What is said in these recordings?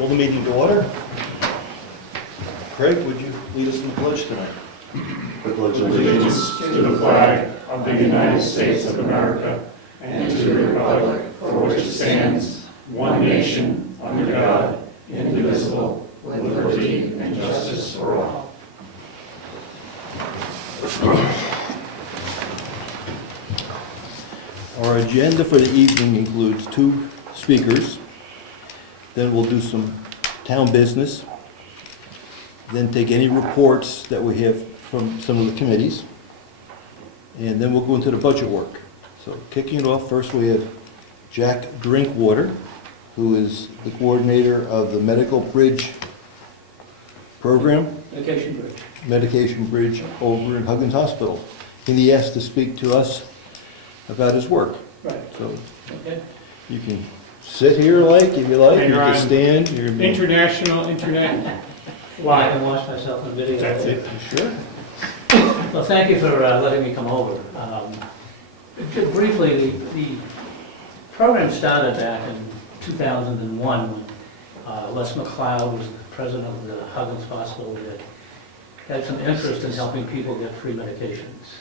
Call the meeting to order. Craig, would you lead us in the pledge tonight? I pledge allegiance to the flag of the United States of America and to the republic for which it stands, one nation, under God, indivisible, with liberty and justice for all. Our agenda for the evening includes 2 speakers. Then we'll do some town business. Then take any reports that we have from some of the committees. And then we'll go into the budget work. So kicking it off, first we have Jack Drinkwater, who is the coordinator of the Medical Bridge program. Medication Bridge over in Huggins Hospital. And he asked to speak to us about his work. Right. So Okay. you can sit here if you like, And you you're can on stand. You're gonna be- International Internet. I can watch myself in video. That's it. Sure. Well, thank you for letting me come over. Just briefly, the program started back in 2001 when Les McLeod was the president of the Huggins Hospital that had some interest in helping people get free medications.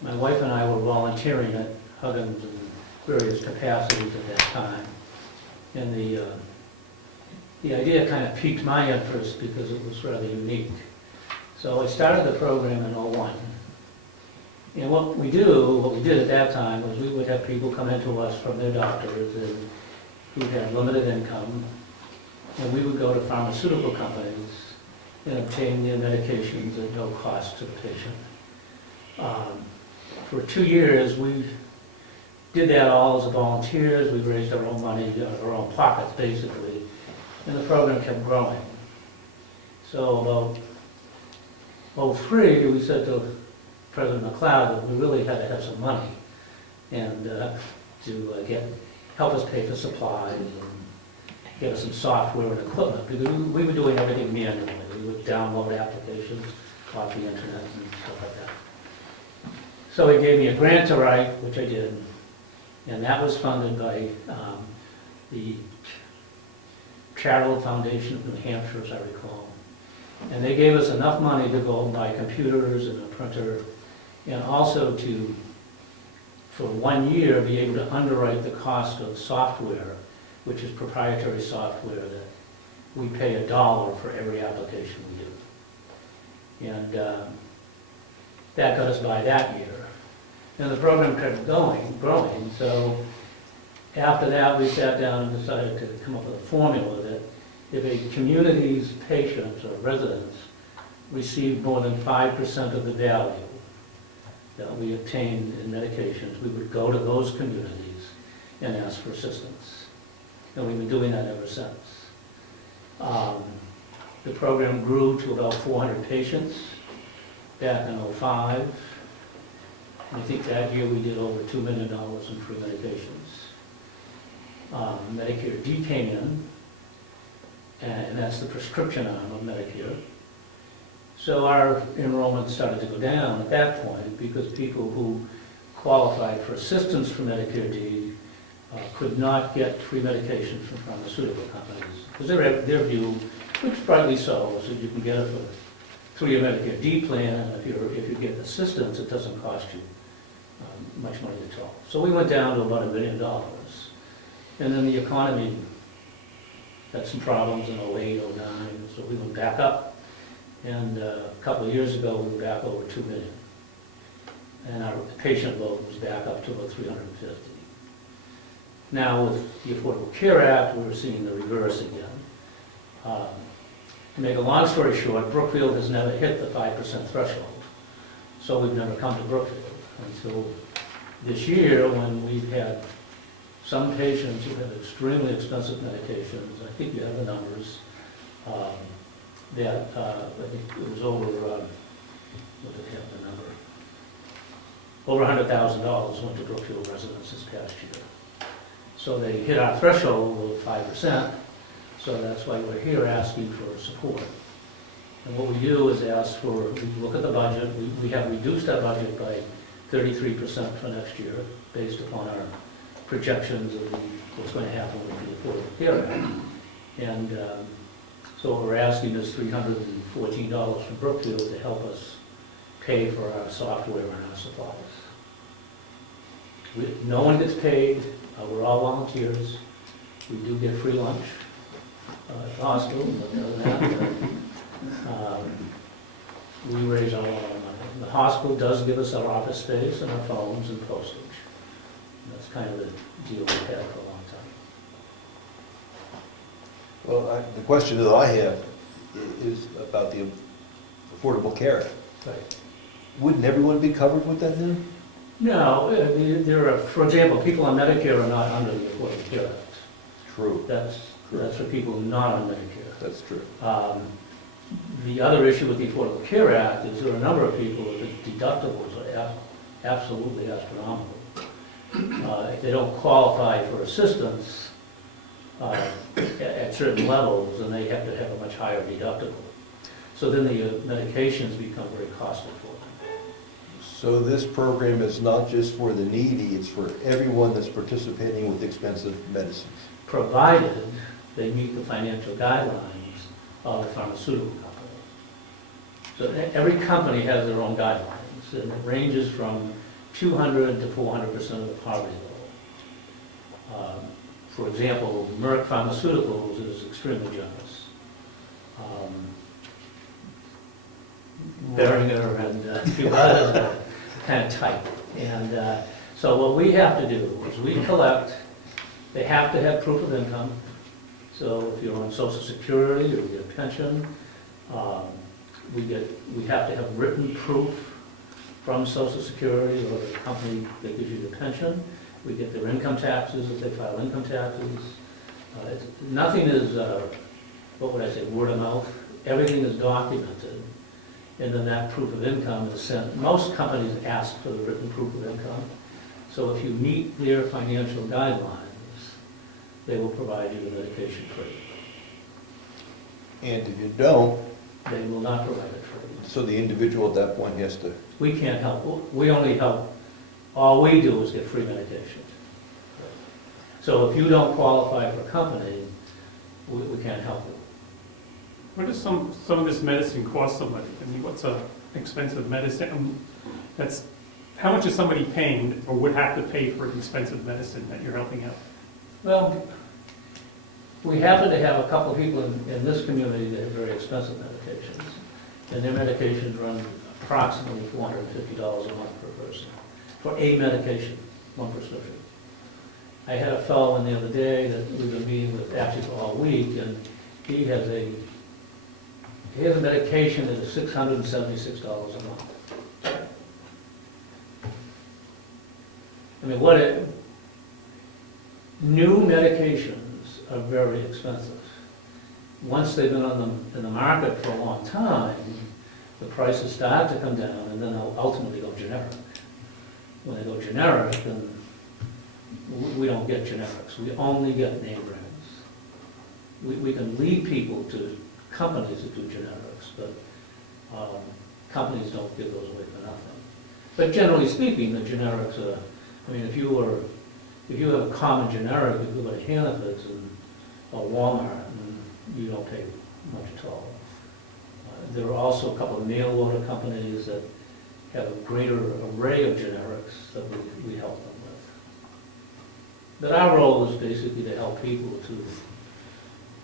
My wife and I were volunteering at Huggins in various capacities at that time. And the idea kind of piqued my interest because it was rather unique. So I started the program in '01. And what we did at that time was we would have people come into us from their doctors and who had limited income, and we would go to pharmaceutical companies and obtain their medications at no cost to the patient. For 2 years, we did that all as volunteers. We raised our own money, our own pockets, basically, and the program kept growing. So about '03, we said to President McLeod that we really had to have some money and to help us pay for supplies and get us some software and equipment, because we were doing everything manually. We would download applications off the internet and stuff like that. So he gave me a grant to write, which I did, and that was funded by the Charitable Foundation of New Hampshire, as I recall. And they gave us enough money to go buy computers and a printer, and also to, for 1 year, be able to underwrite the cost of software, which is proprietary software that we pay $1 for every application we do. And that got us by that year. And the program kept growing, so after that we sat down and decided to come up with a formula that if a community's patients or residents received more than 5% of the value that we obtained in medications, we would go to those communities and ask for assistance. And we've been doing that ever since. The program grew to about 400 patients back in '05. I think that year we did over $2 million in free medications. Medicare D came in, and that's the prescription arm of Medicare. So our enrollment started to go down at that point because people who qualified for assistance from Medicare D could not get free medications from pharmaceutical companies. Because their view, which rightly so, is that you can get it through your Medicare D plan, and if you get assistance, it doesn't cost you much money at all. So we went down to about $1 million. And then the economy had some problems in '08, '09, so we went back up. And a couple of years ago, we were back over 2 million. And our patient load was back up to about 350. Now with the Affordable Care Act, we're seeing the reverse again. To make a long story short, Brookfield has never hit the 5% threshold. So we've never come to Brookfield until this year, when we've had some patients who have extremely expensive medications. I think you have the numbers. That I think it was over, what did they have the number? Over $100,000 went to Brookfield residents this past year. So they hit our threshold of 5%, so that's why we're here asking for support. And what we do is ask for, we look at the budget, we have reduced our budget by 33% for next year, based upon our projections of what's going to happen with the Affordable Care Act. And so what we're asking is $314 from Brookfield to help us pay for our software and our supplies. No one gets paid, we're all volunteers. We do get free lunch at the hospital, but other than that, we raise all our own money. The hospital does give us our office space and our phones and postage. That's kind of the deal we've had for a long time. Well, the question that I have is about the Affordable Care Act. Right. Wouldn't everyone be covered with that then? No, there are, for example, people on Medicare are not under the Affordable Care Act. True. That's for people not on Medicare. That's true. The other issue with the Affordable Care Act is there are a number of people that the deductibles are absolutely astronomical. If they don't qualify for assistance at certain levels, then they have to have a much higher deductible. So then the medications become very costly for them. So this program is not just for the needy, it's for everyone that's participating with expensive medicines. Provided they meet the financial guidelines of the pharmaceutical company. So every company has their own guidelines, and it ranges from 200 to 400% of the poverty level. For example, Merck Pharmaceuticals is extremely generous. Boehringer and a few others are kind of tight. And so what we have to do is we collect, they have to have proof of income. So if you're on Social Security or you get a pension, we have to have written proof from Social Security or the company that gives you the pension. We get their income taxes if they file income taxes. Nothing is, what would I say, word of mouth. Everything is documented. And then that proof of income is sent. Most companies ask for the written proof of income. So if you meet their financial guidelines, they will provide you the medication free. And if you don't, They will not provide it free. so the individual at that point has to, We can't help. We only help. All we do is get free medication. So if you don't qualify for a company, we can't help you. What does some of this medicine cost somebody? I mean, what's a expensive medicine? How much is somebody paying or would have to pay for expensive medicine that you're helping out? Well, we happen to have a couple of people in this community that have very expensive medications. And their medications run approximately $450 a month per person for a medication, one prescription. I had a fellow in the other day that we've been meeting with actually for all week, and he has a medication that is $676 a month. I mean, new medications are very expensive. Once they've been in the market for a long time, the prices start to come down and then they'll ultimately go generic. When they go generic, then we don't get generics. We only get name brands. We can lead people to companies that do generics, but companies don't give those away for nothing. But generally speaking, the generics are, I mean, if you have a common generic, if you go to Hannaford's or Walmart, and you don't pay much at all. There are also a couple of mail order companies that have a greater array of generics that we help them with. But our role is basically to help people to,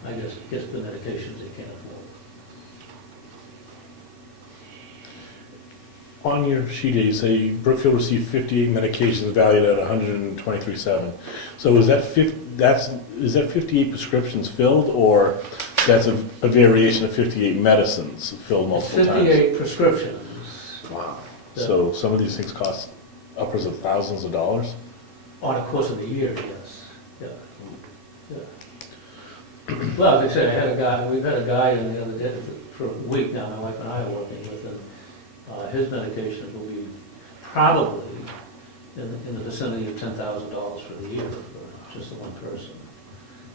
I guess, get the medications they can't afford. On your sheet, you say Brookfield received 58 medications valued at $123,700. So is that 58 prescriptions filled, or that's a variation of 58 medicines filled multiple times? 58 prescriptions. Wow. So some of these things cost upwards of thousands of dollars? On the course of the year, yes. Yeah. Well, as I said, we've had a guy in the other day for a week now, my wife and I are working with him. His medications will be probably in the vicinity of $10,000 for the year for just the one person.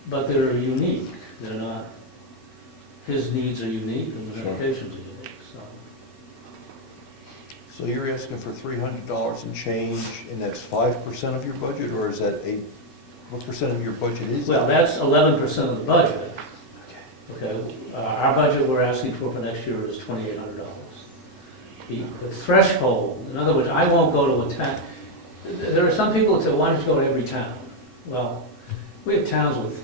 But they're unique. They're not, his needs are unique and the medications are unique, so. so you're asking for $300 and change, and that's 5% of your budget, or is that what percent of your budget is that? Well, that's 11% of the budget, Okay, our budget we're asking for next year is $2,800. The threshold, in other words, I won't go to a town, there are some people that say, why don't you go to every town? Well, we have towns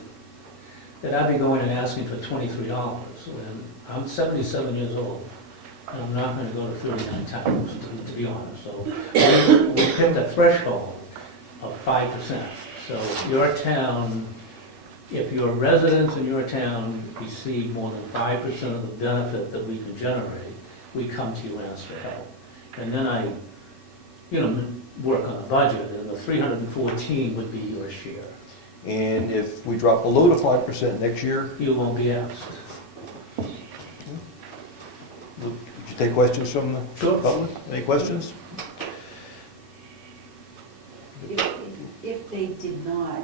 that I'd be going and asking for $23, and I'm 77 years old, and I'm not gonna go to 39 towns, to be honest. So we picked a threshold of 5%. So your town, if your residents in your town receive more than 5% of the benefit that we can generate, we come to you and ask for help. And then I, work on a budget, and the 314 would be your share. And if we drop below the 5% next year, You won't be asked. would you take questions from the Sure. public? Any questions? If they did not,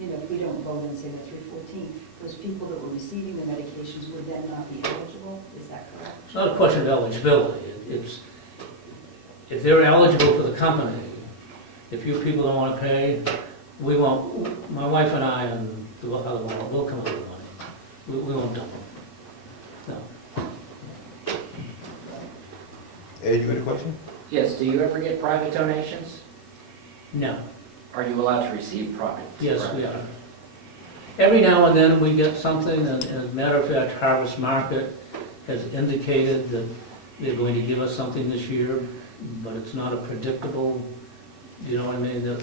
if we don't vote and say the 314, those people that were receiving the medications would then not be eligible, is that correct? It's not a question of eligibility. It's, if they're eligible for the company, if you people don't want to pay, we won't, my wife and I and the other one, we'll come up with money. We won't dump them. No. Ed, you got a question? Yes, do you ever get private donations? No. Are you allowed to receive private? Yes, we are. Every now and then we get something, and as a matter of fact, Harvest Market has indicated that they're going to give us something this year, but it's not a predictable, you know what I mean?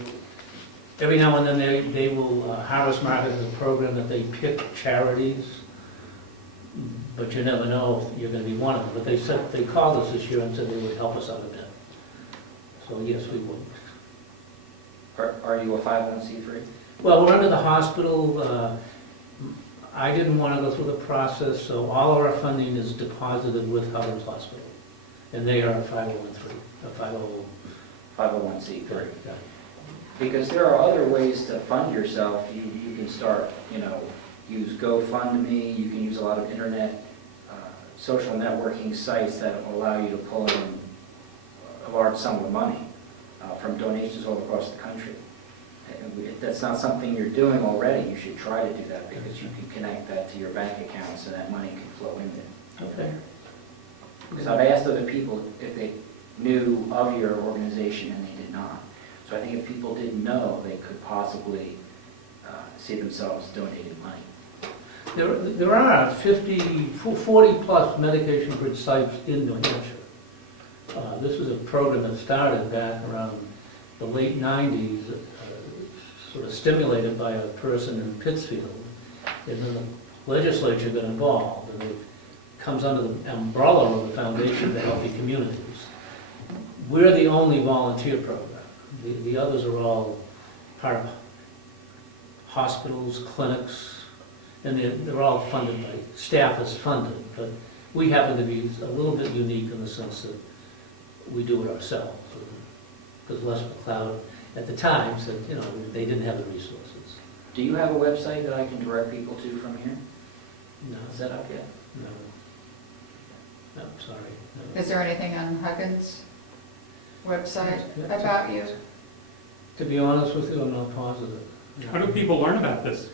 Every now and then they will, Harvest Market is a program that they pick charities, but you never know if you're gonna be one of them. But they called us this year and said they would help us out a bit. So yes, we would. Are you a 501c3? Well, we're under the hospital. I didn't want to go through the process, so all of our funding is deposited with Hubbard's Hospital. And they are a 501(c)(3), a 501c3. Yeah. Because there are other ways to fund yourself. You can start, use GoFundMe. You can use a lot of internet social networking sites that will allow you to pull in a large sum of money from donations all across the country. And if that's not something you're doing already, you should try to do that, because you can connect that to your bank account so that money can flow in there. Okay. Because I've asked other people if they knew of your organization and they did not. So I think if people didn't know, they could possibly see themselves donating money. There are 40 plus medication bridge sites in New Hampshire. This is a program that started back around the late 90s, sort of stimulated by a person in Pittsfield. And then the legislature got involved, and it comes under the umbrella of the Foundation for Healthy Communities. We're the only volunteer program. The others are all part of hospitals, clinics, and they're all funded by, staff is funded, but we happen to be a little bit unique in the sense that we do it ourselves. Because Les McLeod at the time said, they didn't have the resources. Do you have a website that I can direct people to from here? No, Is that up yet? no, sorry. No. Is there anything on Huggins' website Yeah. about you? To be honest with you, I'm not positive. No. How do people learn about this?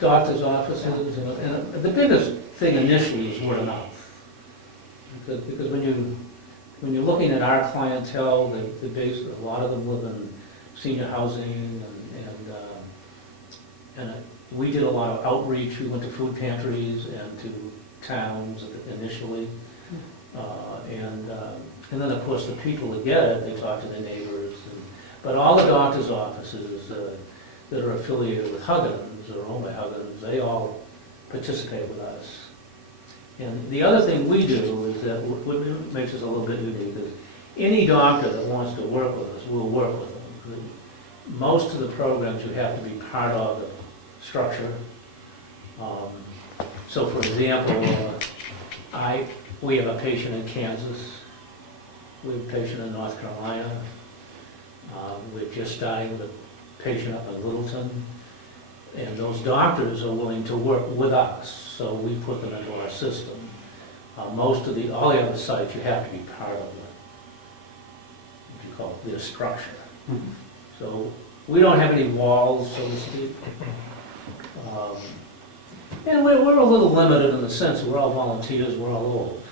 Doctors' offices, and the biggest thing initially is word of mouth. Because when you're looking at our clientele, a lot of them live in senior housing, and we did a lot of outreach. We went to food pantries and to towns initially, and then of course the people that get it, they talk to their neighbors. But all the doctors' offices that are affiliated with Huggins or owned by Huggins, they all participate with us. And the other thing we do is that what makes us a little bit unique is any doctor that wants to work with us, we'll work with them. Most of the programs you have to be part of the structure. So for example, we have a patient in Kansas, we have a patient in North Carolina, we're just starting with a patient up in Littleton, and those doctors are willing to work with us, so we put them into our system. All the other sites, you have to be part of what you call their structure. So we don't have any walls, so to speak. And we're a little limited in the sense we're all volunteers, we're all old.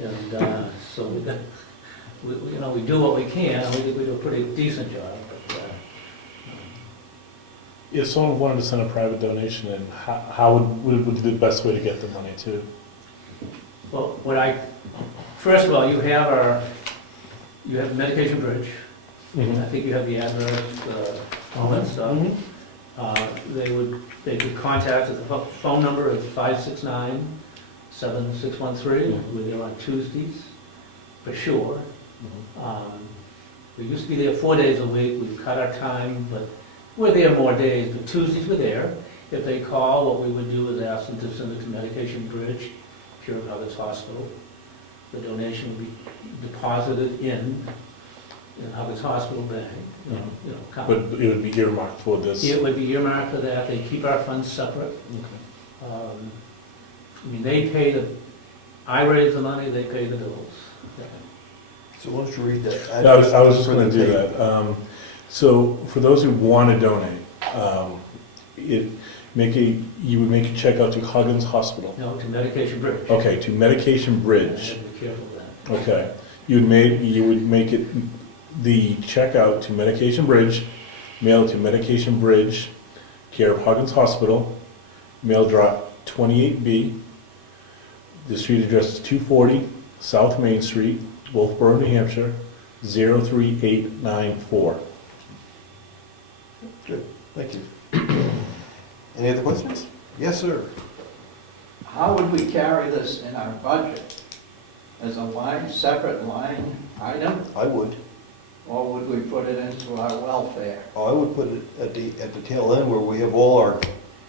And so we do what we can, and we do a pretty decent job. But, If someone wanted to send a private donation in, how would be the best way to get the money to? well, first of all, you have Medication Bridge. I think you have the address, all that stuff. They could contact us. The phone number is 569-7613. We're there on Tuesdays, for sure. We used to be there 4 days a week. We've cut our time, but we're there more days. But Tuesdays we're there. If they call, what we would do is ask them to send it to Medication Bridge, Pure Brothers Hospital. The donation would be deposited in Huggins Hospital Bank. But it would be earmarked for this? It would be earmarked for that. They keep our funds separate. I raise the money, they pay the bills. So why don't you read that? I was just going to do that. So for those who want to donate, you would make a check out to Huggins Hospital. No, to Medication Bridge. Okay, to Medication Bridge. Be careful of that. Okay, you would make it the check out to Medication Bridge, mail it to Medication Bridge, care of Huggins Hospital, mail drop 28B. The street address is 240 South Main Street, Wolfboro, New Hampshire, 03894. Good, thank you. Any other questions? Yes, sir. How would we carry this in our budget? As a separate line item, I would. or would we put it into our welfare? I would put it at the tail end where we have all our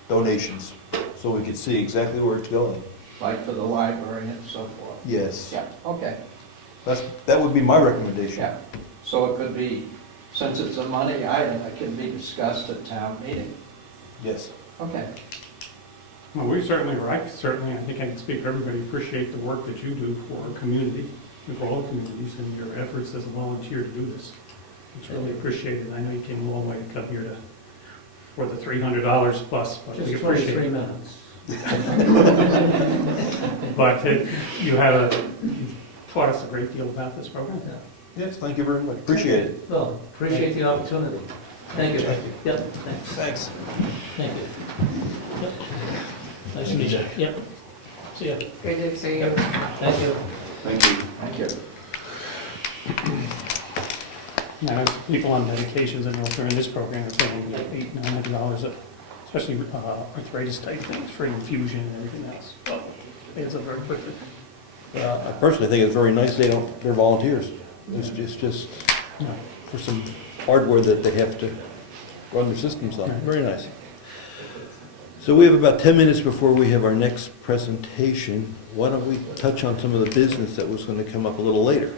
donations, so we can see exactly where it's going. Like for the library and so forth? Yes. Yeah, okay, That would be my recommendation. yeah. So it could be, since it's a money item, it can be discussed at town meeting. Yes. Okay. Well, I think I can speak for everybody, appreciate the work that you do for our community, and for all the communities, and your efforts as a volunteer to do this. It's really appreciated. I know you came a long way to come here for the $300 plus, but we Just appreciate 23 it. minutes. But you taught us a great deal about this program. Yes, thank you very much. Appreciate it. Well, appreciate the opportunity. Thank you. Yep, thanks. Thanks. Thank you. Yep. Nice to meet you. Yep. See ya. Good to see you. Thank you. Thank you. Thank you. Now, as people on medications, I know if they're in this program, they're paying like $800-900, especially arthritis type things for infusion and everything else. Well, it's a very quickly. I personally think it's very nice they're volunteers. It's just for some hardware that they have to run their systems on. Very nice. So we have about 10 minutes before we have our next presentation. Why don't we touch on some of the business that was going to come up a little later?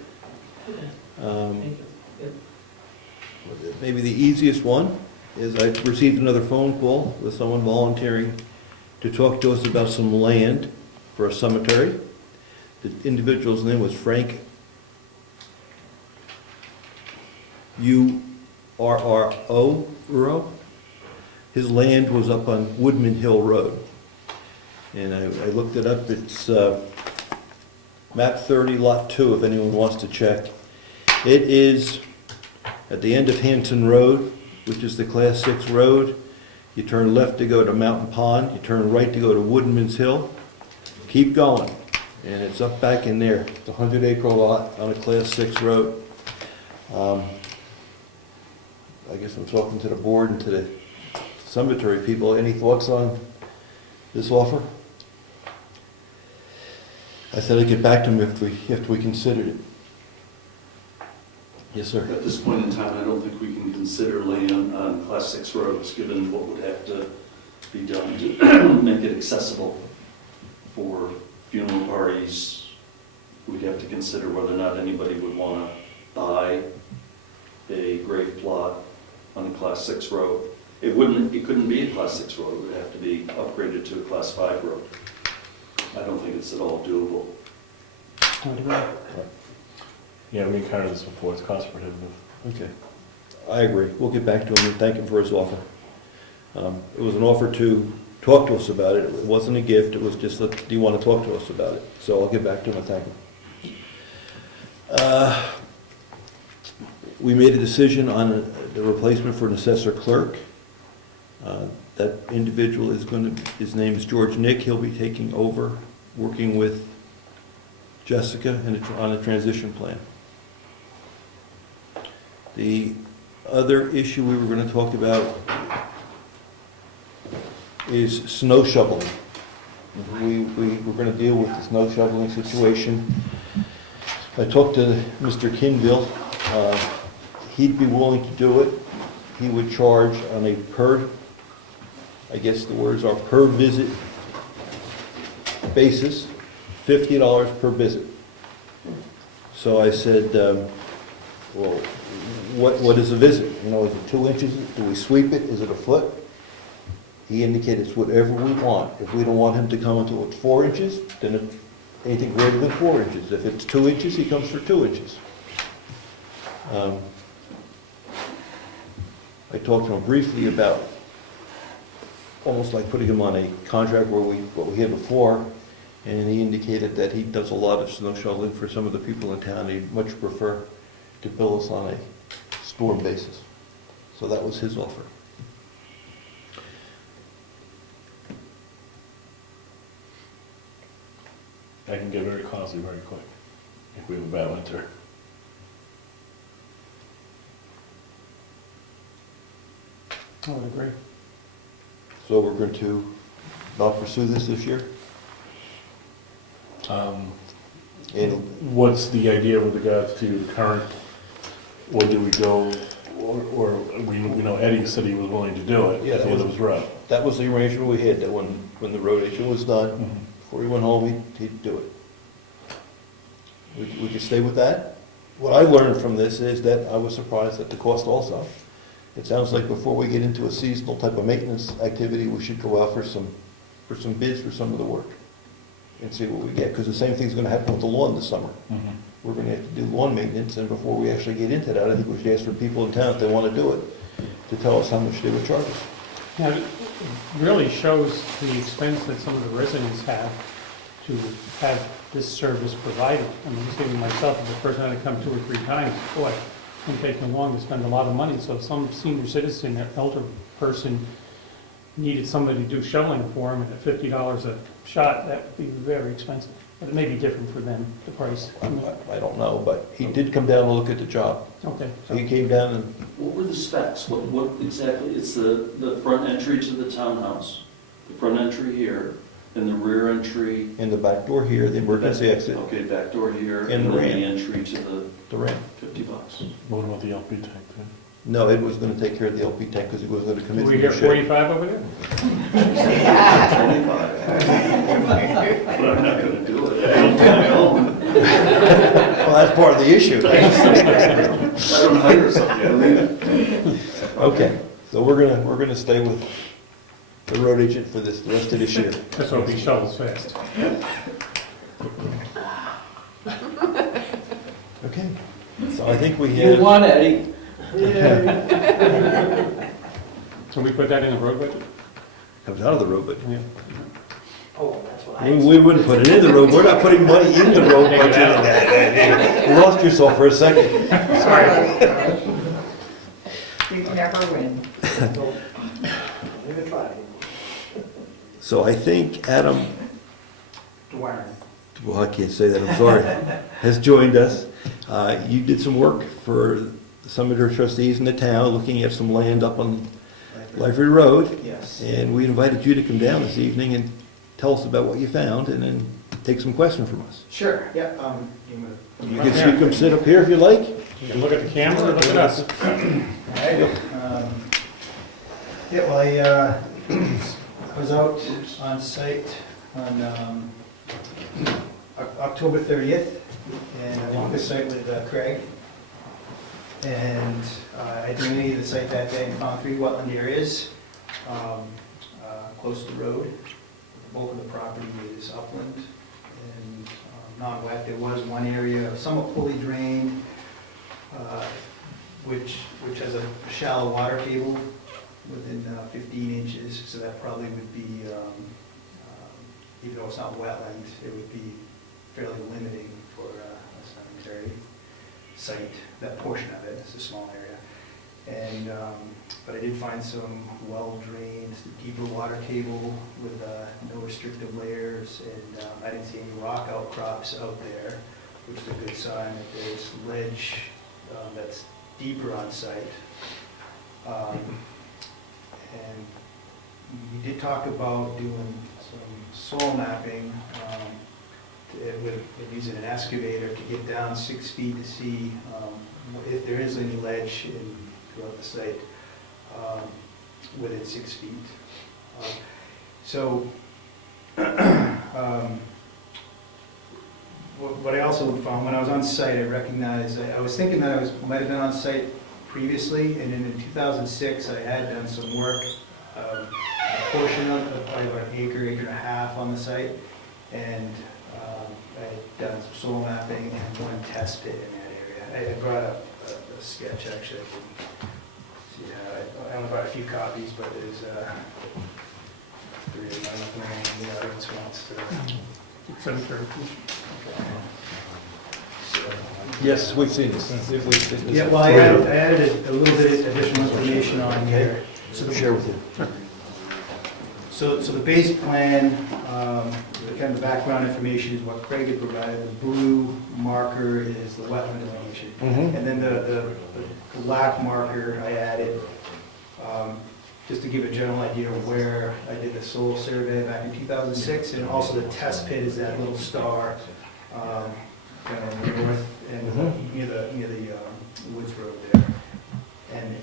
Maybe the easiest one is I received another phone call with someone volunteering to talk to us about some land for a cemetery. The individual's name was Frank Urro. His land was up on Woodman Hill Road. And I looked it up. It's map 30, lot 2, if anyone wants to check. It is at the end of Hanson Road, which is the Class 6 road. You turn left to go to Mountain Pond. You turn right to go to Woodman's Hill. Keep going. And it's up back in there. It's a 100-acre lot on a Class 6 road. I guess I'm talking to the board and to the cemetery people. Any thoughts on this offer? I said I'd get back to them if we considered it. Yes, sir. At this point in time, I don't think we can consider land on Class 6 roads, given what would have to be done to make it accessible for funeral parties. We'd have to consider whether or not anybody would want to buy a grave plot on a Class 6 road. It couldn't be a Class 6 road. It would have to be upgraded to a Class 5 road. I don't think it's at all doable. Yeah, we encountered this before, it's cost prohibitive. Okay. I agree. We'll get back to him and thank him for his offer. It was an offer to talk to us about it. It wasn't a gift, it was just, do you want to talk to us about it? So I'll get back to him and thank him. We made a decision on the replacement for an assessor clerk. That individual is his name is George Nick. He'll be taking over, working with Jessica on a transition plan. The other issue we were going to talk about is snow shoveling. We're going to deal with the snow shoveling situation. I talked to Mr. Kinville. He'd be willing to do it. He would charge on a per, I guess the words are per visit basis, $50 per visit. So I said, well, what is a visit? You know, is it 2 inches? Do we sweep it? Is it a foot? He indicated it's whatever we want. If we don't want him to come until it's 4 inches, then it's anything greater than 4 inches. If it's 2 inches, he comes for 2 inches. I talked to him briefly about almost like putting him on a contract where what we had before, and he indicated that he does a lot of snow shoveling for some of the people in town. He'd much prefer to bill us on a storm basis. So that was his offer. That can get very costly very quick if we have a bad winter. I would agree. So we're going to not pursue this year? And What's the idea with regards to current, or do we go, or we know Eddie said he was willing to do it, Yeah, that so it was- was rough. that was the arrangement we had, that when the road agent was done, before he went home, he'd do it. We could stay with that. What I learned from this is that I was surprised at the cost also. It sounds like before we get into a seasonal type of maintenance activity, we should go out for some bids for some of the work and see what we get, because the same thing's gonna happen with the lawn this summer. We're gonna have to do lawn maintenance, and before we actually get into that, I think we should ask for people in town, if they wanna do it, to tell us how much they would charge us. Now, it really shows the expense that some of the residents have to have this service provided. I mean, just even myself, as a person that had to come 2 or 3 times, boy, it wouldn't take them long to spend a lot of money. So if some senior citizen, or elder person needed somebody to do shoveling for them, and at $50 a shot, that would be very expensive. But it may be different for them, the price. I don't know, but he did come down and look at the job. Okay. So he came down and, What were the specs? What exactly? It's the front entry to the townhouse, the front entry here, and the rear entry. in the back door here, the emergency exit, Okay, back door here, And and the then ramp. the entry to the ramp. the $50. What about the LP tank too? No, Ed was gonna take care of the LP tank, because he was gonna commit to We the get shed. 45 over there? 25. But I'm not gonna do it. I don't do my own. Well, that's part of the issue. I don't hire somebody, I leave it. Okay, so we're gonna stay with the road agent for the rest of this year. Just hope he shovels fast. Okay, so I think we You have, won, Eddie. So we put that in the road budget? comes out of the road, but Yeah. Oh, that's what we wouldn't put it in the road, we're not putting money in the road budget. You lost yourself for a second. You never win. So I think Adam, Dwyer. well, I can't say that, I'm sorry, has joined us. You did some work for some of your trustees in the town, looking at some land up on Lifery Road. Yes. And we invited you to come down this evening and tell us about what you found, and then take some questions from us. Sure, yeah, You can come sit up here if you like. You can look at the camera or look at us. yeah, well, I was out on site on October 30th, and I walked the site with Craig. And I delineated the site that day and found 3 wetland areas close to the road. The bulk of the property is upland and non-wet. There was one area somewhat poorly drained, which has a shallow water table within 15 inches, so that probably would be, even though it's not wetland, it would be fairly limiting for a cemetery site, that portion of it. It's a small area. And, but I did find some well drains, deeper water table with no restrictive layers, and I didn't see any rock outcrops out there, which is a good sign that there's ledge that's deeper on site. And we did talk about doing some soil mapping with using an excavator to get down 6 feet to see if there is any ledge throughout the site within 6 feet. So what I also found, when I was on site, I recognized, I was thinking that I might have been on site previously, and then in 2006, I had done some work, a portion of probably about an acre and a half on the site, and I had done some soil mapping and one test pit in that area. I brought up a sketch, actually. I only brought a few copies, but there's 3 of them. I don't know if anyone in the audience wants to. Cemetery. Yes, we've seen this. Yeah, well, I added a little bit of additional information on here. So share with you. So the base plan, kind of the background information is what Craig had provided. The blue marker is the wetland delineation. And then the black marker I added, just to give a general idea of where I did the soil survey back in 2006. And also the test pit is that little star, kind of in the north and near the Woods Road there. And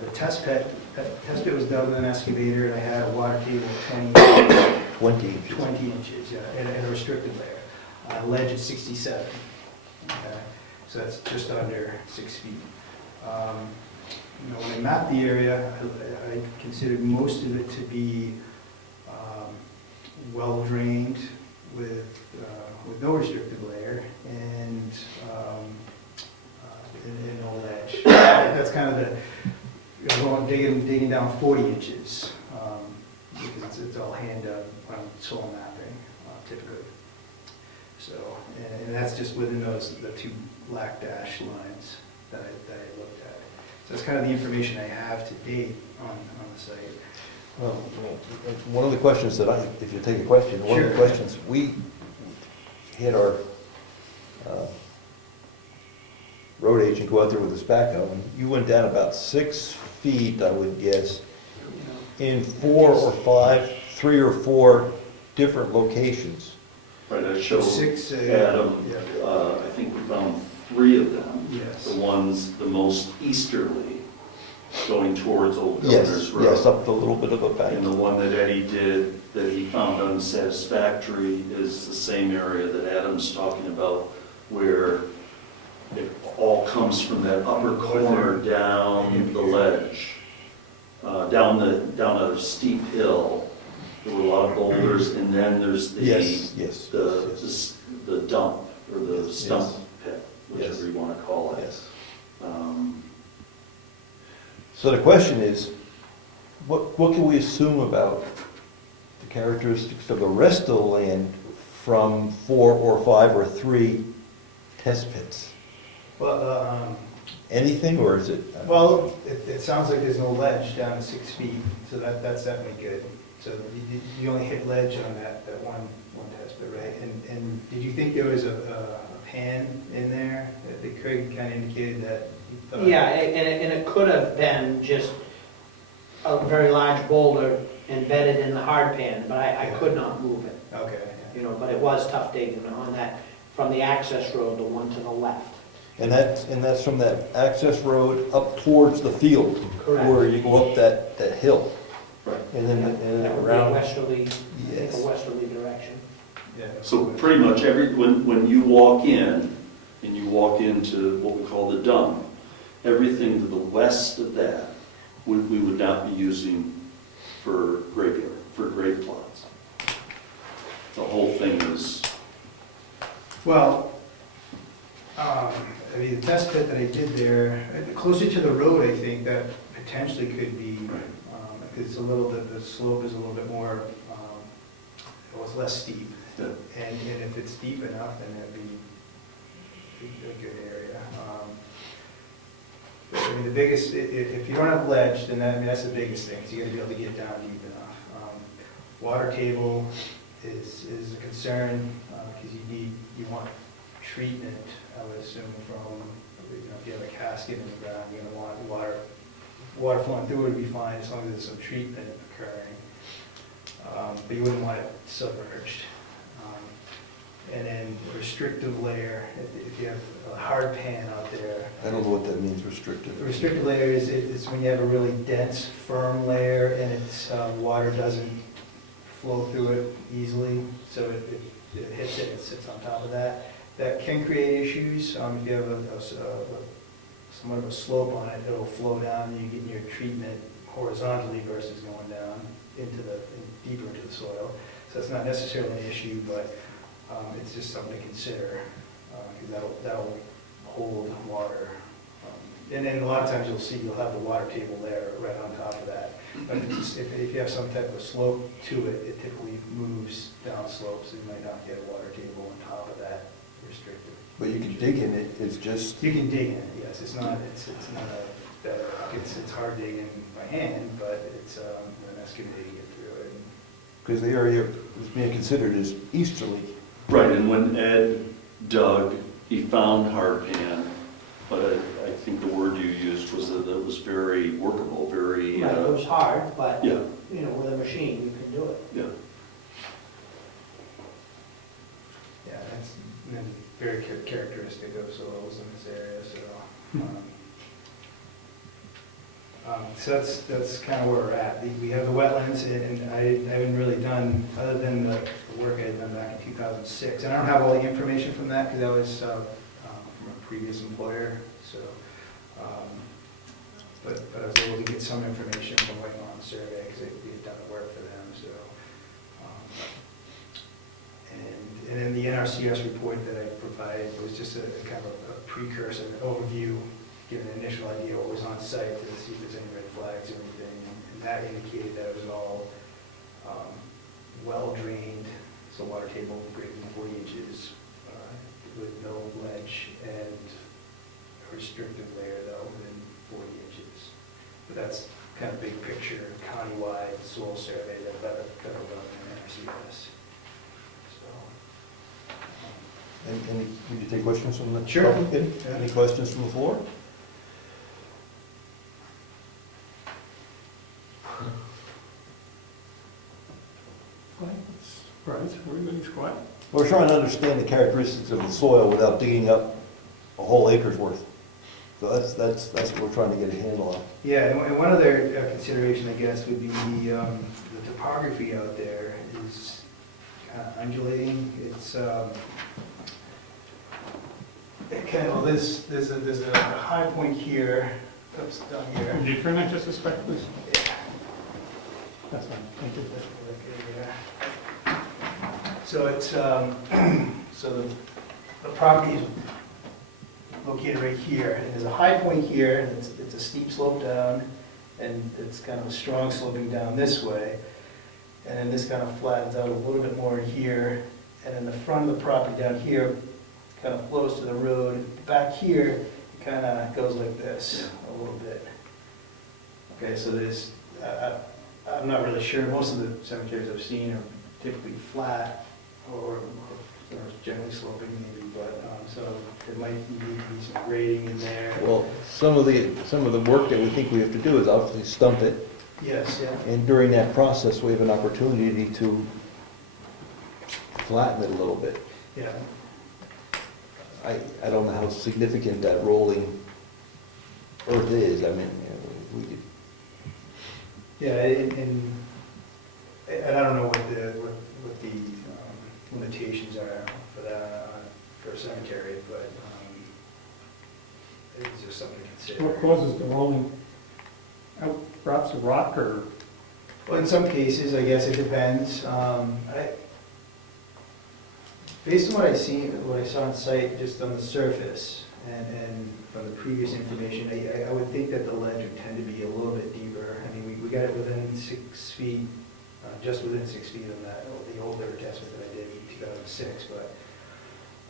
the test pit was dug with an excavator, and I had a water table of 20 inches, yeah, and a restricted layer. Ledge at 67. Okay, so that's just under 6 feet. When I mapped the area, I considered most of it to be well drained with no restricted layer and no ledge. That's kind of digging down 40 inches, because it's all hand done on soil mapping, typically. So, and that's just within the 2 black dash lines that I looked at. So that's kind of the information I have to date on the site. Well, one of the questions that if you take a question, one of the questions, we had our road agent go out there with his backhoe, and you went down about 6 feet, I would guess, in 3 or 4 different locations. Right, I showed 6, Adam, yeah. I think we found 3 of them. Yes. The ones the most easterly, going towards Old Governor's Road. Yes, up a little bit of a bank. And the one that Eddie did that he found unsatisfactory is the same area that Adam's talking about, where it all comes from that upper corner down the ledge, down a steep hill. There were a lot of boulders, and then there's the dump, or the stump pit, whichever you want to call it. Yes. So the question is, what can we assume about the characteristics of the rest of the land from 4 or 5 or 3 test pits? Well, anything, or is it? Well, it sounds like there's no ledge down to 6 feet, so that's definitely good. So you only hit ledge on that one test pit, right? And did you think there was a pan in there? That Craig kind of indicated that he thought. Yeah, and it could have been just a very large boulder embedded in the hard pan, but I could not move it. Okay. You know, but it was tough digging on that, from the access road, the one to the left. And that's from that access road up towards the field, Correct. where you go up that hill. Right. And then That would be a around. westerly, Yes. a westerly direction. Yeah. So pretty much when you walk in, and you walk into what we call the dump, everything to the west of that, we would not be using for grave plots. The whole thing is, Well, I mean, the test pit that I did there, closer to the road, I think, that potentially could be, because it's a little, the slope is a little bit more, well, it's less steep. Yeah. And if it's deep enough, then it'd be a good area. But, I mean, the biggest, if you don't have ledge, then that, I mean, that's the biggest thing, is you gotta be able to get down deep enough. Water table is a concern, because you want treatment, I would assume, from, if you have a casket in the ground, you're gonna want water flowing through it would be fine, as long as there's some treatment occurring. But you wouldn't want it submerged. And then restrictive layer, if you have a hard pan out there. I don't know what that means, restricted. The restrictive layer is when you have a really dense, firm layer, and it's, water doesn't flow through it easily, so it hits it and sits on top of that. That can create issues. If you have somewhat of a slope on it, it'll flow down, and you get your treatment horizontally versus going down deeper into the soil. So that's not necessarily an issue, but it's just something to consider, because that'll hold water. And then a lot of times you'll have the water table there right on top of that. But if you have some type of slope to it, it typically moves down slope, so you might not get a water table on top of that restricted. But you can dig in it, it's just, You can dig in it, yes, it's not a bedrock, it's hard digging by hand, but it's an excavator to get through it. because the area that's being considered is easterly. Right, and when Ed dug, he found hard pan, but I think the word you used was that it was very workable, very, Right, it was hard, but, yeah, with a machine, you can do it. yeah. Yeah, that's very characteristic of soils in this area, so. So that's kind of where we're at. We have the wetlands, and I haven't really done, other than the work I had done back in 2006. And I don't have all the information from that, because that was from a previous employer, so. But I was able to get some information from Wentworth Survey, because we had done the work for them, so. And then the NRCS report that I provided was just a kind of a precursor, an overview, give an initial idea what was on site to see if there's any red flags or anything. And that indicated that it was all well drained, so water table greater than 40 inches, with no ledge, and a restrictive layer though within 40 inches. But that's kind of big picture, countywide soil survey that federal government and NRCS. Any, would you take questions from the? Sure. public? Any questions from the floor? Right, everybody's quiet. We're trying to understand the characteristics of the soil without digging up a whole acre's worth. So that's what we're trying to get a handle on. Yeah, and one other consideration, I guess, would be the topography out there is kind of undulating. It's there's a high point here, oops, down here. Can you turn that just a speck, please? That's fine, thank you. So it's so the property is located right here, and there's a high point here, and it's a steep slope down, and it's kind of a strong sloping down this way, and then this kind of flattens out a little bit more here, and then the front of the property down here kind of flows to the road. Back here, it kind of goes like this a little bit. Okay, so there's, I'm not really sure, most of the cemeteries I've seen are typically flat, or generally sloping maybe, but, so there might need to be some grading in there. Well, some of the work that we think we have to do is obviously stump it, Yes, yeah. and during that process, we have an opportunity to flatten it a little bit. Yeah, I don't know how significant that rolling earth is. I mean, we could, yeah, and I don't know what the limitations are for that, for a cemetery, but it's just something to consider. What causes the rolling outcrops of rock, or? Well, in some cases, I guess it depends. Based on what I saw on site, just on the surface, And from the previous information, I would think that the ledge would tend to be a little bit deeper. I mean, we got it within 6 feet, just within 6 feet of that, the older assessment that I did in 2006, but,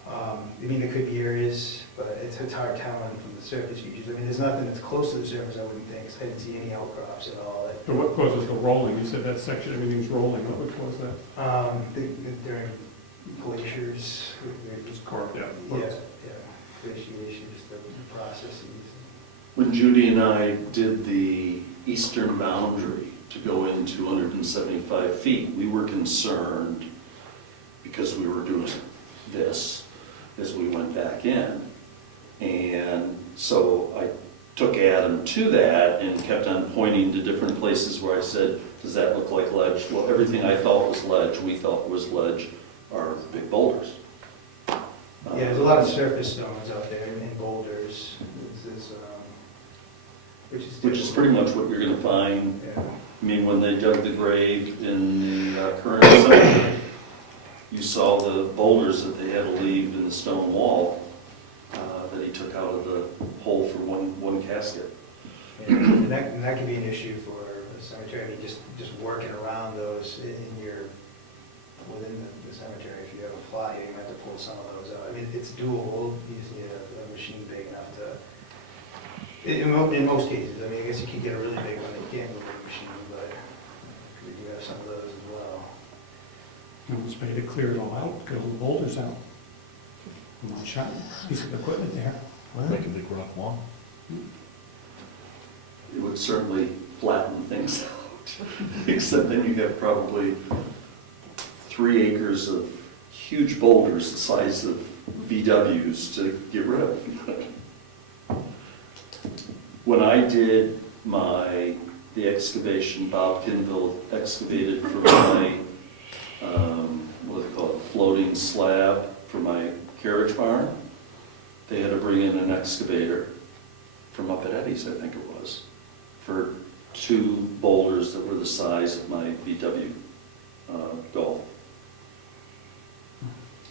I mean, there could be areas, but it's hard telling from the surface features. I mean, there's nothing that's close to the surface, I wouldn't think, 'cause I didn't see any outcrops at all. But what causes the rolling? You said that section, everything's rolling, what would cause that? During glaciers, Just carved out. yeah, glaciation, just the processes. When Judy and I did the eastern boundary to go in 275 feet, we were concerned, because we were doing this as we went back in. And so I took Adam to that and kept on pointing to different places where I said, does that look like ledge? Well, everything I thought was ledge, we thought was ledge, are big boulders. Yeah, there's a lot of surface stones out there and boulders, Which is pretty much what you're gonna find. Yeah. I mean, when they dug the grave in the current site, you saw the boulders that they had to leave in the stone wall that he took out of the hole for one casket. And that can be an issue for the cemetery, I mean, just working around those within the cemetery. If you have a fly, you have to pull some of those out. I mean, it's doable, you just need a machine big enough to, in most cases, I mean, I guess you can get a really big one, you can't move a machine, but we do have some of those as well. It was made to clear it all out, get all the boulders out. One shot, piece of equipment there. Make a big rock wall. It would certainly flatten things out, except then you have probably 3 acres of huge boulders the size of VWs to get rid of. When I did the excavation, Bob Kinville excavated for my, what do they call it, floating slab for my carriage barn, they had to bring in an excavator from up at Eddie's, I think it was, for 2 boulders that were the size of my VW Golf.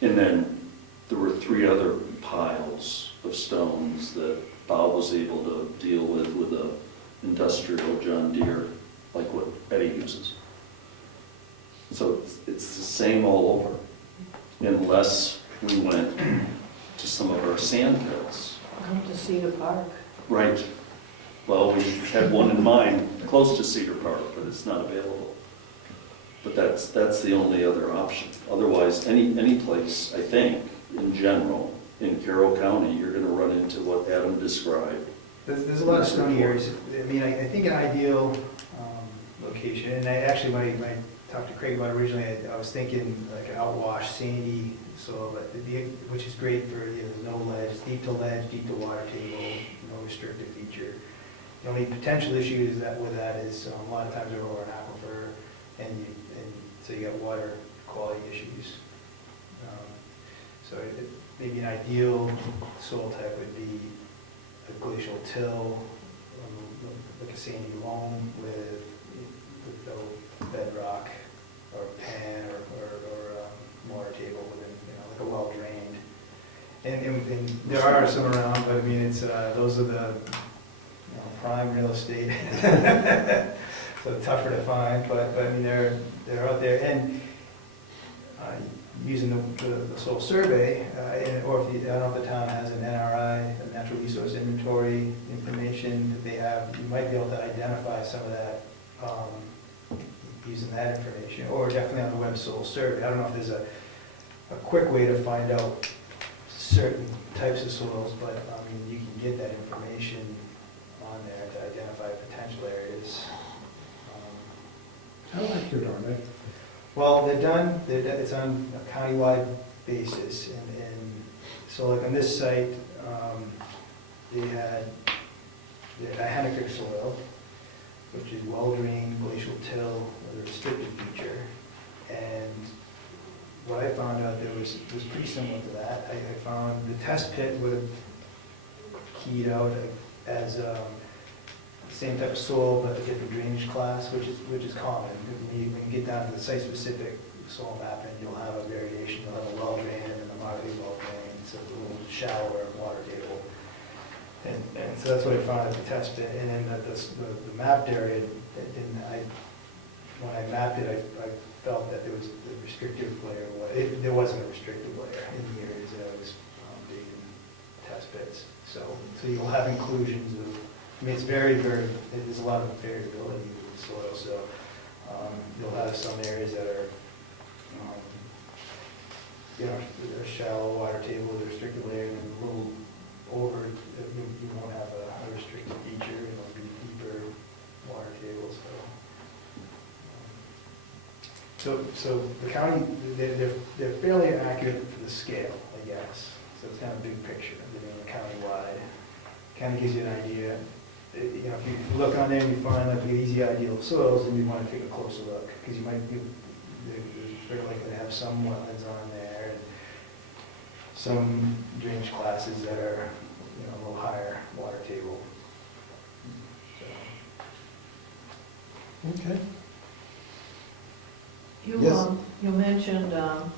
And then there were 3 other piles of stones that Bob was able to deal with a industrial John Deere, like what Eddie uses. So it's the same all over, unless we went to some of our sand pits. Come to Cedar Park. Right. Well, we had one in mind close to Cedar Park, but it's not available. But that's the only other option. Otherwise, any place, I think, in general, in Carroll County, you're gonna run into what Adam described. There's a lot of stony areas. I mean, I think an ideal location, and I actually, when I talked to Craig about it originally, I was thinking like an outwash, sandy soil, but which is great for, there's no ledge, deep to water table, no restrictive feature. The only potential issue is with that is a lot of times they're over an aquifer, and so you got water quality issues. So maybe an ideal soil type would be a glacial till, like a sandy loam with no bedrock or pan or water table within, like a well drained. And there are some around, but I mean, it's those are the prime real estate. So tougher to find, but I mean, they're out there. And using the soil survey, or if I don't know if the town has an NRI, a natural resource inventory information that they have, you might be able to identify some of that using that information, or definitely on the web soil survey. I don't know if there's a quick way to find out certain types of soils, but I mean, you can get that information on there to identify potential areas. How accurate are they? Well, it's on a countywide basis, and so like on this site, they had a Hennecker soil, which is well-drained, glacial till, with a restricted feature, and what I found out there was pretty similar to that. I found the test pit would have keyed out as same type of soil, but a different drainage class, which is common. When you get down to the site-specific soil mapping, you'll have a variation. You'll have a well drain and then a moderately well drain, so a little shallower water table. And so that's what I found at the test pit, and then the mapped area, and when I mapped it, I felt that there was a restrictive layer, there wasn't a restrictive layer in the areas that I was digging test pits. So you'll have inclusions of, I mean, it's very, there's a lot of variability with the soil, so you'll have some areas that are, a shallow water table with a restricted layer, and a little over, you won't have a restricted feature, it'll be deeper water tables, so the county, they're fairly accurate for the scale, I guess. So it's kind of a big picture, countywide. Kind of gives you an idea. If you look on there and you find like the easy ideal soils, then you want to take a closer look, because you might be, they're very likely to have some wetlands on there, and some drainage classes that are, a little higher water table. Okay. You, Yes. you mentioned an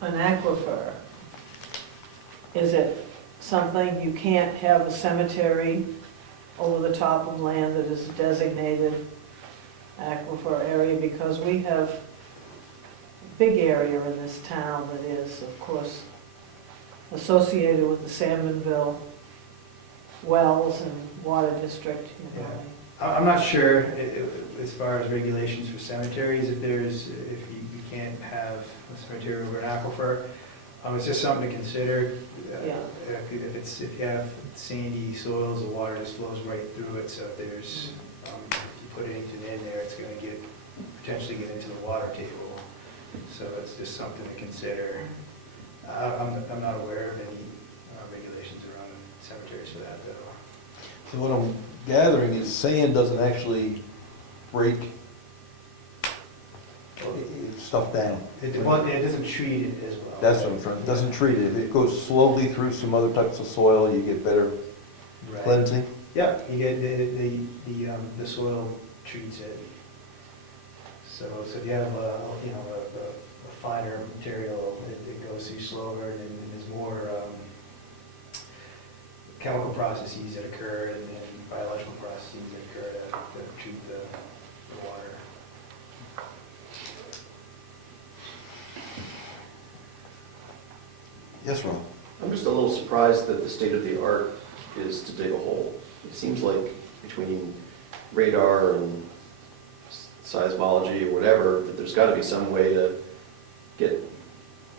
aquifer. Is it something, you can't have a cemetery over the top of land that is a designated aquifer area? Because we have a big area in this town that is, of course, associated with the Salmonville wells and water district, Yeah. I'm not sure as far as regulations for cemeteries, if you can't have a cemetery over an aquifer. It's just something to consider. Yeah. If you have sandy soils, the water just flows right through it, so if there's, if you put anything in there, it's going to potentially get into the water table. So it's just something to consider. I'm not aware of any regulations around cemeteries for that, though. So what I'm gathering is sand doesn't actually break stuff down. It doesn't treat it as well. That's what I'm trying, it doesn't treat it. It goes slowly through some other types of soil, you get better Right. cleansing. Yeah, you get the soil treats it. So if you have a finer material, it goes through slower, and there's more chemical processes that occur and biological processes that occur that treat the water. Yes, Ron? I'm just a little surprised that the state of the art is to dig a hole. It seems like between radar and seismology or whatever, that there's got to be some way to get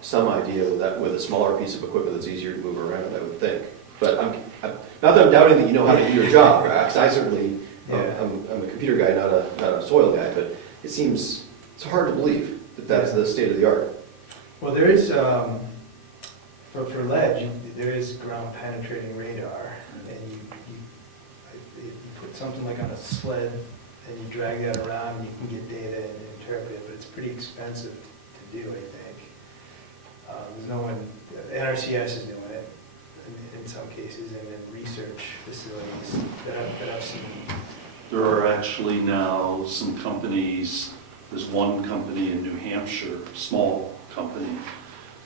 some idea of that with a smaller piece of equipment that's easier to move around, I would think. But I'm not that I'm doubting that you know how to do your job, because I certainly, I'm a computer guy, not a soil guy, but it seems, it's hard to believe that that's the state of the art. Well, there is, for ledge, there is ground penetrating radar, and you put something like on a sled, and you drag that around, and you can get data and interpret it, but it's pretty expensive to do, I think. There's no one, NRCS is doing it in some cases, and then research facilities that I've seen. There are actually now some companies, there's one company in New Hampshire, small company,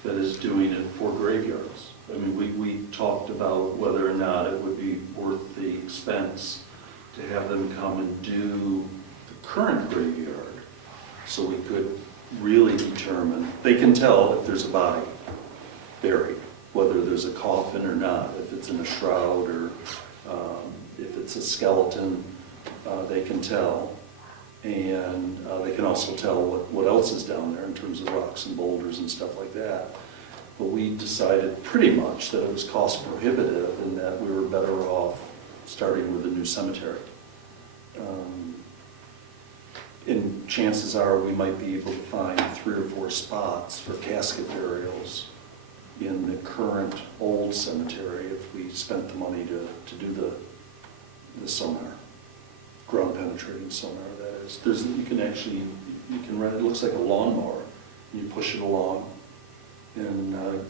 that is doing it for graveyards. I mean, we talked about whether or not it would be worth the expense to have them come and do the current graveyard, so we could really determine, they can tell if there's a body buried, whether there's a coffin or not, if it's in a shroud or if it's a skeleton, they can tell. And they can also tell what else is down there in terms of rocks and boulders and stuff like that. But we decided pretty much that it was cost prohibitive and that we were better off starting with a new cemetery. And chances are we might be able to find 3 or 4 spots for casket burials in the current old cemetery if we spent the money to do the sonar, ground penetrating sonar, that is. You can rent, it looks like a lawnmower. You push it along and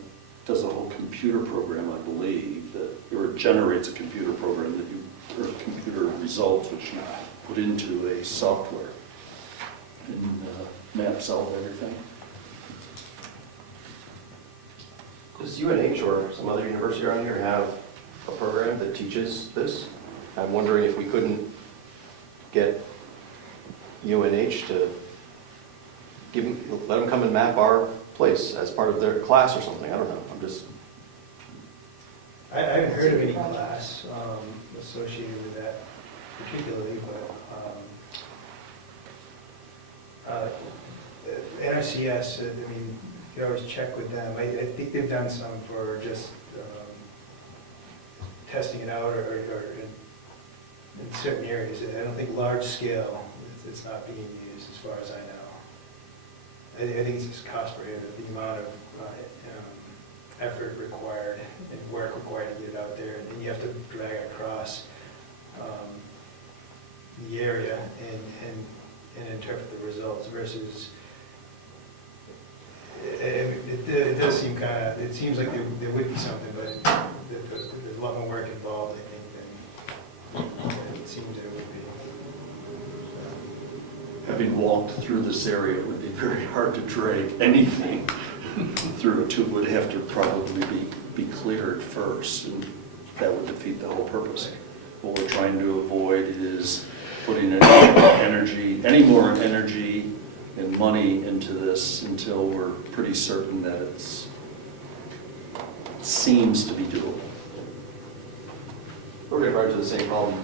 does a whole computer program, I believe, or it generates a computer program or computer results which you put into a software and maps out everything. Does UNH or some other university around here have a program that teaches this. I'm wondering if we couldn't get UNH to let them come and map our place as part of their class or something. I don't know. I'm just, I haven't heard of any class associated with that particularly, but NRCS, I mean, you can always check with them. I think they've done some for just testing it out or in certain areas. I don't think large scale, it's not being used as far as I know. I think it's just cost prohibitive, the amount of effort required and work required to get it out there, and then you have to drag it across the area and interpret the results versus, it does seem kind of, it seems like there would be something, but there's a lot more work involved, I think, than it seems there would be. Having walked through this area, it would be very hard to drag anything through it. It would have to probably be cleared first, and that would defeat the whole purpose. What we're trying to avoid is putting any more energy and money into this until we're pretty certain that it seems to be doable. we're going to run into the same problem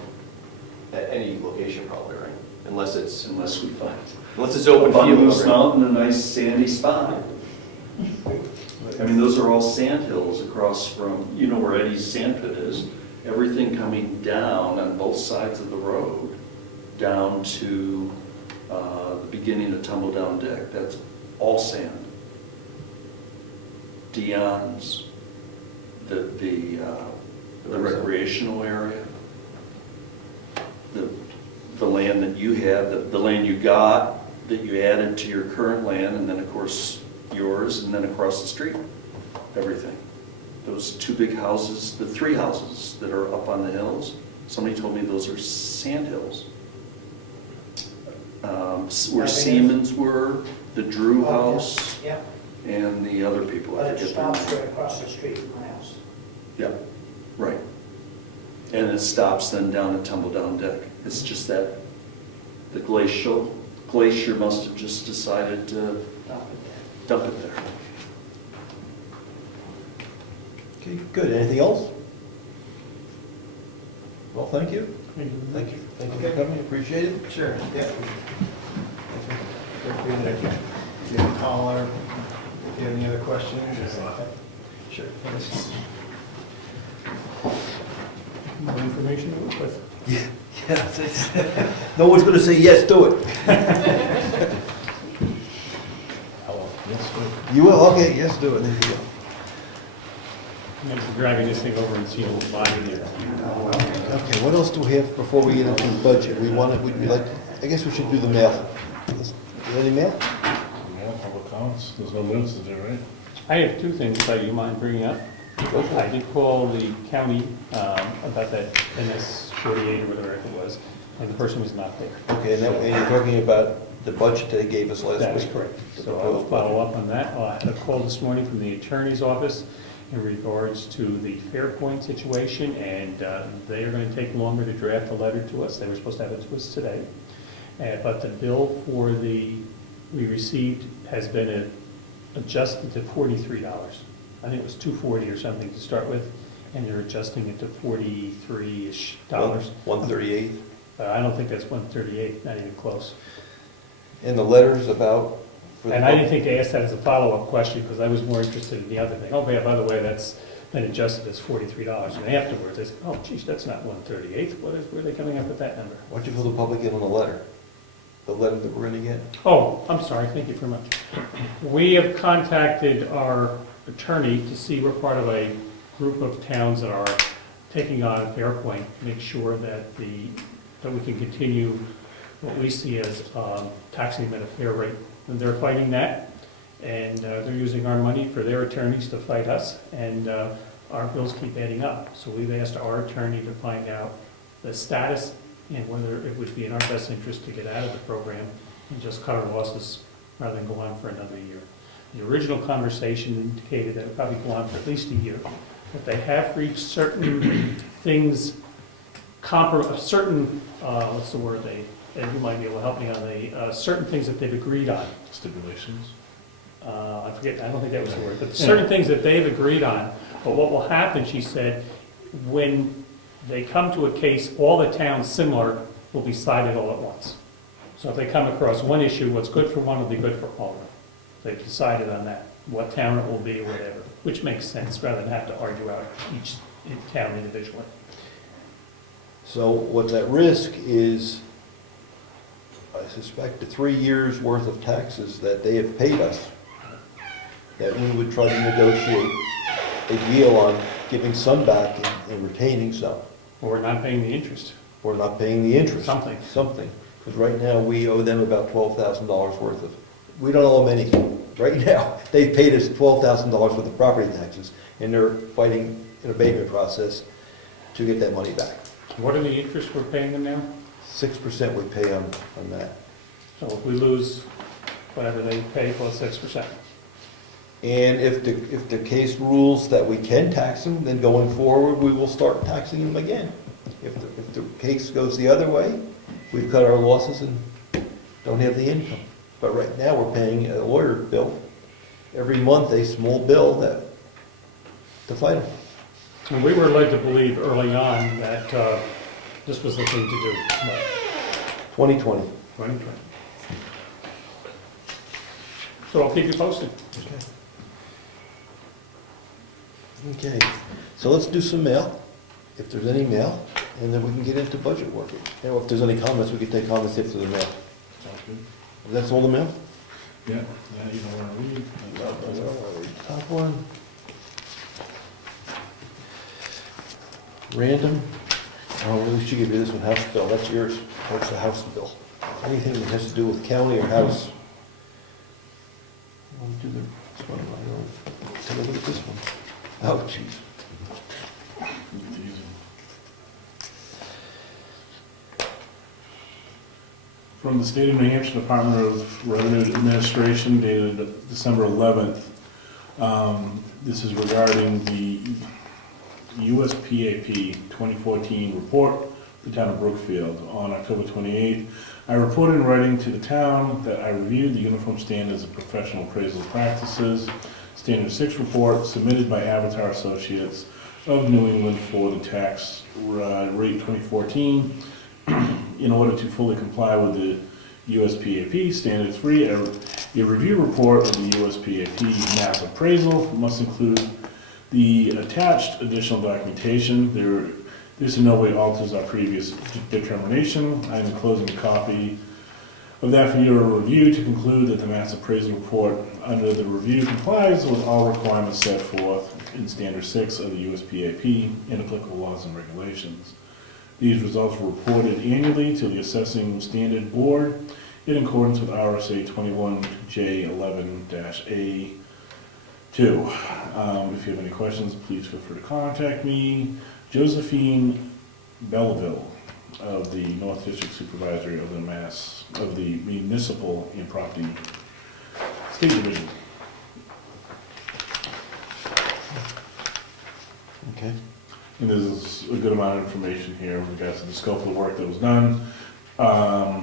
at any location probably, right? Unless it's Unless we find open a field. moose mountain, a nice sandy spot. I mean, those are all sand hills across from, you know where Eddie's sand pit is. Everything coming down on both sides of the road, down to the beginning of Tumble Down Deck, that's all sand. Dion's, the recreational area, the land that you have, the land you got, that you added to your current land, and then of course yours, and then across the street, everything. Those two big houses, the three houses that are up on the hills, somebody told me those are sand hills. Where Siemens were, the Drew house, Yeah, and the other people, I but it forget their stops name. right across the street from my house. Yeah, right. And it stops then down at Tumble Down Deck. It's just that the glacier must have just decided to dump it there. Okay, good. Anything else? Well, thank you. Thank you. Thank you for coming, appreciate it. Sure, yeah. You can call or if you have any other questions. Sure. Thanks. More information to work with. Yes. No one's gonna say yes to it. You will, okay, yes, do it. There you go. I'm going to be driving this thing over and see a little body there. Okay, what else do we have before we get into the budget? We'd like, I guess we should do the mail. Is there any mail? Yeah, public comments, there's no minutes to do, right? I have two things that you mind bringing up. Go for I it. did call the county about that NS 48 or whatever it was, and the person was not there. Okay, and you're talking about the budget they gave us last week? That is correct. So I'll follow up on that. I had a call this morning from the attorney's office in regards to the Fairpoint situation, and they are going to take longer to draft a letter to us. They were supposed to have it to us today. But the bill we received has been adjusted to $43. I think it was $240 or something to start with, and they're adjusting it to $43-ish. 138. I don't think that's 138, not even close. And the letters about? for the And I didn't think they asked that as a follow-up question, because I was more interested in the other thing. Oh, yeah, by the way, that's been adjusted as $43. And afterwards, I said, oh, geez, that's not 138. Where are they coming up with that number? Why don't you fill the public in on the letter? The letter that we're gonna get? Oh, I'm sorry, thank you very much. We have contacted our attorney to see we're part of a group of towns that are taking on Fairpoint, make sure that that we can continue what we see as taxing them at a fair rate. And they're fighting that, and they're using our money for their attorneys to fight us, and our bills keep adding up. So we've asked our attorney to find out the status and whether it would be in our best interest to get out of the program and just cut our losses rather than go on for another year. The original conversation indicated that it would probably go on for at least a year, that they have reached certain things, certain, what's the word, and you might be able to help me on certain things that they've agreed on. Stipulations? I forget, I don't think that was the word, but certain things that they've agreed on. But what will happen, she said, when they come to a case, all the towns similar will be cited all at once. So if they come across one issue, what's good for one will be good for all of them. They've decided on that, what town it will be, whatever, which makes sense, rather than have to argue out each town individually. So what's at risk is, I suspect, the 3 years' worth of taxes that they have paid us, that we would try to negotiate a deal on giving some back and retaining some, Or not paying the interest. or not paying the interest. Something. Something. Because right now, we owe them about $12,000 worth of, we don't owe them anything. Right now, they've paid us $12,000 worth of property taxes, and they're fighting an abatement process to get that money back. What are the interests we're paying them now? 6% we pay on that. So if we lose whatever they pay plus 6%. And if the case rules that we can tax them, then going forward, we will start taxing them again. If the case goes the other way, we've cut our losses and don't have the income. But right now, we're paying a lawyer bill every month, a small bill to fight them. And we were led to believe early on that this was the thing to do. But 2020. 2020. So I'll keep you posted. Okay, so let's do some mail, if there's any mail, and then we can get into budget work. And if there's any comments, we can take comments after the mail. Sounds good. That's all the mail? Yeah, yeah, you don't want to read. Top one. Random. Oh, we should give you this one, House bill, that's yours. What's the House bill? Anything that has to do with county or house. I want to do this one. Take a look at this one. Oh, jeez. It's easy. From the State of New Hampshire Department of Revenue Administration dated December 11th. This is regarding the USPAP 2014 report for the town of Brookfield. On October 28th, I reported in writing to the town that I reviewed the uniform standards of professional appraisal practices, Standard 6 report submitted by Avatar Associates of New England for the tax rate 2014 in order to fully comply with the USPAP Standard 3. A review report of the USPAP mass appraisal must include the attached additional documentation. This in no way alters our previous determination. I'm enclosing a copy of that for your review to conclude that the mass appraisal report under the review complies with all requirements set forth in Standard 6 of the USPAP and applicable laws and regulations. These results were reported annually to the Assessing Standard Board in accordance with RSA 21J11-A2. If you have any questions, please feel free to contact me. Josephine Belleville of the North District Supervisory of the Municipal and Property State Division. Okay. And there's a good amount of information here with regards to the scope of the work that was done, her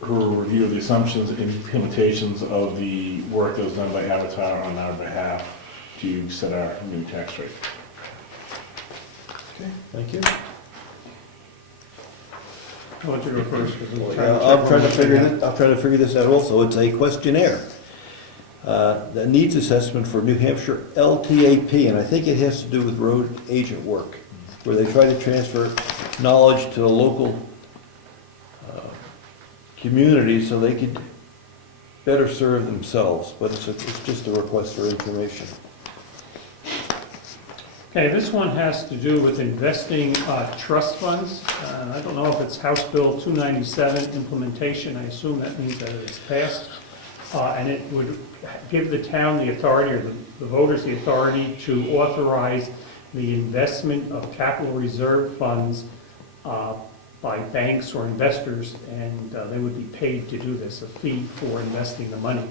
review of the assumptions and implementations of the work that was done by Avatar on our behalf to set our new tax rate. Okay, thank you. I'll let you go first. 'Cause I'm trying to figure this out also. It's a questionnaire that needs assessment for New Hampshire LTAP, and I think it has to do with road agent work, where they try to transfer knowledge to the local community so they could better serve themselves, but it's just a request for information. Okay, this one has to do with investing trust funds. I don't know if it's House Bill 297 implementation. I assume that means that it's passed. And it would give the town the authority, or the voters the authority, to authorize the investment of capital reserve funds by banks or investors, and they would be paid to do this, a fee for investing the money.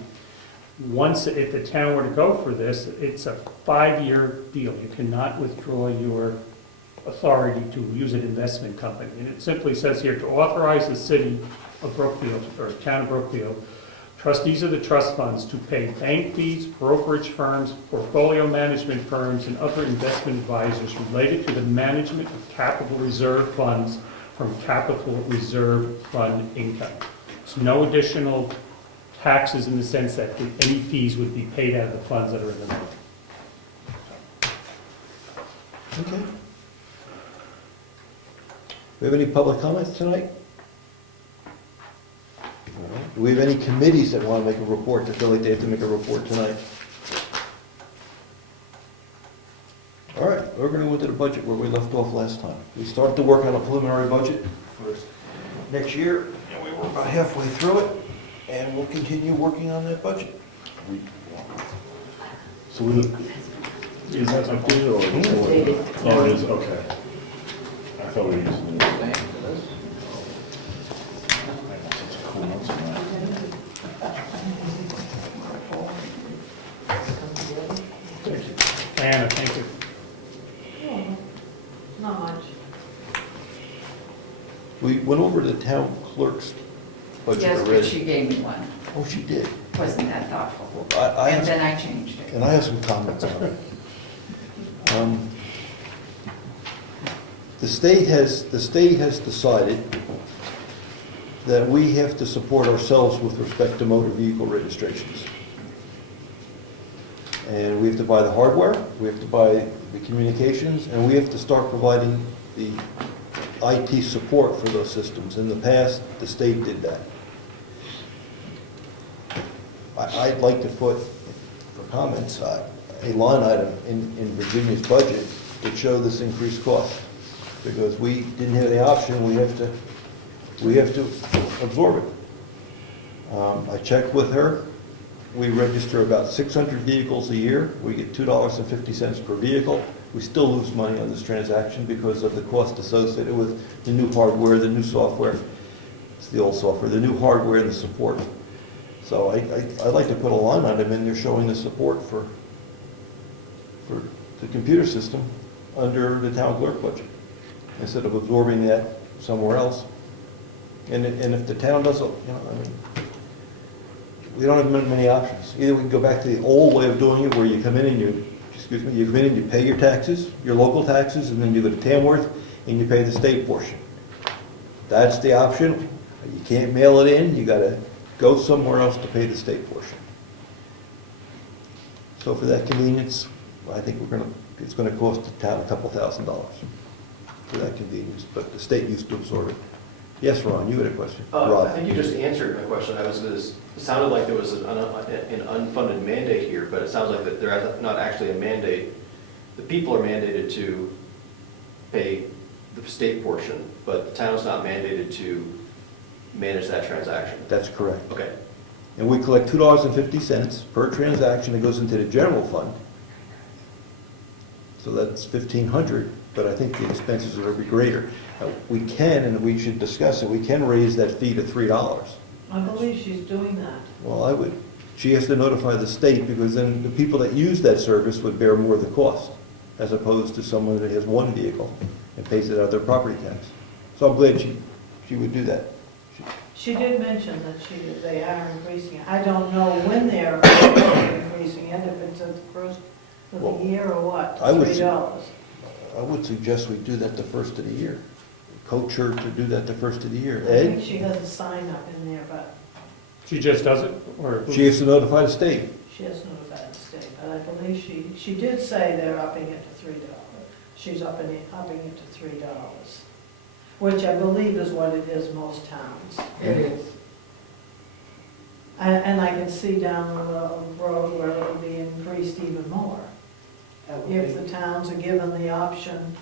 once, if the town were to go for this, it's a 5-year deal. You cannot withdraw your authority to use an investment company. And it simply says here, to authorize the city of Brookfield, or town of Brookfield, trustees of the trust funds to pay bank fees, brokerage firms, portfolio management firms, and other investment advisors related to the management of capital reserve funds from capital reserve fund income. There's no additional taxes in the sense that any fees would be paid out of the funds that are in the money. Okay. We have any public comments tonight? All right. Do we have any committees that want to make a report, that feel like they have to make a report tonight? All right, we're going to go into the budget where we left off last time. We started to work on a preliminary budget for next year, and we were about halfway through it, and we'll continue working on that budget. So is that updated or? Oh, it is, okay. I thought we were using it. Such a cool notes on that. Thank you. Anna, thank you. Not much. We went over the town clerk's budget Yes, but already. she gave me one. Oh, she did. Wasn't that thoughtful? I And have, then I changed it. and I have some comments on it. The state has decided that we have to support ourselves with respect to motor vehicle registrations. And we have to buy the hardware, we have to buy the communications, and we have to start providing the IT support for those systems. In the past, the state did that. I'd like to put, for comments, a line item in Virginia's budget to show this increased cost. Because we didn't have the option, we have to absorb it. I checked with her. We register about 600 vehicles a year. We get $2.50 per vehicle. We still lose money on this transaction because of the cost associated with the new hardware, the new software. It's the old software, the new hardware and the support. So I'd like to put a line item in there showing the support for the computer system under the town clerk budget, instead of absorbing that somewhere else. And if the town doesn't, we don't have many options. Either we can go back to the old way of doing it, where you come in and you come in and you pay your taxes, your local taxes, and then you go to Tamworth and you pay the state portion. That's the option. You can't mail it in, you gotta go somewhere else to pay the state portion. So for that convenience, I think it's gonna cost the town a couple $1,000 for that convenience, but the state used to absorb it. Yes, Ron, you had a question. I Rod. think you just answered my question. It sounded like there was an unfunded mandate here, but it sounds like that there is not actually a mandate. The people are mandated to pay the state portion, but the town is not mandated to manage that transaction. That's correct. Okay. And we collect $2.50 per transaction that goes into the general fund. So that's $1,500, but I think the expenses are going to be greater. We can, and we should discuss it, we can raise that fee to $3. I believe she's doing that. Well, she has to notify the state, because then the people that use that service would bear more of the cost, as opposed to someone that has one vehicle and pays it out of their property tax. So I'm glad she would do that. She did mention that they are increasing it. I don't know when they're increasing it, if it's at the first of the year or what, I would $3. I would suggest we do that the first of the year. Coach her to do that the first of the year. I think Ed, she has a sign up in there, but She just does it, or? she has to notify the state. she has notified the state. But I believe she did say they're upping it to $3. She's upping it to $3, which I believe is what it is most towns. It is. And I can see down the road where it'll be increased even more. If the towns are given the option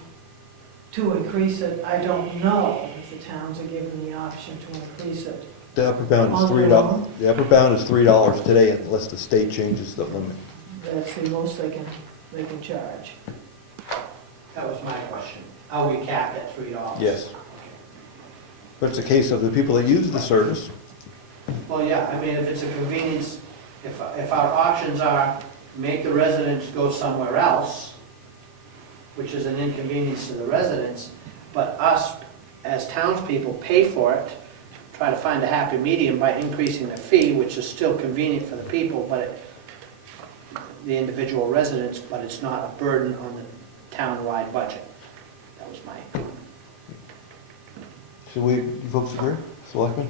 to increase it, I don't know if the towns are given the option to increase it. The upper bound is On their $3. own? The upper bound is $3 today, unless the state changes the limit. That's the most they can charge. That was my question. Are we capped at $3? Yes. But it's a case of the people that use the service. Well, yeah, I mean, if it's a convenience If our options are make the residents go somewhere else, which is an inconvenience to the residents, but us as townspeople pay for it, try to find a happy medium by increasing the fee, which is still convenient for the people, but the individual residents, but it's not a burden on the town-wide budget. That was my. Should we, you folks agree, selectmen?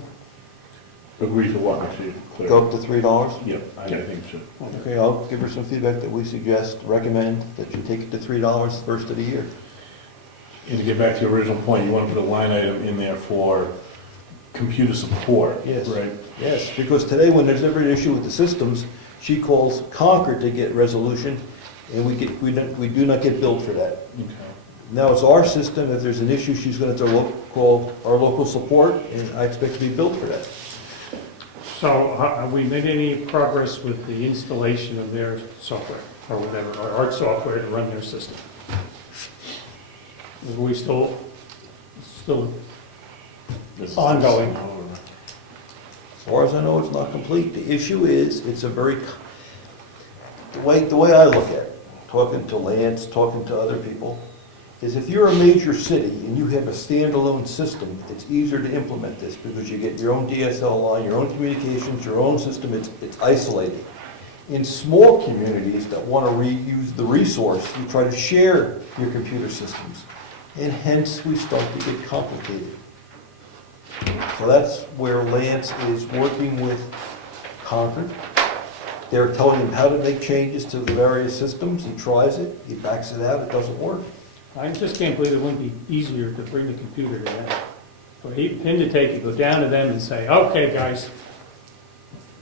Agree to what, actually? Clear. Go up to $3? Yep, I think so. Okay, I'll give her some feedback that we suggest, recommend that you take it to $3 first of the year. And to get back to your original point, you want to put a line item in there for computer support, Yes. right? Yes, because today when there's ever an issue with the systems, she calls Concord to get resolution, and we do not get billed for that. Okay. Now it's our system, if there's an issue, she's gonna have to call our local support, and I expect to be billed for that. So have we made any progress with the installation of their software or whatever, or art software to run their system? Are we still This is- ongoing? As far as I know, it's not complete. The issue is, it's a very, the way I look at it, talking to Lance, talking to other people, is if you're a major city and you have a standalone system, it's easier to implement this because you get your own DSL line, your own communications, your own system, it's isolated. In small communities that want to reuse the resource, you try to share your computer systems, and hence we start to get complicated. So that's where Lance is working with Concord. They're telling him how to make changes to the various systems. He tries it, he backs it out, it doesn't work. I just can't believe it wouldn't be easier to bring the computer to them. For him to take it, go down to them and say, okay, guys,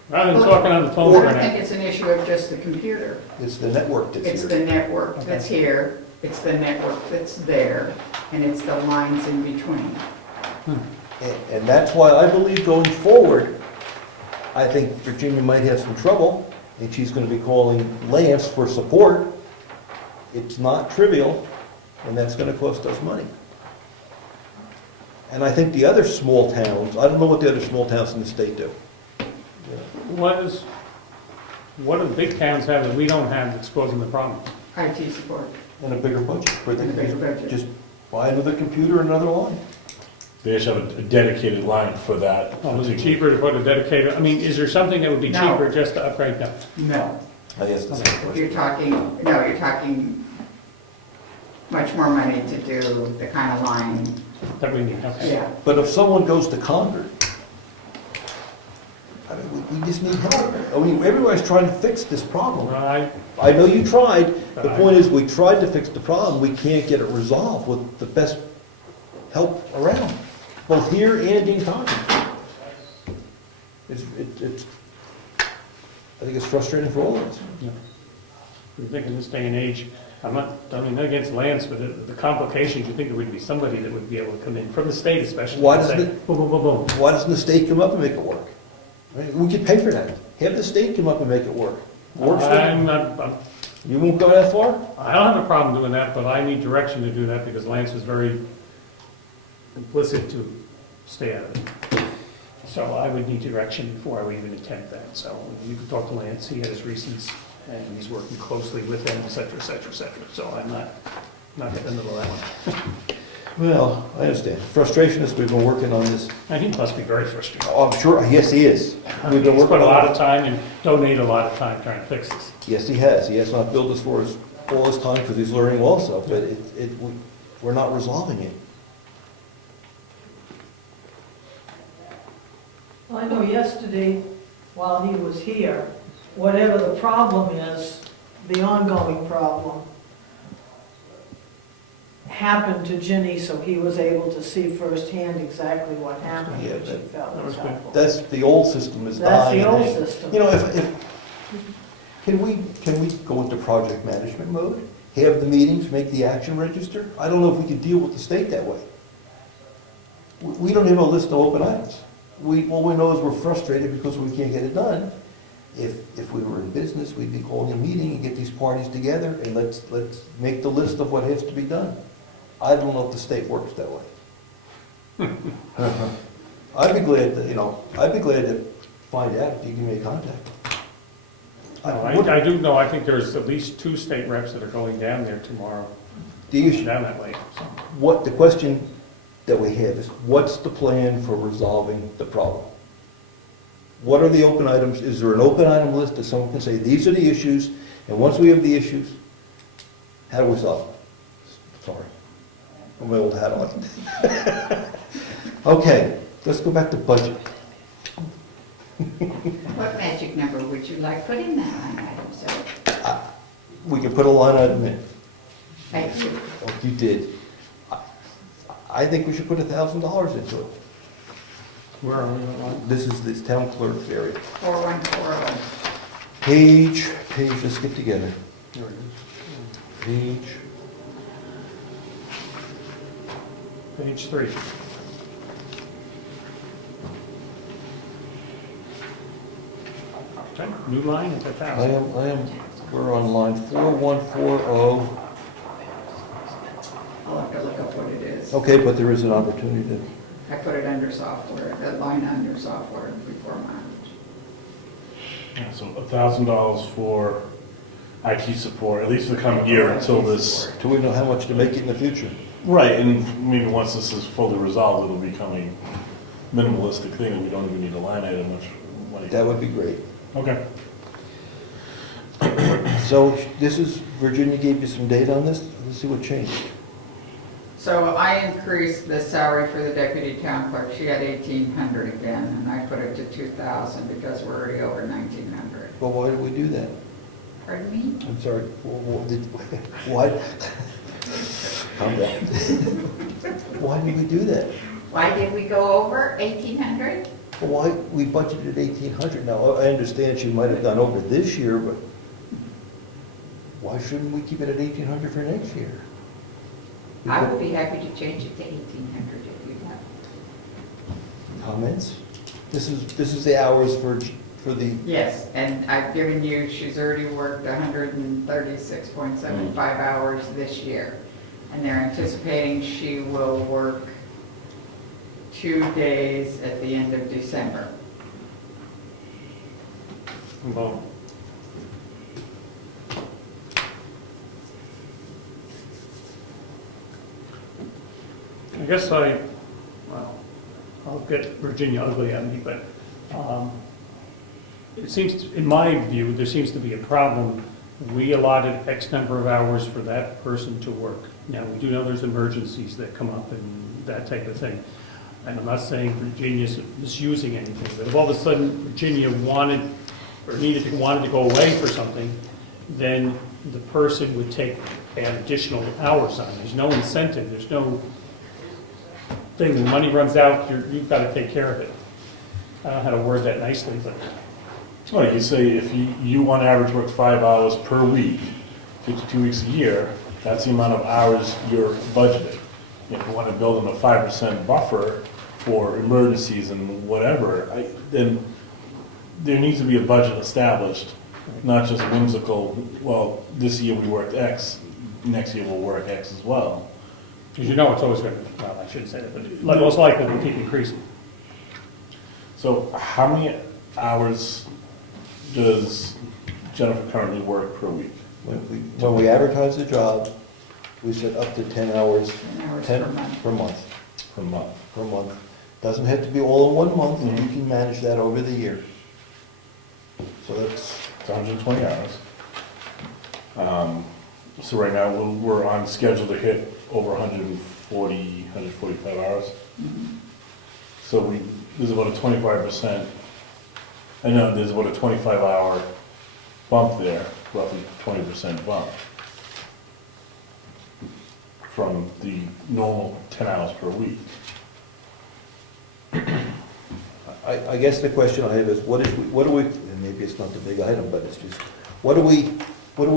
rather than talking on the phone I for don't an think hour. it's an issue of just the computer. It's the network that's It's here. the network that's here, it's the network that's there, and it's the lines in between. And that's why I believe going forward, I think Virginia might have some trouble, and she's gonna be calling Lance for support. It's not trivial, and that's gonna cost us money. And I think the other small towns, I don't know what the other small towns in the state do. What do the big towns have that we don't have that's causing the problem? IT support. And a bigger budget, where they And a bigger can budget. just buy another computer and another line. They should have a dedicated line for that. Oh, is it cheaper to put a dedicated, I mean, is there something that would be No. cheaper just to upgrade them? No. I asked the same question. You're talking much more money to do the kind of line, That we need, okay. yeah. But if someone goes to Concord, I mean, we just need help. I mean, everybody's trying to fix this problem. I know you tried. The point is, we tried to fix the problem, we can't get it resolved with the best help around, both here and in Concord. I think it's frustrating for all of us. We think in this day and age, I mean, not against Lance, but the complications, you think there would be somebody that would be able to come in, from the state especially. Why and doesn't say, it- Boom, boom, boom, boom. Why doesn't the state come up and make it work? I mean, we could pay for that. Have the state come up and make it work. Works for them. You won't go that far? I don't have a problem doing that, but I need direction to do that because Lance is very implicit to stay out of it. So I would need direction before I would even attempt that. So you could talk to Lance, he has reasons, and he's working closely with them, et cetera, et cetera, et cetera. So I'm not getting into that one. Well, I understand. Frustration is we've been working on this. And he must be very frustrated. Oh, I'm sure, yes, he is. We've been He's working put a lot on of time and donated a lot of time trying to fix this. Yes, he has. He has not billed us for all his time because he's learning also, but we're not resolving it. Well, I know yesterday, while he was here, whatever the problem is, the ongoing problem, happened to Ginny, so he was able to see firsthand exactly what happened, Yeah, which he felt that was was good. helpful. That's, the old system is That's dying. the old system. You know, can we go into project management mode? Have the meetings, make the action register? I don't know if we can deal with the state that way. We don't have a list of open items. All we know is we're frustrated because we can't get it done. If we were in business, we'd be calling a meeting and get these parties together and let's make the list of what has to be done. I don't know if the state works that way. I'd be glad to find out if you give me a contact. I do know, I think there's at least 2 state reps that are going down there tomorrow, The issue, down that way. So, what, the question that we have is, what's the plan for resolving the problem? What are the open items? Is there an open item list that someone can say, these are the issues, and once we have the issues, how do we solve them? Sorry, I'm my old hat on. Okay, let's go back to budget. What magic number would you like put in that line item, sir? We can put a line item in. Thank you. Oh, you did. I think we should put $1,000 into it. where are we on that line? This is this town clerk's area. 4140. Page, let's get together. There it is. Page, Page 3. Okay, new line at 1,000. we're on line 4140. I'll have to look up what it is. Okay, but there is an opportunity to, I put it under software, the line under software before mileage. Yeah, so $1,000 for IT support, at least for the coming year until this. do we know how much to make it in the future? Right, and maybe once this is fully resolved, it'll become a minimalistic thing, and we don't even need a line item much money. That would be great. Okay. So this is, Virginia gave you some data on this? Let's see what changed. So I increased the salary for the deputy town clerk. She had 1,800 again, and I put it to 2,000 because we're already over 1,900. Well, why did we do that? Pardon me? I'm sorry, why? Calm down. Why did we do that? Why did we go over 1,800? Well, why, we budgeted 1,800. Now, I understand she might have gone over this year, but why shouldn't we keep it at 1,800 for next year? I would be happy to change it to 1,800 if you have. Comments? This is the hours for the, Yes, and I've given you, she's already worked 136.75 hours this year. And they're anticipating she will work 2 days at the end of December. Well, I guess well, I'll get Virginia ugly at me, but it seems, in my view, there seems to be a problem. We allotted X number of hours for that person to work. Now, we do know there's emergencies that come up and that type of thing. And I'm not saying Virginia's misusing anything, but if all of a sudden Virginia wanted to go away for something, then the person would add additional hours on. There's no incentive, there's no thing, when money runs out, you've got to take care of it. I don't know how to word that nicely, but. Well, you say if you on average work 5 hours per week, 52 weeks a year, that's the amount of hours you're budgeted. If you want to build in a 5% buffer for emergencies and whatever, then there needs to be a budget established, not just whimsical, well, this year we worked X, next year we'll work X as well. Because you know it's always going to, well, I shouldn't say that, but most likely will keep increasing. So how many hours does Jennifer currently work per week? when we advertise the job, we said up to 10 hours. 10 hours 10 per month. per month. Per month. Per month. Doesn't have to be all in 1 month, Mhm. you can manage that over the year. So that's, It's 120 hours. So right now, we're on schedule to hit over 145 hours. So there's about a 25%, I know there's about a 25-hour bump there, roughly 20% bump from the normal 10 hours per week. I guess the question I have is, what do we, and maybe it's not the big item, but it's just, what do we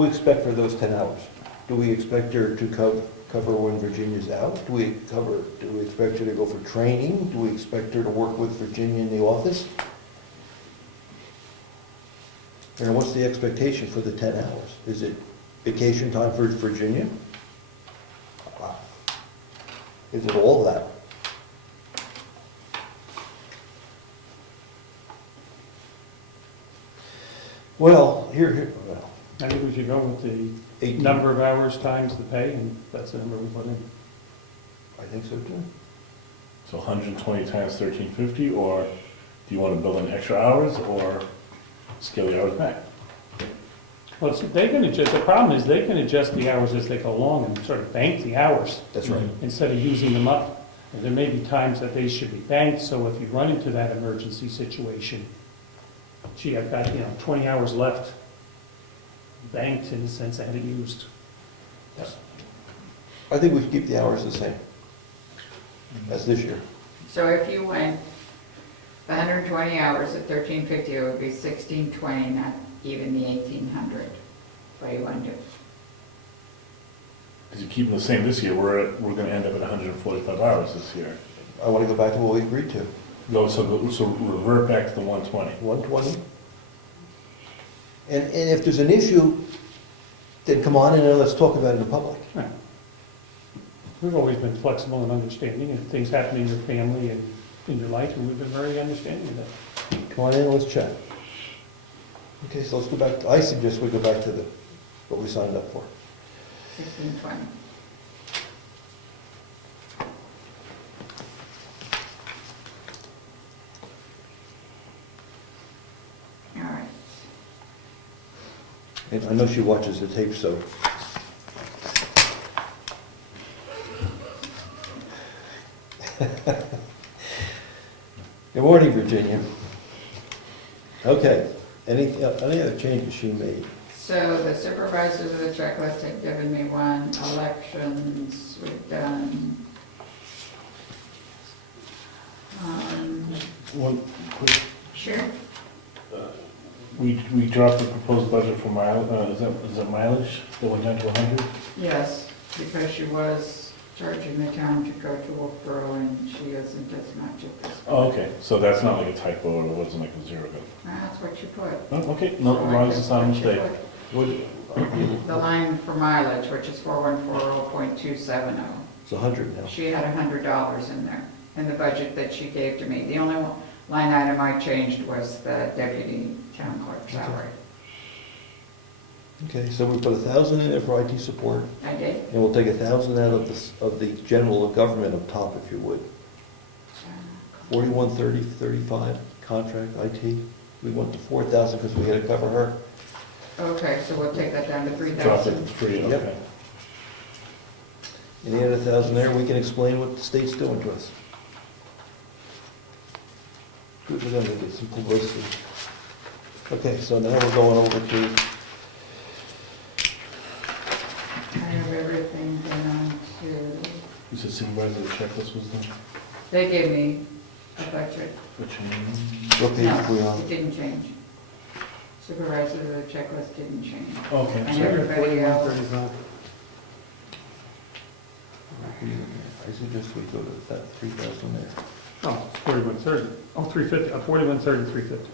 expect for those 10 hours? Do we expect her to cover when Virginia's out? Do we expect her to go for training? Do we expect her to work with Virginia in the office? And what's the expectation for the 10 hours? Is it vacation time for Virginia? Is it all that? Well, well, I think we should go with the 18. number of hours times the pay, and that's the number we put in. I think so too. So 120 times 1350, or do you want to build in extra hours or scale the hours back? Well, they can adjust, the problem is they can adjust the hours as they go along and sort of bank the hours That's right. instead of using them up. And there may be times that they should be banked, so if you run into that emergency situation, gee, I've got, 20 hours left, banked in the sense I had it used. I think we should keep the hours the same as this year. So if you went 120 hours at 1350, it would be 1620, not even the 1800. What do you want to do? Because you keep them the same this year, we're going to end up at 145 hours this year. I want to go back to what we agreed to. So revert back to the 120. 120. And if there's an issue, then come on in and let's talk about it in public. Right. We've always been flexible and understanding, and things happen in your family and in your life, and we've been very understanding of that. Come on in and let's chat. Okay, so let's go back, I suggest we go back to what we signed up for. 1620. All right. And I know she watches the tape, so. Good morning, Virginia. Okay, any other changes she made? So the supervisors of the checklist had given me one, elections, we've done. One quick, Sure. we dropped the proposed budget for is that mileage that went down to 100? Yes, because she was charging the town to go to Wolfboro and she isn't as much at this point. Oh, okay, so that's not like a typo, or it wasn't like a zero. That's what you put. Oh, okay, no, as long as it's not a mistake. The line for mileage, which is 4140.270. It's 100 now. She had $100 in there, in the budget that she gave to me. The only line item I changed was the deputy town clerk salary. Okay, so we put 1,000 in there for IT support, I did. and we'll take 1,000 out of the general government up top, if you would. 413035 contract IT. We went to 4,000 because we had to cover her. Okay, so we'll take that down to Drop it 3,000. to 3, Yep. okay. And add 1,000 there, we can explain what the state's doing to us. Good for them to get some publicity. Okay, so now we're going over to, I have everything down to, You said supervisor, the checklist was they gave me a budget. the change? what page are we No, on? it didn't change. Supervisor, the checklist didn't change. Okay, And sorry. everybody else, 4135. I suggest we go to that 3,000 there. Oh, 4130. Oh, 350, 4130, 350.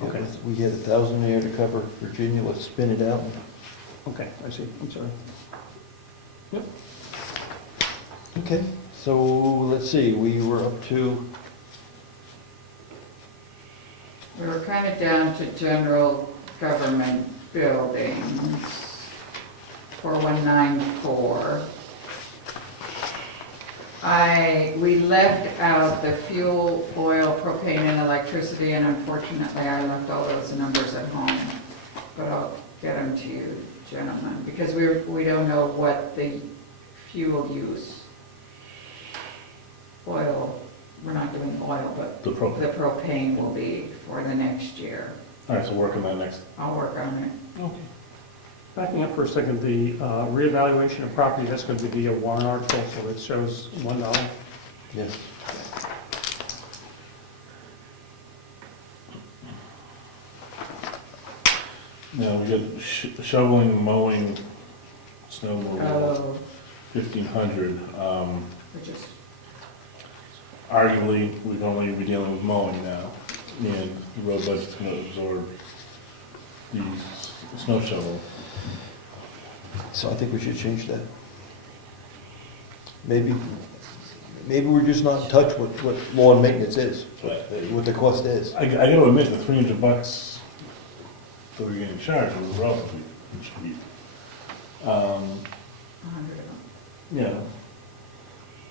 Okay. We had 1,000 there to cover Virginia, let's spin it out. Okay, I see, I'm sorry. Okay, so let's see, we were up to, we were kind of down to general government buildings, 4194. We left out the fuel, oil, propane, and electricity, and unfortunately, I left all those numbers at home. But I'll get them to you, gentlemen, because we don't know what the fuel use. Oil, we're not doing oil, but The propane. the propane will be for the next year. All right, so work on that next. I'll work on it. Okay. Backing up for a second, the reevaluation of property, that's going to be a warrant article, so it shows $1. yes. Now, we got shoveling, mowing, snow removal, Oh, 1,500. which is, Arguably, we'd only be dealing with mowing now, and the road budget's gonna absorb the snow shovel. So I think we should change that. Maybe we're just not in touch with what lawn maintenance is, what the cost is. I gotta admit, the $300 that we're getting charged was relatively cheap. 100 of them. Yeah.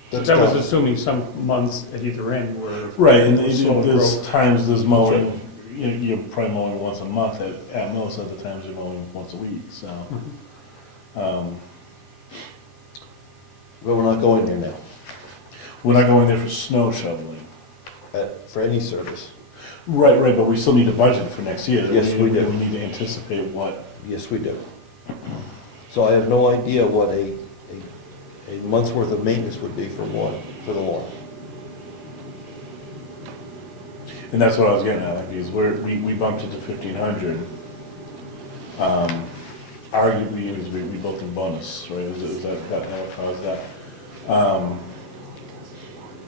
That's That was done. assuming some months at either end were. Right, and slow there's growth. times there's mowing, you're probably mowing once a month, at most other times you're mowing once a week, so. Well, we're not going there now, We're not going there for snow shoveling. for any service. Right, but we still need a budget for next year. Yes, we do. We need to anticipate what, Yes, we do. So I have no idea what a month's worth of maintenance would be for the lawn. and that's what I was getting at, because we bumped it to 1,500. Arguably, it was, we built in bonus, right, is that what caused that?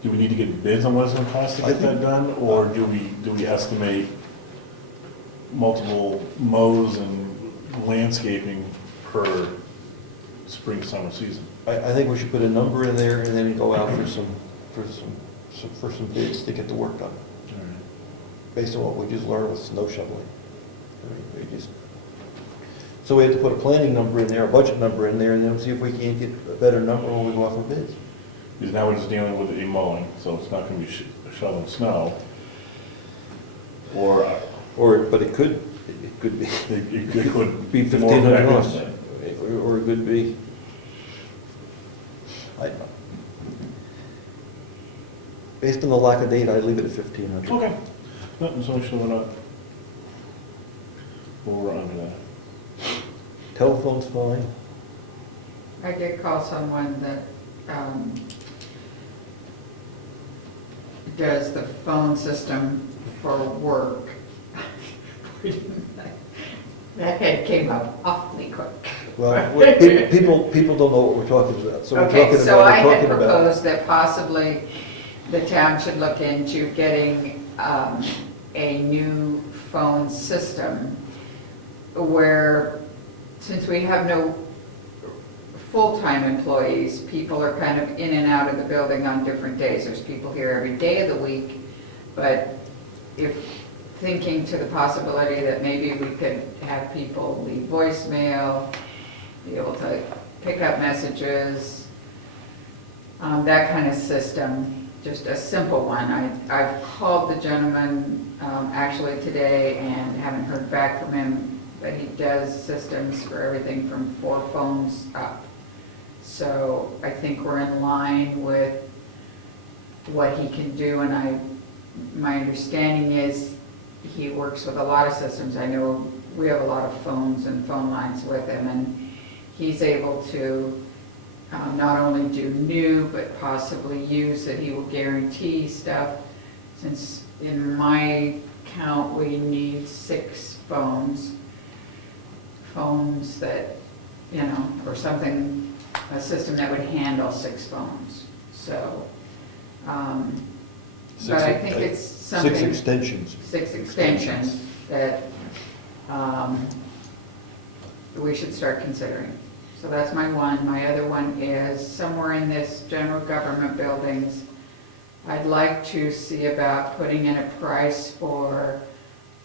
Do we need to get bids on what it's gonna cost to I get that think- done, or do we estimate multiple mows and landscaping per spring, summer season? I think we should put a number in there and then go out for some bids to get the work done, based on what we just learned with snow shoveling. So we have to put a planning number in there, a budget number in there, and then see if we can't get a better number when we go out for bids. Because now we're just dealing with a mowing, so it's not gonna be shoveling snow. But it could be, It could be more $1,500, effective. or it could be, I don't know. Based on the lack of data, I'd leave it at 1,500. Okay. No, so sure we're not, we're under that. Telephone's fine. I did call someone that does the phone system for work. That head came up awfully quick. Well, people don't know what we're talking about, so we're Okay, talking so I about, we're had talking about. proposed that possibly the town should look into getting a new phone system where, since we have no full-time employees, people are kind of in and out of the building on different days. There's people here every day of the week, but if thinking to the possibility that maybe we could have people leave voicemail, be able to pick up messages, that kind of system, just a simple one. I've called the gentleman actually today and haven't heard back from him, but he does systems for everything from 4 phones up. So I think we're in line with what he can do, and my understanding is he works with a lot of systems. I know we have a lot of phones and phone lines with him, and he's able to not only do new, but possibly use that he will guarantee stuff. Since in my count, we need 6 phones that, you know, or something, a system that would handle 6 phones. So, but I think it's something. 6 extensions. 6 extensions that we should start considering. So that's my one. My other one is somewhere in this general government buildings, I'd like to see about putting in a price for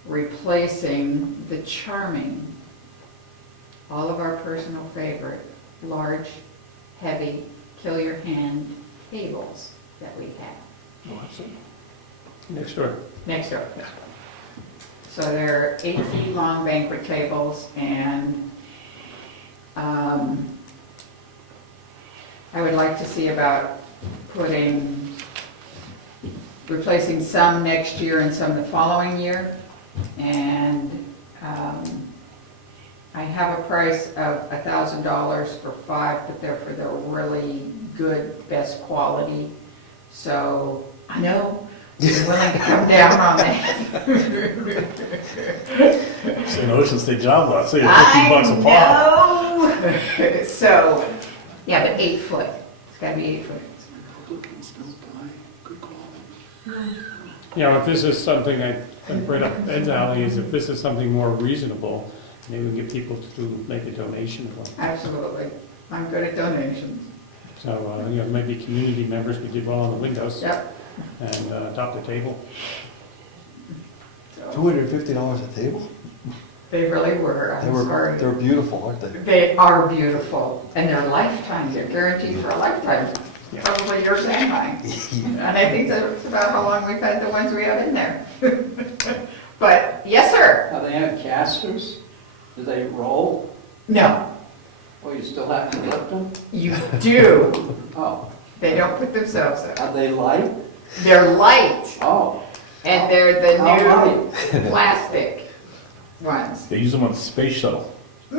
replacing the charming, all of our personal favorite, large, heavy, kill your hand tables that we have. Next door. Next door. So they're 8 feet long banquet tables, and I would like to see about replacing some next year and some the following year. And I have a price of $1,000 for 5, but they're for the really good, best quality. So I know you're willing to come down on that. So in Ocean State job lot, say $50 a pop. I know. So, yeah, but 8 foot. It's gotta be 8 foot. You know, if this is something, I bring up Ed's alley, is if this is something more reasonable, maybe we can get people to make a donation. Absolutely. I'm good at donations. So, you know, maybe community members could get one on the windows Yep. and adopt a table. $250 a table? They really were, I'm sorry. They're beautiful, aren't they? They are beautiful, and they're lifetime, they're guaranteed for a lifetime, probably yours and mine. And I think that's about how long we've had the ones we have in there. But, yes, sir? Now, they have casters? Do they roll? No, Oh, you still have to lift them? you do. Oh, They don't put themselves up. are they light? They're light, Oh, and they're the how new light? plastic ones. They use them on the space shuttle. They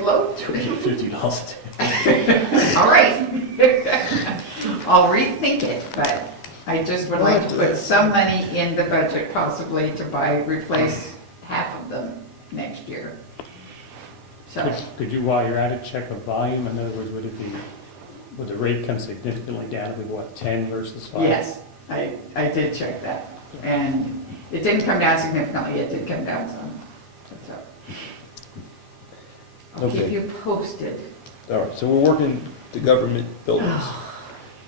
float. $50. All right. I'll rethink it, but I just would like to put some money in the budget possibly to replace half of them next year. So, Could you, while you're at it, check the volume? In other words, would the rate come significantly down to what, 10 versus 5? yes, I did check that. And it didn't come down significantly, it did come down some. So, I'll keep Okay. you posted. All right, so we're working the government buildings.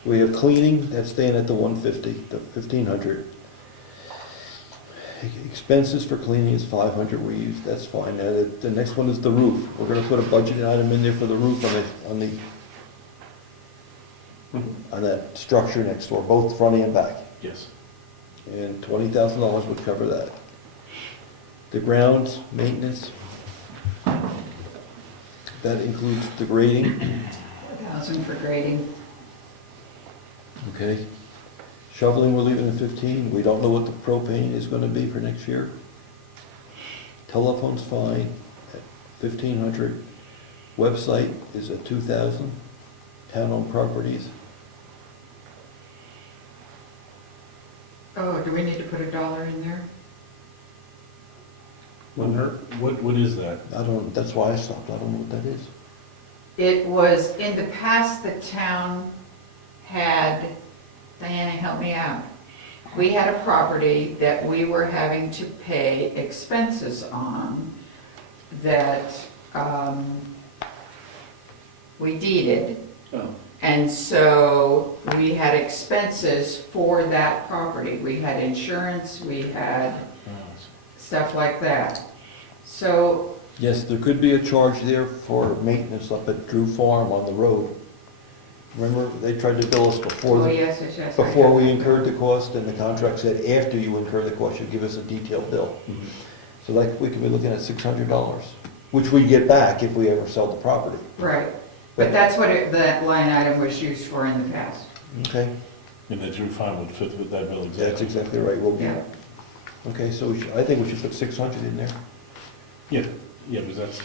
We have cleaning, that's staying at the 150, the 1,500. Expenses for cleaning is 500 we use, that's fine. Now, the next one is the roof. We're gonna put a budget item in there for the roof on that structure next door, both front and back. Yes. And $20,000 would cover that. The grounds, maintenance, that includes the grading, 1,000 for grading. okay? Shoveling, we're leaving at 15, we don't know what the propane is gonna be for next year. Telephone's fine, at 1,500. Website is at 2,000. Town-owned properties, Oh, do we need to put $1 in there? What is that? that's why I stopped, I don't know what that is. It was, in the past, the town had, Diana, help me out. We had a property that we were having to pay expenses on that we deeded. Oh. And so we had expenses for that property. We had insurance, we had stuff like that. So, Yes, there could be a charge there for maintenance up at Drew Farm on the road. Remember, they tried to bill us before, oh, yes, yes, yes. before we incurred the cost, and the contract said after you incur the cost, you give us a detailed bill. So like, we could be looking at $600, which we get back if we ever sell the property. Right, but that's what that line item was used for in the past. Okay, And that Drew Farm would fit with that bill exactly. that's exactly right, we'll be, Yeah. okay, so I think we should put 600 in there. Yeah, because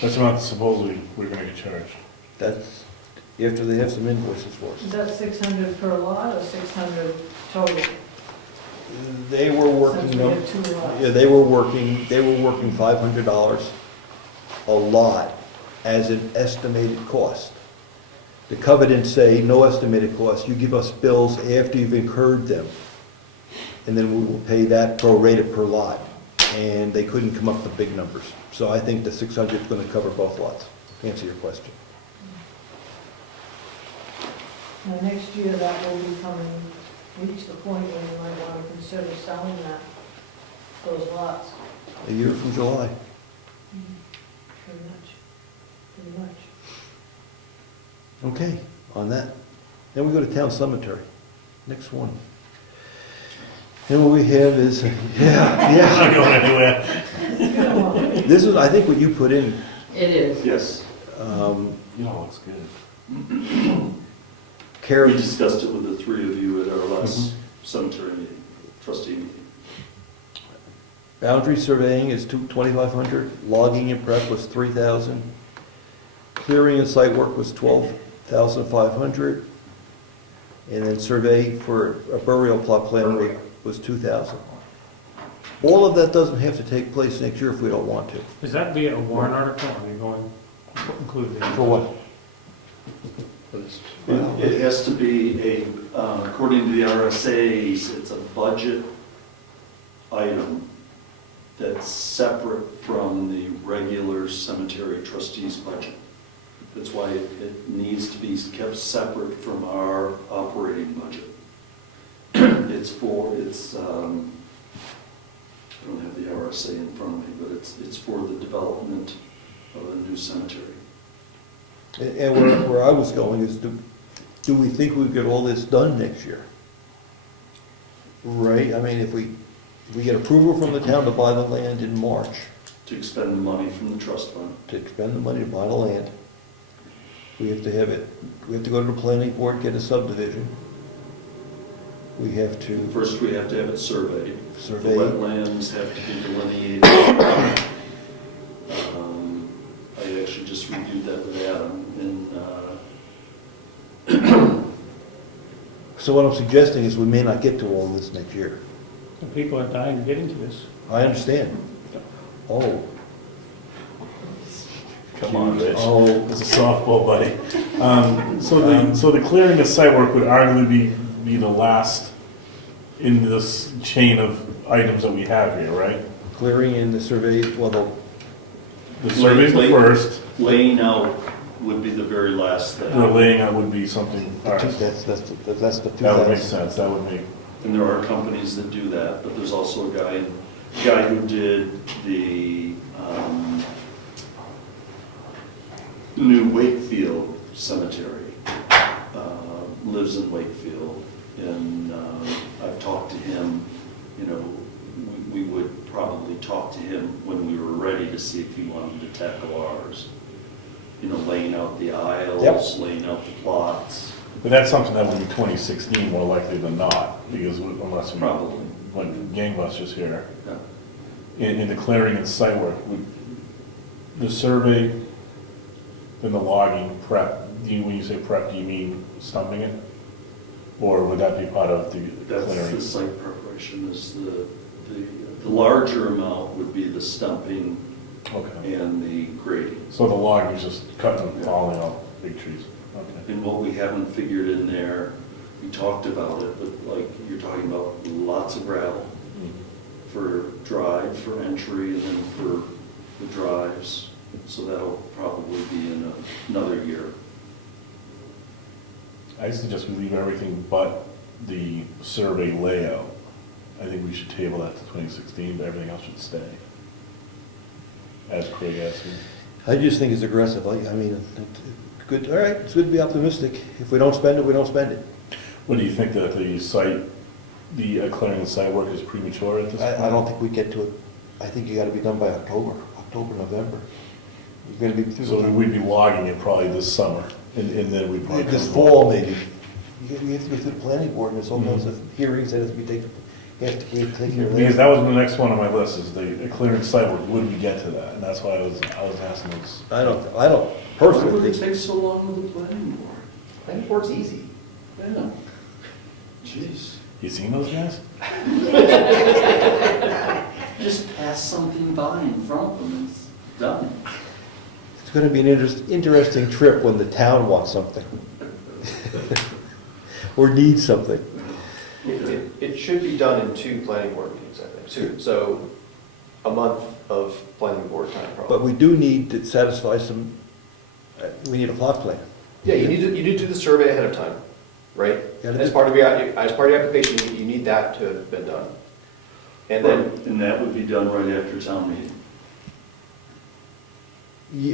that's around supposedly we're gonna get charged. That's after they have some invoices for Is us. that 600 per lot or 600 total? They were working, Since we have 2 lots. yeah, they were working $500 a lot as an estimated cost. The covenants say no estimated cost, you give us bills after you've incurred them, and then we will pay that pro rata per lot. And they couldn't come up with big numbers. So I think the 600 is going to cover both lots, to answer your question. Now, next year, that will be coming, reach the point where you might want to consider selling those lots. A year from July. Pretty much. Okay, on that. Then we go to town cemetery. Next one. And what we have is, yeah. Not going anywhere. This is, I think, what you put in. It is. Yes, You know, looks good. we Carrie, discussed it with the three of you at our last cemetery meeting, trustee meeting. boundary surveying is 2,500. Logging and prep was 3,000. Clearing and site work was 12,500. And then survey for a burial plot plan was 2,000. All of that doesn't have to take place next year if we don't want to. Is that via a warrant article, or are you going to include it? For what? It has to be according to the RSA's, it's a budget item that's separate from the regular cemetery trustees budget. That's why it needs to be kept separate from our operating budget. It's I don't have the RSA in front of me, but it's for the development of a new cemetery. And where I was going is, do we think we'll get all this done next year? Right, I mean, if we get approval from the town to buy the land in March, To expend the money from the trust fund. to expend the money to buy the land, we have to have it, we have to go to the planning board, get a subdivision. We have to First, we have to have it surveyed. The survey, wetlands have to be delineated. I actually just reviewed that with Adam, and so what I'm suggesting is we may not get to all this next year. And people are dying to get into this. I understand. Oh, Come on, Rich. oh, It's a softball, buddy. So the clearing of site work would arguably be the last in this chain of items that we have here, right? clearing in the survey, well, The survey's the first, laying out would be the very last the thing. laying out would be something, all right. that's the That would make 2000. sense, that would make, And there are companies that do that, but there's also a guy who did the new Wakefield Cemetery, lives in Wakefield, and I've talked to him, you know, we would probably talk to him when we were ready to see if he wanted to tackle ours. You know, laying out the aisles, laying out the plots. but that's something that would be 2016 more likely than not, because unless we Probably. went gangbusters here. Yeah. In the clearing and site work, would the survey, then the logging, prep, when you say prep, do you mean stumping it? Or would that be part of the That's the clearing? site preparation, is the larger amount would be the stumping Okay, and the grading. so the logging is just cutting and falling off big trees, okay. And what we haven't figured in there, we talked about it, but like, you're talking about lots of gravel for drive, for entry, and then for the drives. So that'll probably be in another year. I suggest we leave everything but the survey layout. I think we should table that to 2016, but everything else should stay. As Craig asked me. I just think it's aggressive, I mean, good, all right, it's good to be optimistic. If we don't spend it, we don't spend it. What do you think that the site, the clearing the site work is premature at this point? I don't think we get to it, I think you gotta be done by October, November. You're gonna be through. So we'd be logging it probably this summer, and then we'd probably. This fall, maybe. You have to go through the planning board, and there's all kinds of hearings that have to be taken, you have to take care of Because that. that was the next one on my list, is the clearing site work, would we get to that? And that's why I was asking those. I don't Why personally would it think, take so long with the planning board? Planning board's easy. Yeah. Jeez. You seen those guys? Just pass something by in front of them, it's done. it's gonna be an interesting trip when the town wants something. Or needs something. It should be done in 2 planning board meetings, I think, too. So a month of planning board time, But probably. we do need to satisfy some, we need a plot plan. Yeah, you need to do the survey ahead of time, right? Gotta As do- part of your application, you need that to have been done. And then, And that would be done right after town meeting.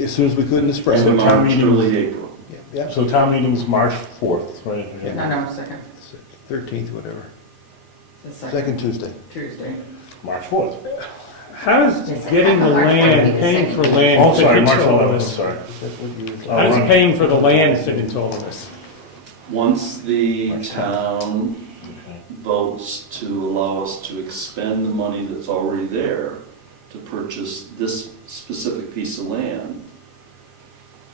As soon as we could in the spring. So End of town March, meeting- early April. Yeah, So town meeting's March 4th, right? No, second, 13th, whatever. the Second Tuesday. Tuesday. March 4th. How does getting the land, paying for land Oh, fit sorry, into March all of 11th, this? sorry. That's what you- How does paying for the land fit into all of this? Once the town Okay. votes to allow us to expend the money that's already there to purchase this specific piece of land,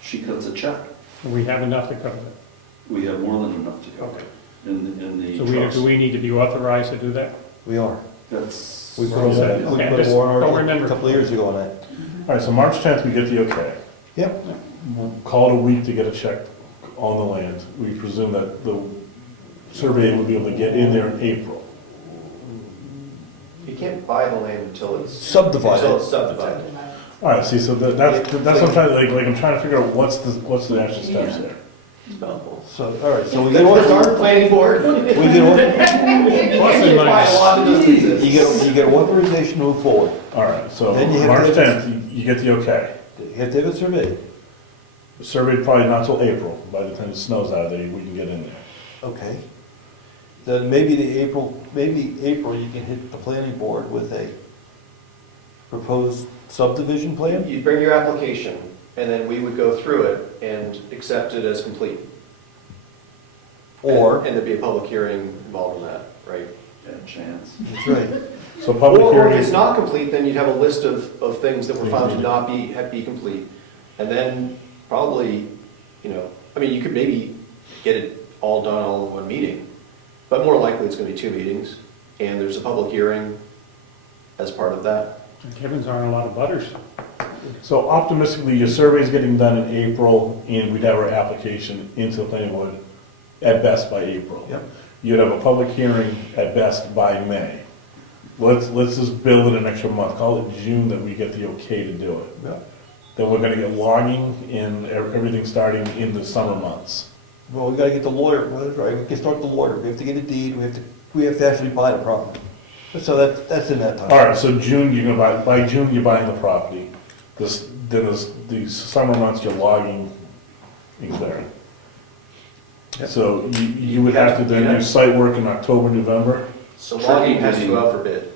she cuts a check. We have enough to cover it. We have more than enough to cover in the So trust. do we need to be authorized to do that? We are. That's. We put a Okay, warrant I just article don't a remember. couple of years ago on that. All right, so March 10th, we get the okay. Yep. We'll call it a week to get a check on the land. We presume that the survey would be able to get in there in April. you can't buy the land until it's. Subdivided. Until it's subdivided. All right, see, so that's what I'm trying to, like I'm trying to figure out what's the actual steps there. No. So, all right, so we Get get with our what? planning board. We get what? Plus and minus. Bylaw doesn't exist. You get authorization to move forward. All right, so Then you have March to- 10th, you get the okay. You have to have it surveyed. The survey probably not till April. By the time it snows out there, we can get in there. Okay. Then maybe April you can hit the planning board with a proposed subdivision plan? You'd bring your application, and then we would go through it and accept it as complete. Or, And there'd be a public hearing involved in that, right? Yeah, chance. that's right. So public Or if hearing, it's not complete, then you'd have a list of things that were found to not be complete. And then probably, I mean, you could maybe get it all done all in one meeting, but more likely it's gonna be 2 meetings, and there's a public hearing as part of that. And Kevin's aren't a lot of butters. so optimistically, your survey's getting done in April, and we'd have our application into the planning board at best by April. Yep. You'd have a public hearing at best by May. Let's just build it an extra month, call it June that we get the okay to do it. Yeah. Then we're gonna get logging and everything starting in the summer months. Well, we gotta get the lawyer, well, that's right, we can start the lawyer, we have to get a deed, we have to actually buy the property. So that's in that time. All right, so June, you're gonna by June, you're buying the property. These summer months, you're logging and clearing. Yep. So you would have to then do site work in October, November? So logging has to go out for bid.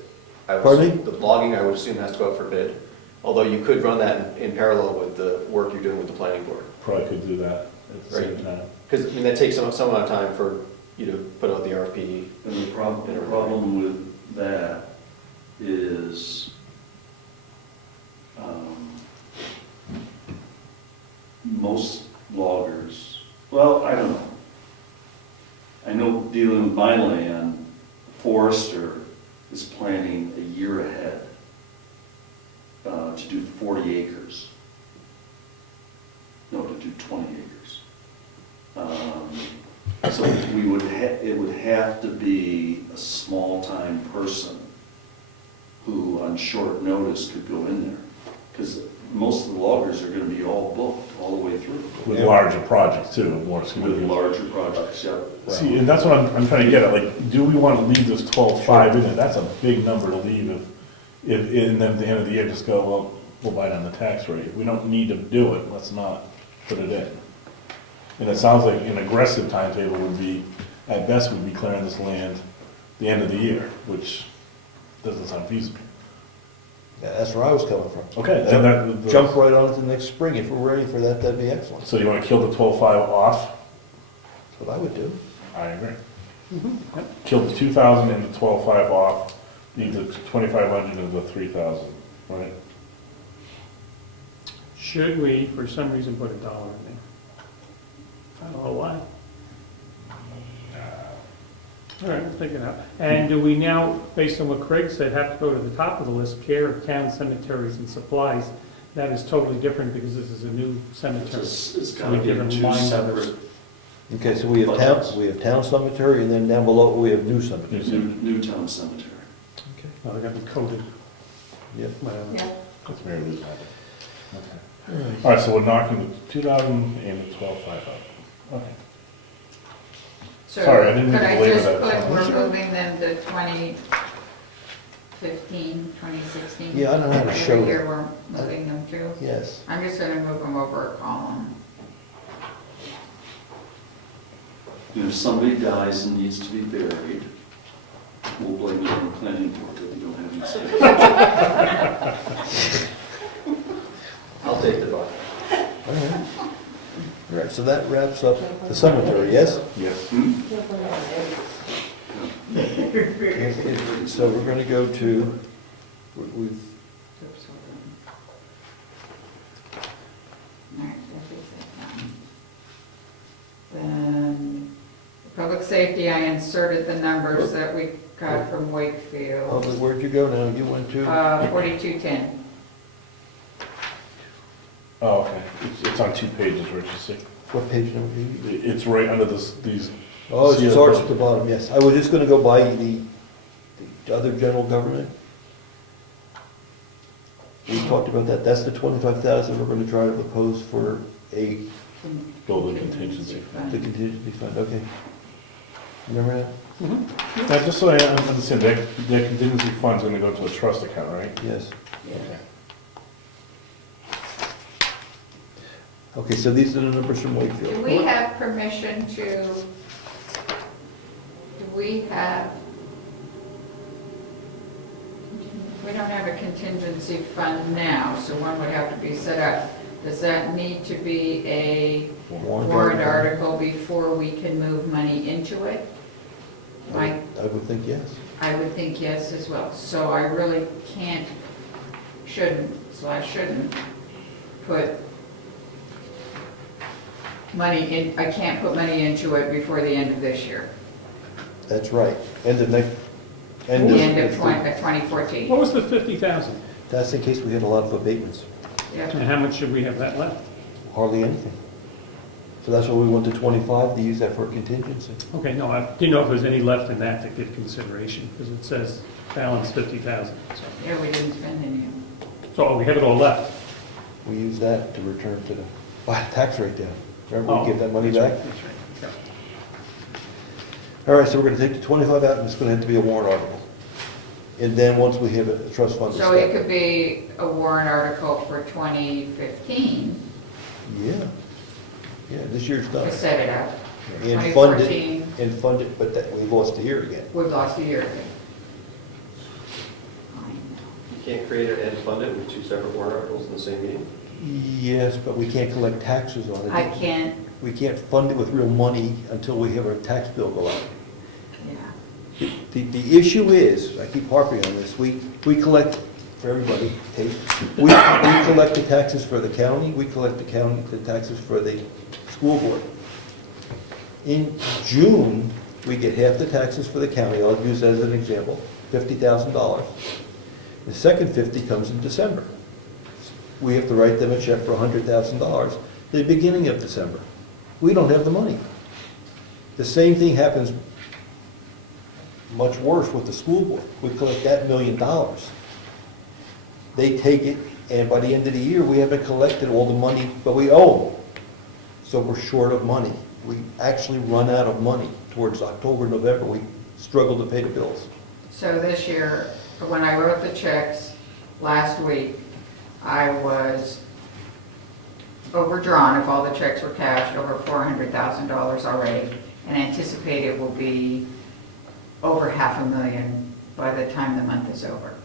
Pardon me? The logging, I would assume, has to go out for bid, although you could run that in parallel with the work you're doing with the planning board. Probably could do that at the same time. Because, I mean, that takes some amount of time for you to put out the RFP. And the problem with that is, most loggers, well, I don't know. I know dealing with my land, forester is planning a year ahead to do 40 acres. No, to do 20 acres. So it would have to be a small-time person who on short notice could go in there. Because most of the loggers are gonna be all booked all the way through. With larger projects too, more With significant. larger projects, yeah. See, and that's what I'm trying to get at, like, do we want to leave this 12.5 in it? That's a big number to leave and then at the end of the year, just go, well, we'll buy it on the tax rate. If we don't need to do it, let's not put it in. And it sounds like an aggressive timetable would be, at best, would be clearing this land the end of the year, which doesn't sound feasible. Yeah, that's where I was coming from. Okay, then that. Jump right on to the next spring, if we're ready for that, that'd be excellent. So you want to kill the 12.5 off? That's what I would do. I agree. Kill the 2,000 and the 12.5 off, leave the 2,500 and the 3,000, right? Should we, for some reason, put $1 in there? I don't know why. All right, we'll figure it out. And do we now, based on what Craig said, have to go to the top of the list, care of town cemeteries and supplies? That is totally different because this is a new cemetery. It's So gotta we be different two line separate, numbers. Okay, so we have town cemetery, and then down below, we have new cemetery. new town cemetery. Okay. Well, they're gonna be coded. Yep. Whatever. Yeah. That's Mary Lou's magic. Okay. All right, so we're knocking the 2,000 and the 12.5 out. Okay. So Sorry, I didn't mean to could I belabor just that. put, we're moving them to 2015, 2016? Yeah, I don't know how to show Every year it. we're moving them to? Yes. I'm just gonna move them over a column. And if somebody dies and needs to be buried, we'll blame it on the planning board that we don't have any space. I'll take the buck. All right. All right, so that wraps up the cemetery, yes? Yes. So we're gonna go to, we've, Oops, hold on. All right, we'll fix that now. Then, public safety, I inserted the numbers that we got from Wakefield. where'd you go now? You went to? 4210. Oh, okay. It's on 2 pages, Rich, you see? What page number are you? It's right under these. Oh, it starts at the bottom, yes. I was just gonna go by the other general government. We talked about that. That's the 25,000 we're gonna try to propose for a Build a contingency. The contingency fund, okay. Remember that? Now, just so I understand, that contingency fund's gonna go to a trust account, right? Yes. Okay. Okay, so these are the numbers from Wakefield. Do we have permission to, do we have, we don't have a contingency fund now, so one would have to be set up. Does that need to be a warrant article before we can move money into it? I would think yes. I would think yes as well. So I really shouldn't put money in, I can't put money into it before the end of this year, That's right. End of next, the end of 2014. What was the 50,000? That's in case we had a lot of abatements. Yeah. And how much should we have that left? Hardly anything. So that's why we went to 25 to use that for contingency. Okay, no, I didn't know if there was any left in that to give consideration, because it says balance 50,000. Yeah, we didn't spend any. So we have it all left. We use that to return to the tax rate down. Remember, Oh, we give that money that's back? right, that's right. All right, so we're gonna take the 25 out, and it's gonna have to be a warrant article. And then once we have a trust fund So it established. could be a warrant article for 2015 Yeah. Yeah, this year's done. to set it up. And fund it, 2014, but that, we lost a year again. we've lost a year again. You can't create it and fund it with two separate warrant articles in the same meeting? Yes, but we can't collect taxes on it. I can't, We can't fund it with real money until we have our tax bill go out. yeah. The issue is, I keep harping on this, we collect, for everybody, Kate, we collect the taxes for the county, we collect the taxes for the school board. In June, we get half the taxes for the county, I'll use that as an example, $50,000. The second 50 comes in December. We have to write them a check for $100,000 the beginning of December. We don't have the money. The same thing happens much worse with the school board. We collect that $1 million. They take it, and by the end of the year, we haven't collected all the money, but we owe them. So we're short of money. We actually run out of money towards October, November. We struggle to pay the bills. So this year, when I wrote the checks last week, I was overdrawn, if all the checks were cashed, over $400,000 already, and anticipate it will be over $500,000 by the time the month is over.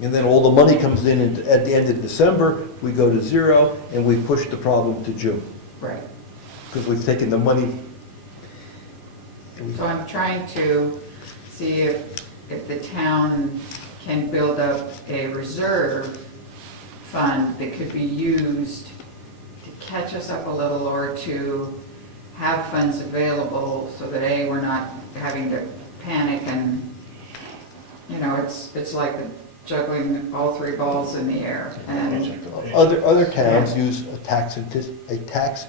And then all the money comes in, and at the end of December, we go to zero, and we push the problem to June. Right. Because we've taken the money. So I'm trying to see if the town can build up a reserve fund that could be used to catch us up a little, or to have funds available so that A, we're not having to panic, and, you know, it's like juggling all three balls in the air. And Other towns use a tax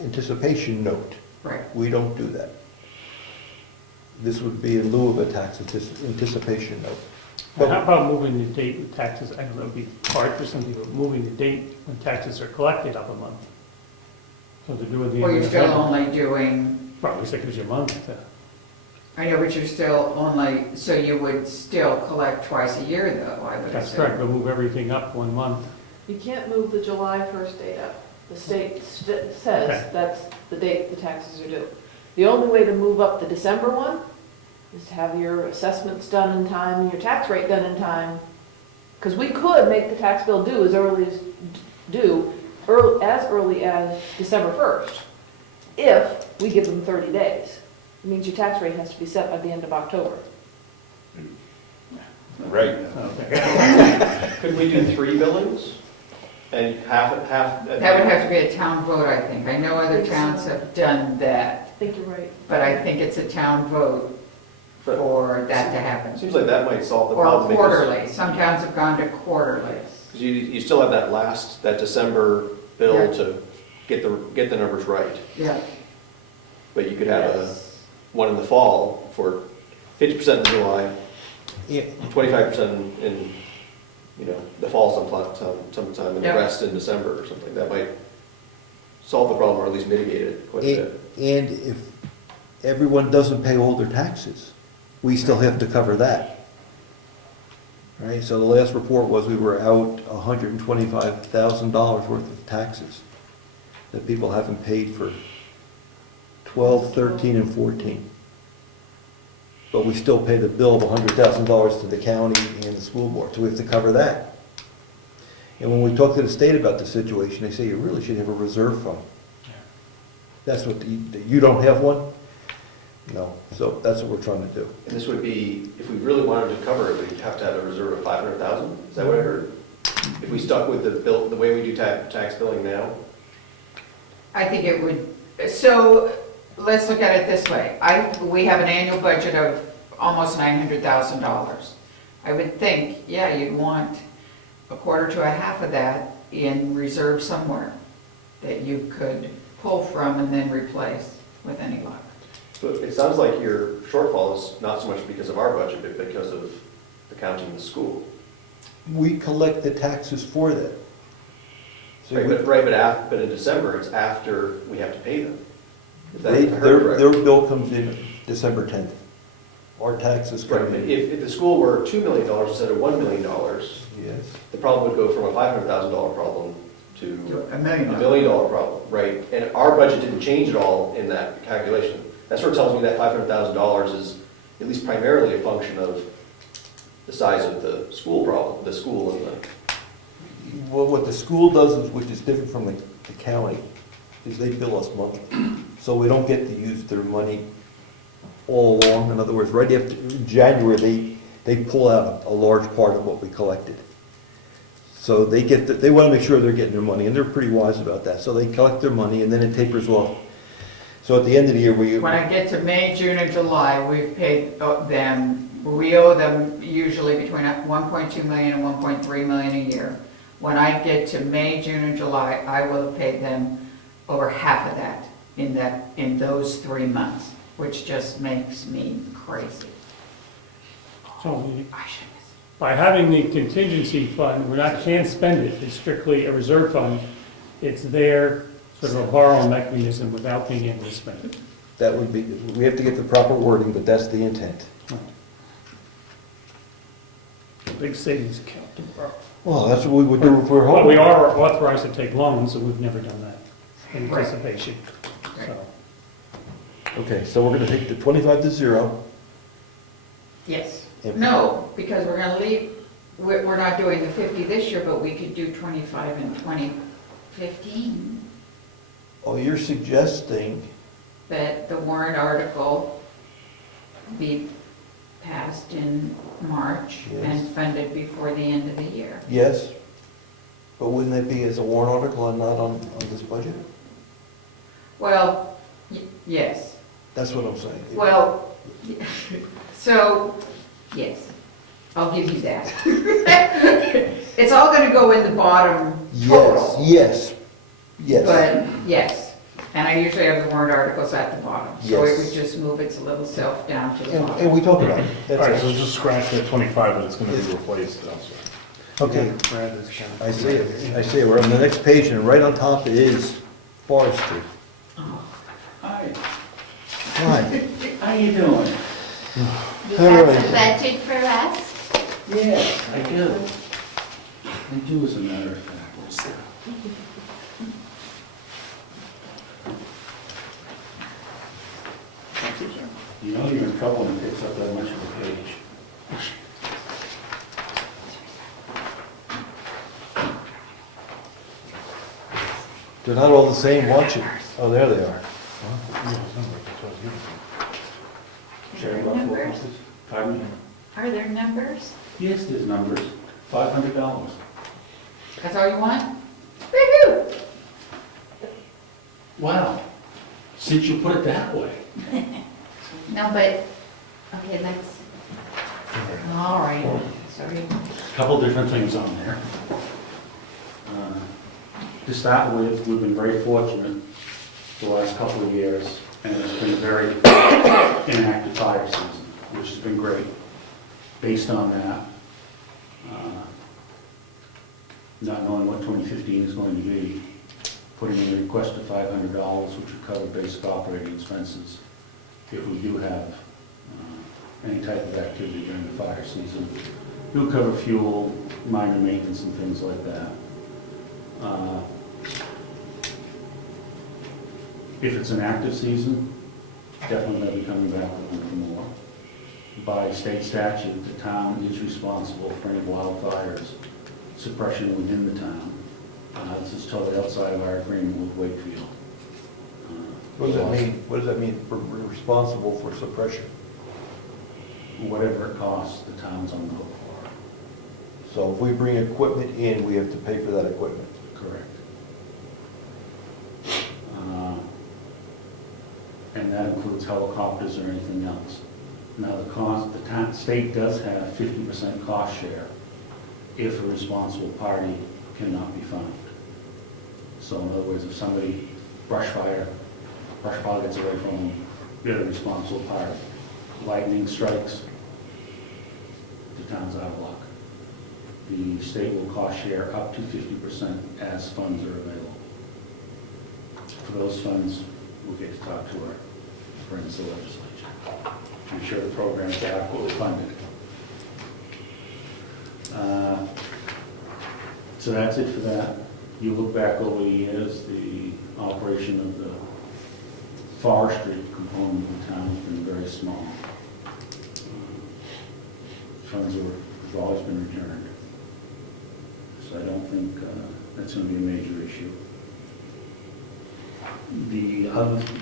anticipation note. right. We don't do that. This would be in lieu of a tax anticipation note. Now, how about moving the date with taxes? I know that would be hard for some people, moving the date when taxes are collected up a month. So to do it the Well, end you're of still November. only doing, Well, at least that gives you a month. I know, but you're still only, so you would still collect twice a year, though, I would That's assume. correct, we'll move everything up 1 month. You can't move the July 1st date up. The state Okay. says that's the date the taxes are due. The only way to move up the December one is to have your assessments done in time, and your tax rate done in time. Because we could make the tax bill due as early as December 1st, if we give them 30 days. It means your tax rate has to be set by the end of October. Right. Okay. Could we do 3 billings? And half? That would have to be a town vote, I think. I know other towns have done that, I think you're right. but I think it's a town vote for that to happen. Seems like that might solve the Or problem. because- quarterly. Some towns have gone to quarterly. 'cause you still have that December bill Yeah. to get the numbers right. Yeah. But you could have Yes. one in the fall for 50% in July, Yeah, 25% in, the fall sometime, and the Yeah. rest in December or something. That might solve the problem or at least mitigate it quite a bit. And if everyone doesn't pay all their taxes, we still have to cover that. Right, so the last report was we were out $125,000 worth of taxes that people haven't paid for 12, 13, and 14. But we still pay the bill of $100,000 to the county and the school board, so we have to cover that. And when we talk to the state about the situation, they say you really should have a reserve fund. That's what, you don't have one? No, so that's what we're trying to do. And this would be, if we really wanted to cover it, we'd have to have a reserve of 500,000? Is that what I heard? If we stuck with the way we do tax billing now? I think it would, so let's look at it this way. We have an annual budget of almost $900,000. I would think, yeah, you'd want a quarter to a half of that in reserve somewhere that you could pull from and then replace with any luck. So it sounds like your shortfall is not so much because of our budget, but because of the county and the school. We collect the taxes for that. So But in December, it's after we have to pay them. If that- They- if I heard Their correctly. bill comes in December 10th. Our taxes Right, come but in. if the school were $2 million instead of $1 million, Yes. the problem would go from a $500,000 problem to $1 million. $1 million problem, right? And our budget didn't change at all in that calculation. That sort of tells me that $500,000 is at least primarily a function of the size of the school problem, the school and the... Well, what the school does, is, which is different from the county, is they bill us monthly. So we don't get to use their money all along. In other words, right after January, they pull out a large part of what we collected. So they want to make sure they're getting their money, and they're pretty wise about that. So they collect their money, and then it tapers off. So at the end of the year, When I get to May, June, and July, we've paid them, we owe them usually between 1.2 million and 1.3 million a year. When I get to May, June, and July, I will have paid them over half of that in those 3 months, which just makes me crazy. So I should by having the contingency fund, can't spend it, it's strictly a reserve fund. It's there, sort of a borrowing mechanism without being able to spend it. that would be, we have to get the proper wording, but that's the intent. A big savings account to borrow. Well, that's what we would do if we're But we home. are authorized to take loans, and we've never done that in anticipation, so. Okay, so we're gonna take the 25 to 0. Yes. Yep. No, because we're gonna leave, we're not doing the 50 this year, but we could do 25 in 2015. Oh, you're suggesting, That the warrant article be passed in March Yes. and funded before the end of the year. yes, but wouldn't that be as a warrant article and not on this budget? Well, yes. That's what I'm saying. Well, so, yes, I'll give you that. It's all gonna go in the bottom Yes, total. yes, yes. But, yes, and I usually have the warrant articles at the bottom. So it Yes. would just move its little self down to the And bottom. we talk about it. All right, That's so it. just scratch that 25, but it's gonna be replaced elsewhere. Okay, I see it, I see it. We're on the next page, and right on top is forestry. Hi, Hi. how you doing? All right. budget for us? Yes, I do. I do, as a matter of fact. You know you're in trouble when it takes up that much of a page. They're not all the same, watch it. Oh, there they are. Sharing about Numbers? $4. Pardon me? Are there numbers? Yes, there's numbers. $500. That's all you want? Woo-hoo! Wow, since you put it that way. No, but, okay, let's, all right, sorry. Couple different things on there. To start with, we've been very fortunate the last couple of years, and it's been a very inactive fire season, which has been great. Based on that, not knowing what 2015 is going to be, putting in a request of $500, which would cover basic operating expenses if we do have any type of activity during the fire season. It will cover fuel, minor maintenance, and things like that. If it's an active season, definitely going to be coming back for more. By state statute, the town is responsible for any wildfires suppression within the town. This is totally outside of our agreement with Wakefield. What does that mean? What does that mean, we're responsible for suppression? Whatever it costs, the town's on the hook for. So if we bring equipment in, we have to pay for that equipment? Correct. And that includes helicopters or anything else. Now, the cost, the state does have 50% cost share if a responsible party cannot be found. So in other words, if somebody brush pile gets away from them, they're a responsible party. Lightning strikes, the town's out of luck. The state will cost share up to 50% as funds are available. For those funds, we'll get to talk to our friends in the legislature. I'm sure the program's adequately funded. So that's it for that. You look back over the years, the operation of the forestry component of the town has been very small. Funds have always been returned. So I don't think that's going to be a major issue. The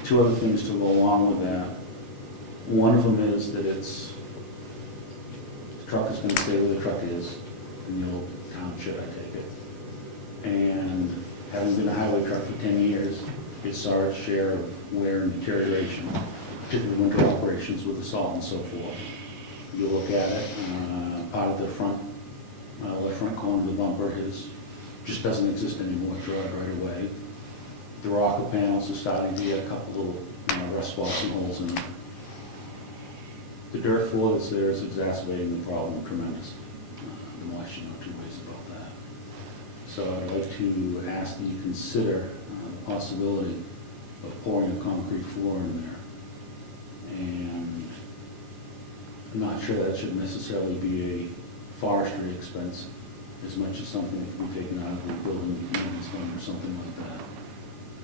two other things to go along with that, one of them is that the truck is going to stay where the truck is in the old town shed, I take it. And having been a highway truck for 10 years, it saw its share of wear and deterioration, particularly winter operations with the salt and so forth. You look at it, part of the left front cone of the bumper just doesn't exist anymore, it's rotted right away. The rocker panels are starting to get a couple little rust spots and holes in them. The dirt floor that's there is exacerbating the problem tremendously. No question, no two ways about that. So I'd like to ask that you consider the possibility of pouring a concrete floor in there. And I'm not sure that should necessarily be a forestry expense as much as something that can be taken out of the building maintenance fund or something like that.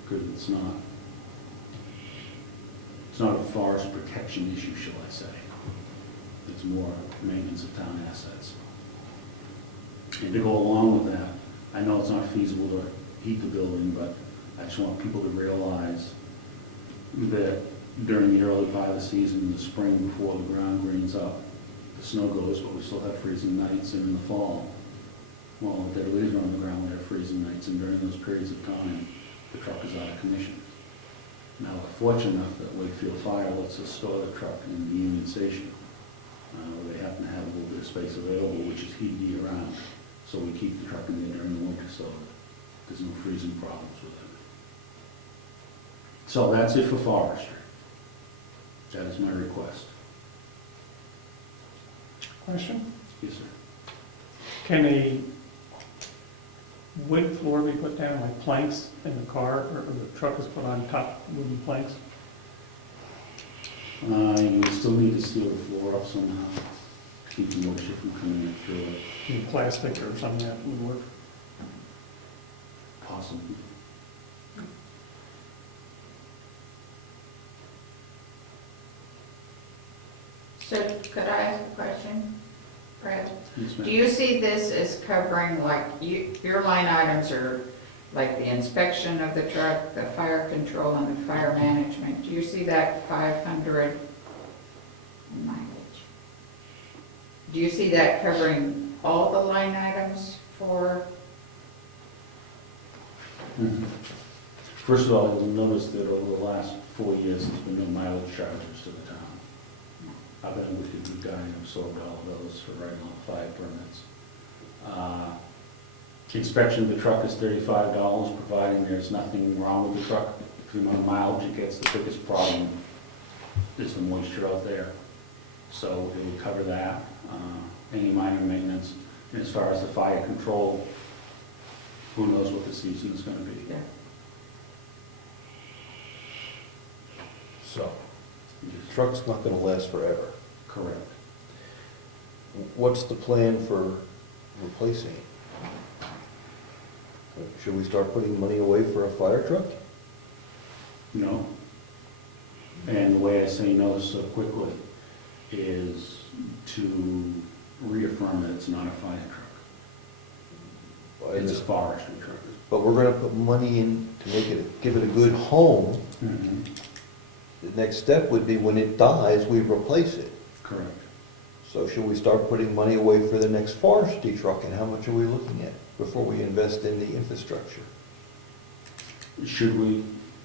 Because it's not a forest protection issue, shall I say. It's more maintenance of town assets. And to go along with that, I know it's not feasible to heat the building, but I just want people to realize that during the early part of the season, in the spring before the ground greens up, the snow goes, but we still have freezing nights, and in the fall, well, the dead leaves are on the ground, we have freezing nights, and during those periods of time, the truck is out of commission. Now, we're fortunate enough that Wakefield Fire lets us store the truck in the Union Station. Where they happen to have a little bit of space available, which is heated year-round. So we keep the truck in there during the winter, so there's no freezing problems with it. So that's it for forestry. That is my request. Question? Yes, sir. Can a wood floor be put down, like planks in the car, or the truck is put on top wooden planks? You still need to seal the floor up somehow, to keep the moisture from coming in through it, In plastic or something that would work? possibly. So could I ask a question, Brad? Yes, Do ma'am. you see this as covering, like, your line items are like the inspection of the truck, the fire control, and the fire management? Do you see that 500 mileage? Do you see that covering all the line items for? Mhm. First of all, you'll notice that over the last 4 years, there's been no mileage charges to the town. I've been a wicked good guy and absorbed all of those for writing all the fire permits. Inspection of the truck is $35, providing there's nothing wrong with the truck. If the amount of mileage it gets, the biggest problem is the moisture out there. So it would cover that, any minor maintenance. And as far as the fire control, who knows what the season is going to be. Yeah. So, Truck's not gonna last forever. correct. What's the plan for replacing it? Should we start putting money away for a fire truck? No. And the way I say no so quickly is to reaffirm that it's not a fire truck. It's a forestry truck. But we're gonna put money in to make it, give it a good home. Mhm. The next step would be when it dies, we replace it. Correct. So should we start putting money away for the next forestry truck, and how much are we looking at before we invest in the infrastructure? Should we?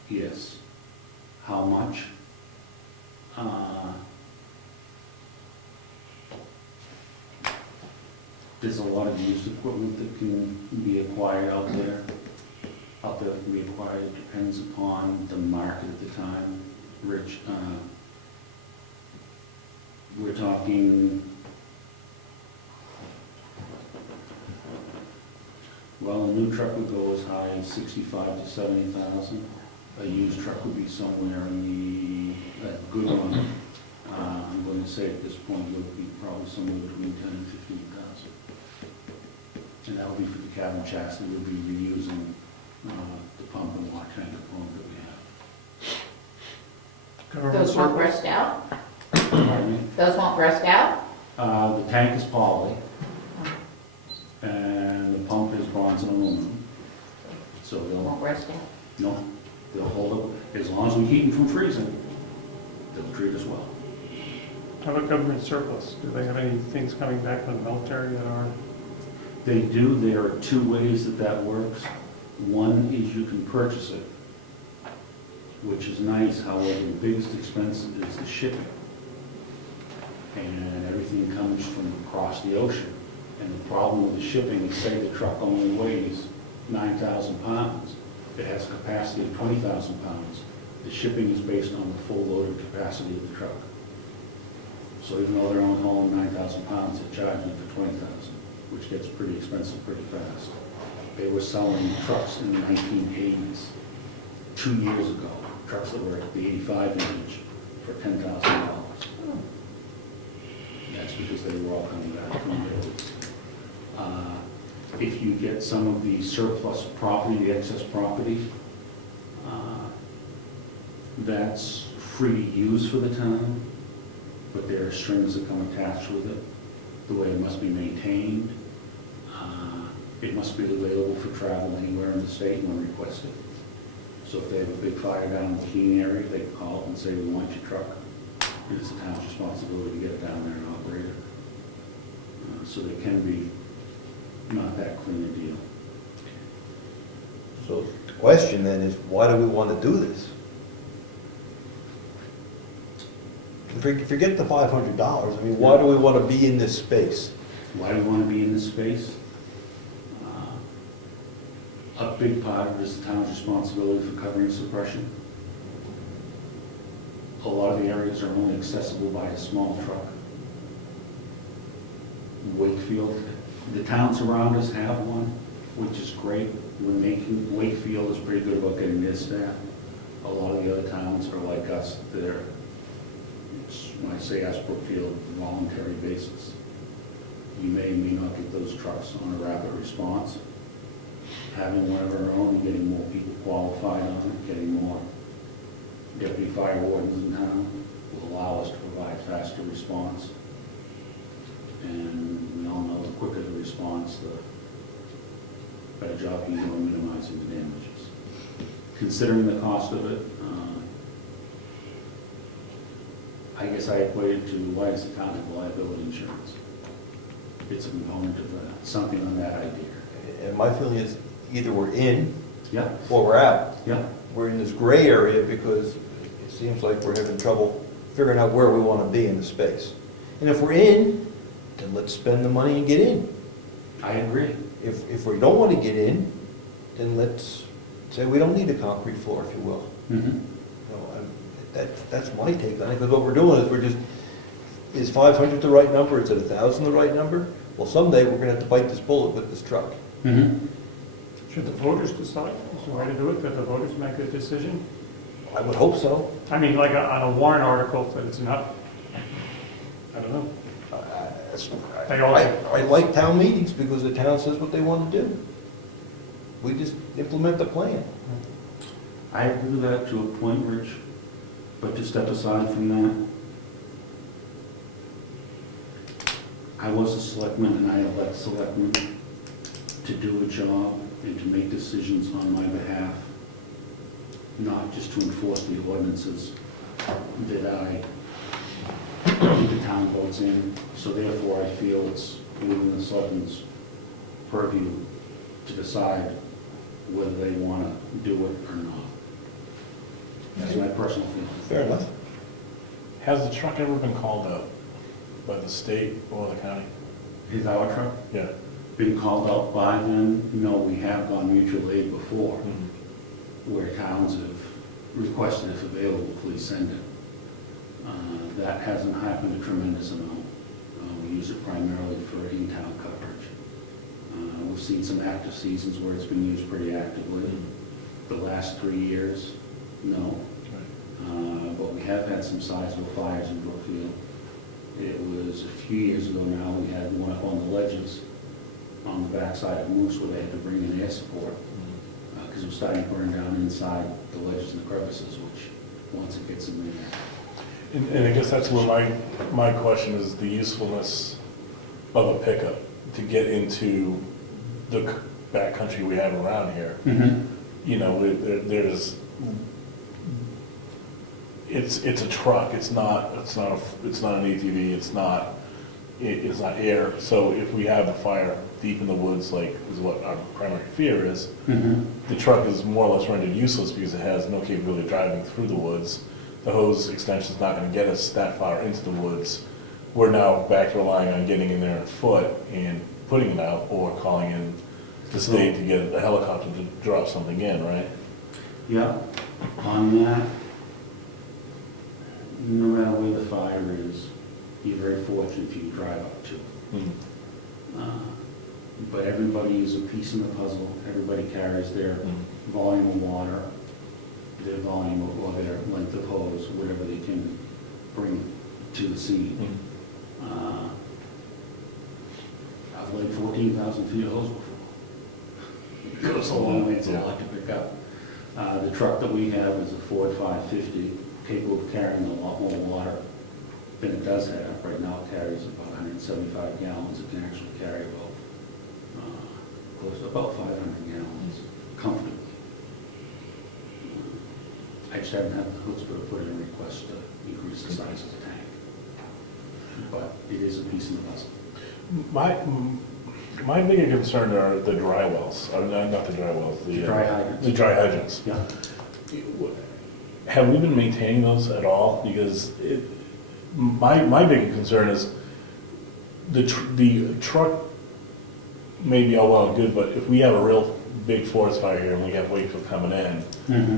Yes. How much? There's a lot of used equipment that can be acquired out there. Out there that can be acquired, it depends upon the market at the time. Rich, we're talking, well, a new truck would go as high as 65 to 70,000. A used truck would be somewhere in the, a good one, I'm going to say at this point, it would be probably somewhere between 10 and 15,000. And that would be for the cabin chassis, we'd be reusing the pump and water tank component that we have. Those won't rust out? Pardon me? Those won't rust out? The tank is poly, and the pump is bronze and aluminum. So they'll, Won't rust out? no, they'll hold up, as long as we keep them from freezing, they'll treat us well. How about government surplus? Do they have any things coming back from the military that are? They do, there are two ways that that works. One is you can purchase it, which is nice, however, the biggest expense is the shipping. And everything comes from across the ocean. And the problem with the shipping is, say the truck only weighs 9,000 pounds, it has a capacity of 20,000 pounds. The shipping is based on the full loaded capacity of the truck. So even though they're only hauling 9,000 pounds, they're charging for 20,000, which gets pretty expensive pretty fast. They were selling trucks in the 1980s, 2 years ago, trucks that were at the 85 inch for $10,000. That's because they were all coming back from the buildings. If you get some of the surplus property, the excess property, that's free to use for the town, but there are strings that come attached with it. The way it must be maintained, it must be available for travel anywhere in the state when requested. So if they have a big fire down in the Keene area, they can call up and say, we want your truck. It's the town's responsibility to get it down there and operate it. So they can be not that clean a deal. So the question then is, why do we want to do this? Forget the $500, I mean, why do we want to be in this space? Why do we want to be in this space? A big part of it is the town's responsibility for covering suppression. A lot of the areas are only accessible by a small truck. Wakefield, the towns around us have one, which is great. Wakefield is pretty good about getting their staff. A lot of the other towns are like us, they're, when I say ask Brookfield, voluntary basis. You may or may not get those trucks on a rapid response. Having one of our own, getting more people qualified on it, getting more deputy fire wardens in town will allow us to provide faster response. And we all know the quicker the response, the better job you do in minimizing the damages. Considering the cost of it, I guess I equate it to, why does the town have liability insurance? It's a component of that, something on that idea. And my feeling is either we're in Yeah, or we're out. yeah. We're in this gray area because it seems like we're having trouble figuring out where we want to be in the space. And if we're in, then let's spend the money and get in. I agree. If we don't want to get in, then let's say we don't need a concrete floor, if you will. Mm-hmm. You know, that's my take on it, because what we're doing is is 500 the right number, is it 1,000 the right number? Well, someday we're gonna have to bite this bullet with this truck. Mm-hmm. Should the voters decide? Is there a way to do it, that the voters make a decision? I would hope so. I mean, like on a warrant article that it's not, I don't know. They all- I like town meetings because the town says what they want to do. We just implement the plan. I agree with that to a point, Rich, but to step aside from that, I was a selectman and I elect selectmen to do a job and to make decisions on my behalf, not just to enforce the ordinances that the town votes in. So therefore, I feel it's within the selectmen's purview to decide whether they want to do it or not. That's my personal feeling. Fair enough. Has the truck ever been called out by the state or the county? Is our truck Yeah. been called out by them? No, we have gone mutual aid before, where towns have requested, if available, please send it. That hasn't happened a tremendous amount. We use it primarily for in-town coverage. We've seen some active seasons where it's been used pretty actively. The last 3 years, no. But we have had some sizable fires in Brookfield. It was a few years ago now, we had one up on the ledges on the backside of Moose where they had to bring in air support because it was starting to burn down inside the ledges and the crevices, which once it gets in there. And I guess that's where my question is the usefulness of a pickup to get into the backcountry we have around here. You know, there's, it's a truck, it's not an ATV, it's not air. So if we have a fire deep in the woods, like is what our primary fear is, the truck is more or less rendered useless because it has no capability of driving through the woods. The hose extension is not going to get us that far into the woods. We're now back to relying on getting in there on foot and putting it out, or calling in the state to get a helicopter to drop something in, right? Yeah, on that, no matter where the fire is, you're very fortunate if you can drive up to it. But everybody is a piece in the puzzle. Everybody carries their volume of water, their volume of, or their length of hose, whatever they can bring to the scene. I've laid 14,000 feet of hose before. It goes a long way, it's a lot to pick up. The truck that we have is a Ford 550, capable of carrying a lot more water than it does have. Right now it carries about 175 gallons. It can actually carry close to about 500 gallons comfortably. I just haven't had the chutzpah to put in a request to increase the size of the tank. But it is a piece of the puzzle. My bigger concern are the dry wells, not the dry wells, The dry hydrants. The dry hydrants. Yeah. Have we been maintaining those at all? Because my bigger concern is the truck may be all well and good, but if we have a real big forest fire here and we have Wakefield coming in,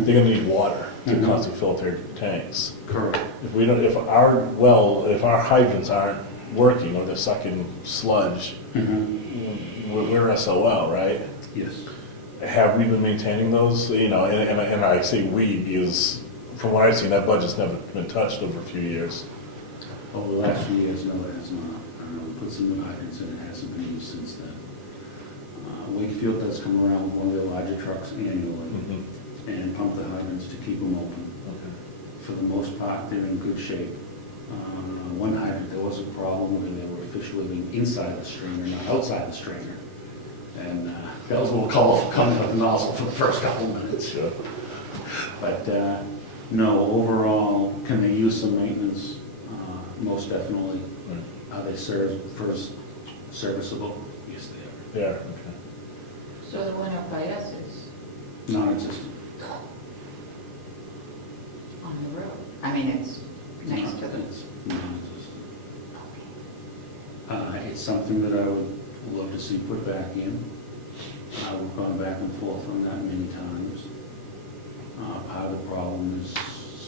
they're gonna need water to constantly fill their tanks. Correct. If our hydrants aren't working or they're sucking sludge, we're SOL, right? Yes. Have we been maintaining those? You know, and I say we because from what I've seen, that budget's never been touched over a few years. Over the last few years, no, it has not. We put some new hydrants in, it hasn't been used since then. Wakefield does come around with one of their larger trucks annually and pump the hydrants to keep them open. For the most part, they're in good shape. One hydrant, there was a problem where there were fish living inside the strainer, not outside the strainer. And that was a little colorful coming out of the nozzle for the first couple of minutes. Sure. But no, overall, can they use some maintenance? Most definitely. Are they serviceable? Yes, they are. Yeah, okay. So the one up by us is Non-existent. on the road. I mean, it's next to the... It's non-existent. It's something that I would love to see put back in. We've gone back and forth on that many times. Part of the problem is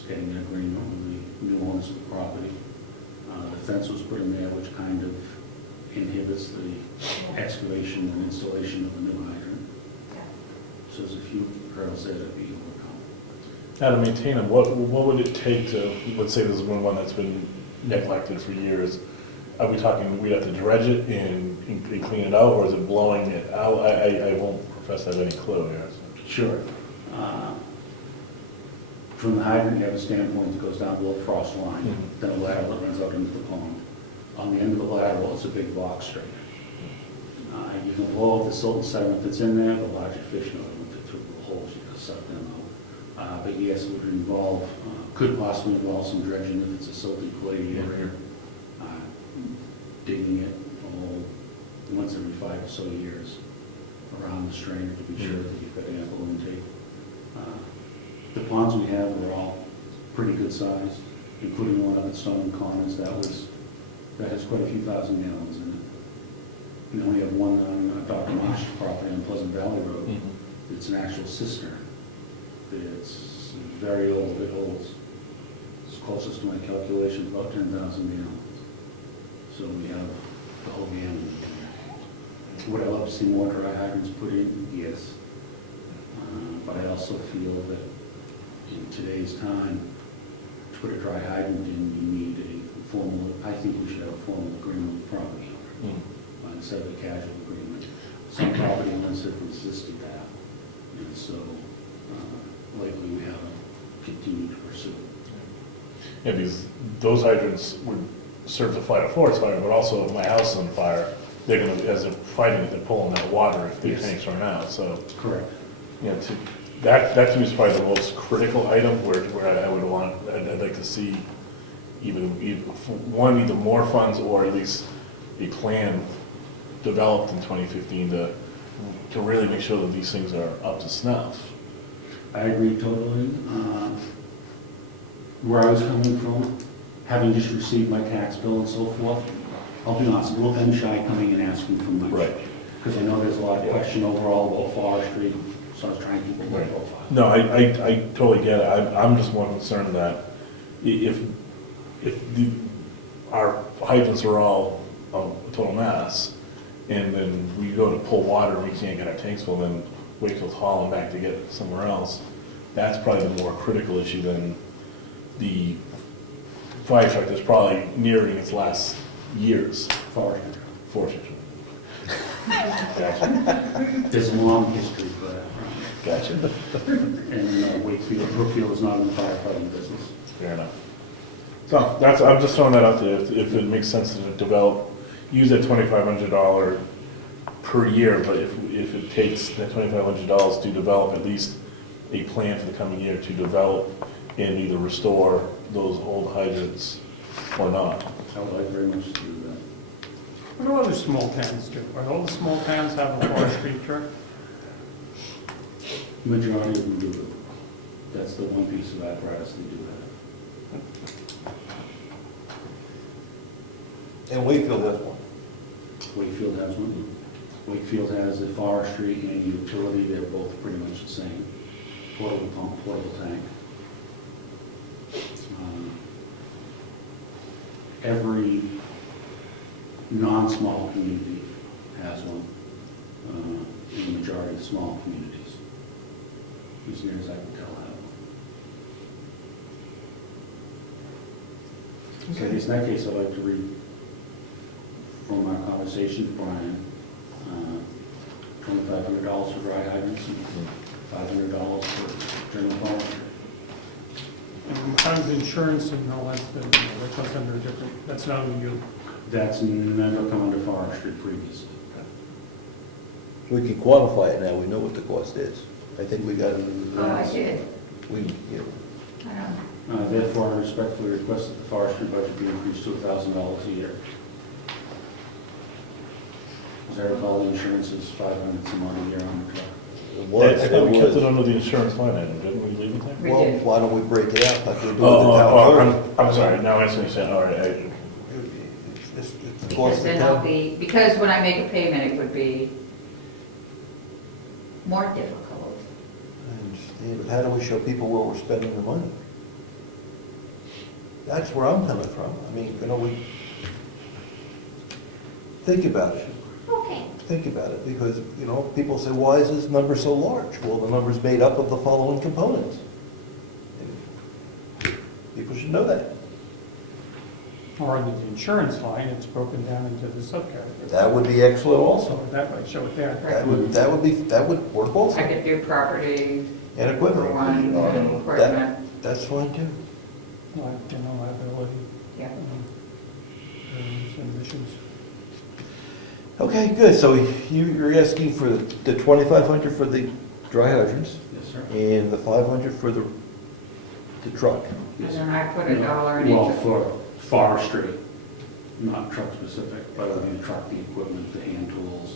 getting an agreement with the new owners of the property. The fence was put in there, which kind of inhibits the excavation and installation of the new hydrant. So there's a few hurdles there that we overcome. Now, to maintain them, what would it take to, let's say there's one that's been neglected for years? Are we talking, we'd have to dredge it and clean it out, or is it blowing it out? I won't profess to have any clue here. So. Sure. From the hydrant, you have a standpoint that goes down below the frost line, then a lateral that runs out into the pond. On the end of the lateral, it's a big box strainer. You can blow off the silt and sediment that's in there, the larger fish know to fit through the holes, you can suck them out. But yes, it would involve, could possibly involve some dredging if it's a silty clay area. Digging it once every 5 or so years around the strainer to be sure that you've got ample intake. The ponds we have are all pretty good size, including one up at Stone Commons that has quite a few thousand gallons in it. We only have one on Dr. Marsh's property on Pleasant Valley Road. It's an actual cistern. It's very old. It holds, it's closest to my calculations, about 10,000 gallons. So we have the whole gamut. Would I love to see more dry hydrants put in? Yes. But I also feel that in today's time, to put a dry hydrant in, you need a formal, I think we should have a formal agreement with the property owner instead of a casual agreement. Some property owners have resisted that. And so lately we haven't continued to pursue it. Yeah, because those hydrants would serve to fight a forest fire, but also if my house is on fire, they're gonna, as they're fighting it, they're pulling that water if the tanks run out, so. Correct. Yeah, that to me is probably the most critical item where I would want, I'd like to see either more funds or at least a plan developed in 2015 to really make sure that these things are up to snuff. I agree totally. Where I was coming from, having just received my tax bill and so forth, I'll be honest, I'm a little gun shy coming and asking for much. Right. Because I know there's a lot of question overall about forestry, so I was trying to keep a low profile. No, I totally get it. I'm just more concerned that if our hydrants are all a total mess, and then we go to pull water and we can't get our tanks full, then Wakefield's hauling back to get somewhere else, that's probably the more critical issue than the fire truck that's probably nearing its last years. Forestry. Gotcha. There's a long history for that. Gotcha. And Brookfield is not in the firefighting business. Fair enough. So I'm just throwing that out there, if it makes sense to use that $2,500 per year, but if it takes that $2,500 to develop at least a plan for the coming year to develop and either restore those old hydrants or not. I would like very much to do that. What do other small towns do? Are all the small towns have a forestry truck? Majority of them do it. That's the one piece of apparatus they do have. And Wakefield has one. Wakefield has one. Wakefield has the forestry and utility. They're both pretty much the same. Portable pump, portable tank. Every non-small community has one, and the majority of small communities, as near as I can tell, have one. So in that case, I'd like to read from our conversation with Brian, $2,500 for dry hydrants and $500 for general forestry. And how does insurance and all that, that comes under a different, that's not under you? That's never come under forestry previously. We can quantify it now, we know what the cost is. I think we got it. I did. Yeah. I don't. Therefore, I respectfully request that the forestry budget be increased to $1,000 a year. As I recall, the insurance is $500 some odd a year on the truck. I thought we kept it under the insurance line item, didn't we leave it there? We Well, did. why don't we break it out like we do with the town clerk? I'm sorry, now I see what you're saying, all right. It's the Because cost of then the I'll town. be, because when I make a payment, it would be more difficult. I understand, but how do we show people where we're spending the money? That's where I'm coming from. I mean, we think about it. Okay. Think about it, because, people say, why is this number so large? Well, the number's made up of the following components. People should know that. Or under the insurance line, it's broken down into the subcategories. That would be excellent also. So that might show it there. That would work also. I could do property And equipment. for one, and That- equipment, That's fine too. General liability, yeah. and emissions. Okay, good. So you're asking for the 2,500 for the dry hydrants Yes, sir. and the 500 for the truck. And then I put $1 in Well, each. for forestry, not truck specific, but I mean, truck, the equipment, the hand tools.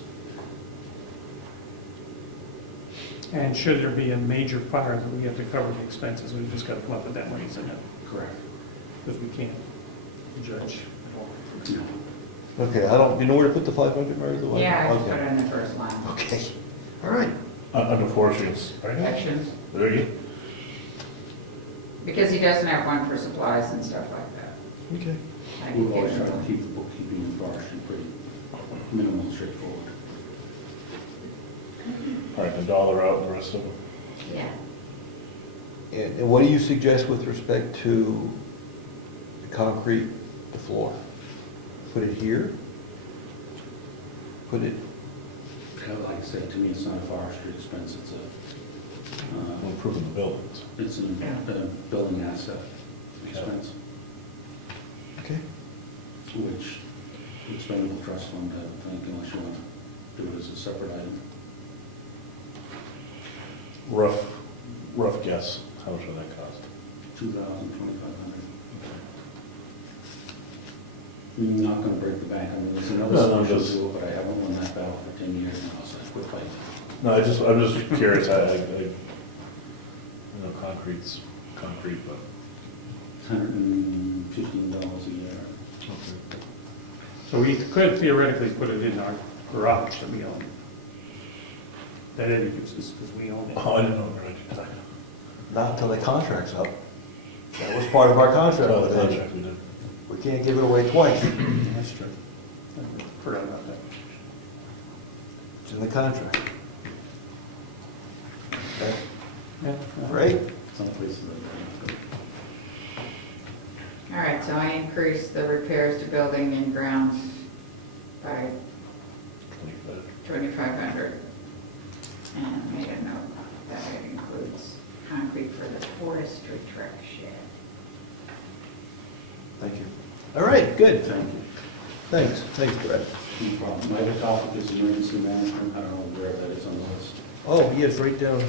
And should there be a major fire that we have to cover the expenses, we've just got to come up with that money, isn't it? Correct. Because we can't judge. No. Okay, I don't, you know where to put the 500, Mary Lou? Yeah, I just put Okay. it in the first line. Okay, all right. Under forestry, right? Actions, There you because he doesn't have one for supplies and stuff like that. Okay. I can We've always give tried him to keep the bookkeeping and forestry pretty minimal and straightforward. go. All right, $1 out and the rest of them. Yeah. And what do you suggest with respect to the concrete, the floor? Put it here? Put it, Like I said, to me, it's not a forestry expense, Improving the buildings. it's a building asset expense, okay. which expendable trust fund, I think, unless you want to do it as a separate item. Rough guess, how much would that cost? 2,000, 2,500. I'm not gonna break the bank, I mean, there's another No, no, solution just- to it, but I haven't won that battle for 10 years now, so I quit fighting. No, I'm just curious, I know concrete's concrete, but. $115 a year. So we could theoretically put it in our garage that we own. That Eddie uses, because we own it. Oh, I didn't know, right. Not until the contract's up. That was part of our contract Oh, with the Eddie. contract we did. We can't give it away twice. That's true. I forgot about that. It's in the contract. Okay, Yeah. great. Some places are All right, so I increased the repairs to building and grounds by 2,500. And made a note that it includes concrete for the forestry truck shed. Thank you. All right, good. Thank you. Thanks, Brett. No problem. My other topic is emergency management, I don't know where that is on the list. Oh, yes, right down.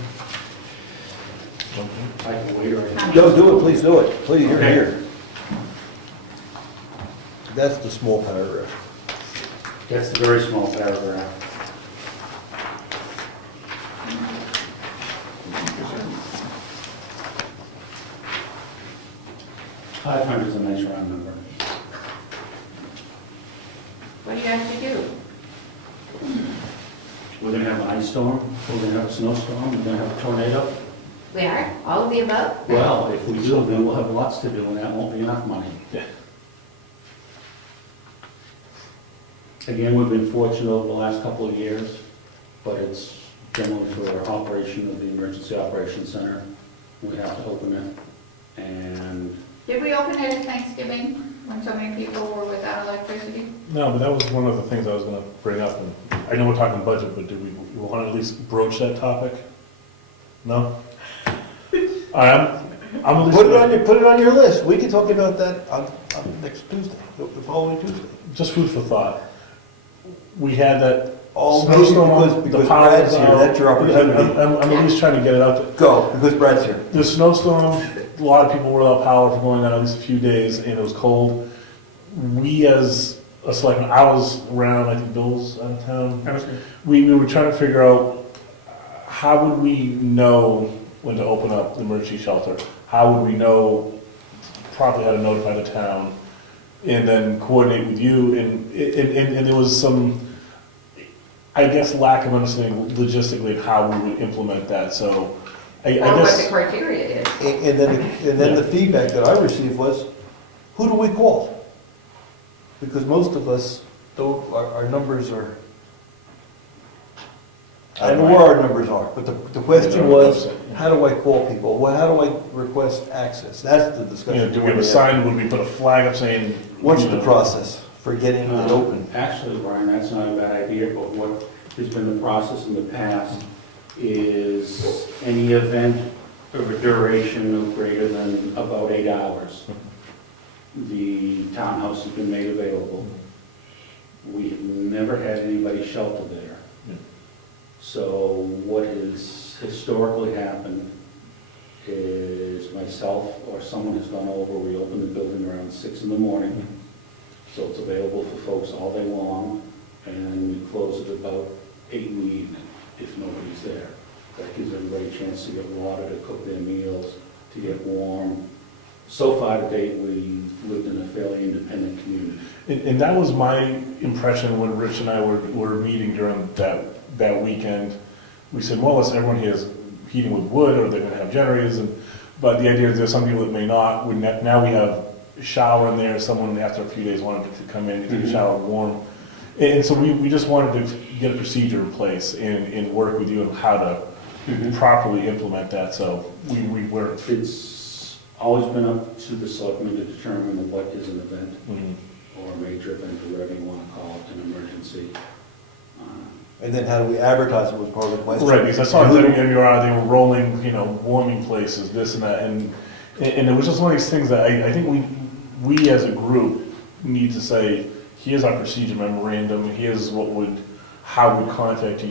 I can wait or I can. No, do it, please do it. Please, you're Okay. here. That's the small paragraph. That's a very small paragraph. $500 is a nice round number. What do you have to do? We're gonna have an ice storm, we're gonna have a snowstorm, we're gonna have a tornado. We are, all of the above? Well, if we do, then we'll have lots to do, and that won't be enough money. Again, we've been fortunate over the last couple of years, but it's generally for our operation of the Emergency Operations Center. We have to open it, and Did we open it at Thanksgiving when so many people were without electricity? No, but that was one of the things I was gonna bring up, and I know we're talking budget, but do we want to at least broach that topic? No? All right, I'm at least. Put it on your list. We can talk about that on next Tuesday, the following Tuesday. Just food for thought. We had that Oh, snowstorm, because the power Brad's was here, out. that's your opportunity. I'm at least trying to get it out there. Go, because Brad's here. The snowstorm, a lot of people were without power for going on at least a few days, and it was cold. We as a selectman, I was around, I think Bill's out of town. We were trying to figure out, how would we know when to open up the emergency shelter? How would we know properly how to notify the town? And then coordinate with you, and there was some, I guess, lack of understanding logistically of how we would implement that, so I Or what the guess. criteria is? And then the feedback that I received was, who do we call? Because most of us don't, our numbers are I know where our numbers are, but the question was, how do I call people? Well, how do I request access? That's the You know, discussion. do we have a sign, would we put a flag up saying? What's you the know, process for getting it open? Actually, Brian, that's not a bad idea, but what has been the process in the past is any event of a duration of greater than about 8 hours, the townhouse has been made available. We've never had anybody shelter there. So what has historically happened is myself or someone has gone over, we open the building around 6 in the morning, so it's available for folks all day long, and we close at about 8 in the evening, if nobody's there. That gives everybody a chance to get water, to cook their meals, to get warm. So far to date, we've lived in a fairly independent community. And that was my impression when Rich and I were meeting during that weekend. We said, more or less, everyone here is heating with wood, or they're gonna have generators, but the idea is there's some people that may not. Now we have a shower in there, someone after a few days wanted to come in and take a shower warm. And so we just wanted to get a procedure in place and work with you on how to properly implement that, so we were. It's always been up to the selectmen to determine what is an event, or a major event, or whatever you want to call it, an emergency. And then how do we advertise it was part of the question. Right, because I saw in WMUR, they were rolling, warming places, this and that, and it was just one of these things that I think we as a group need to say, here's our procedure memorandum, here's how we contact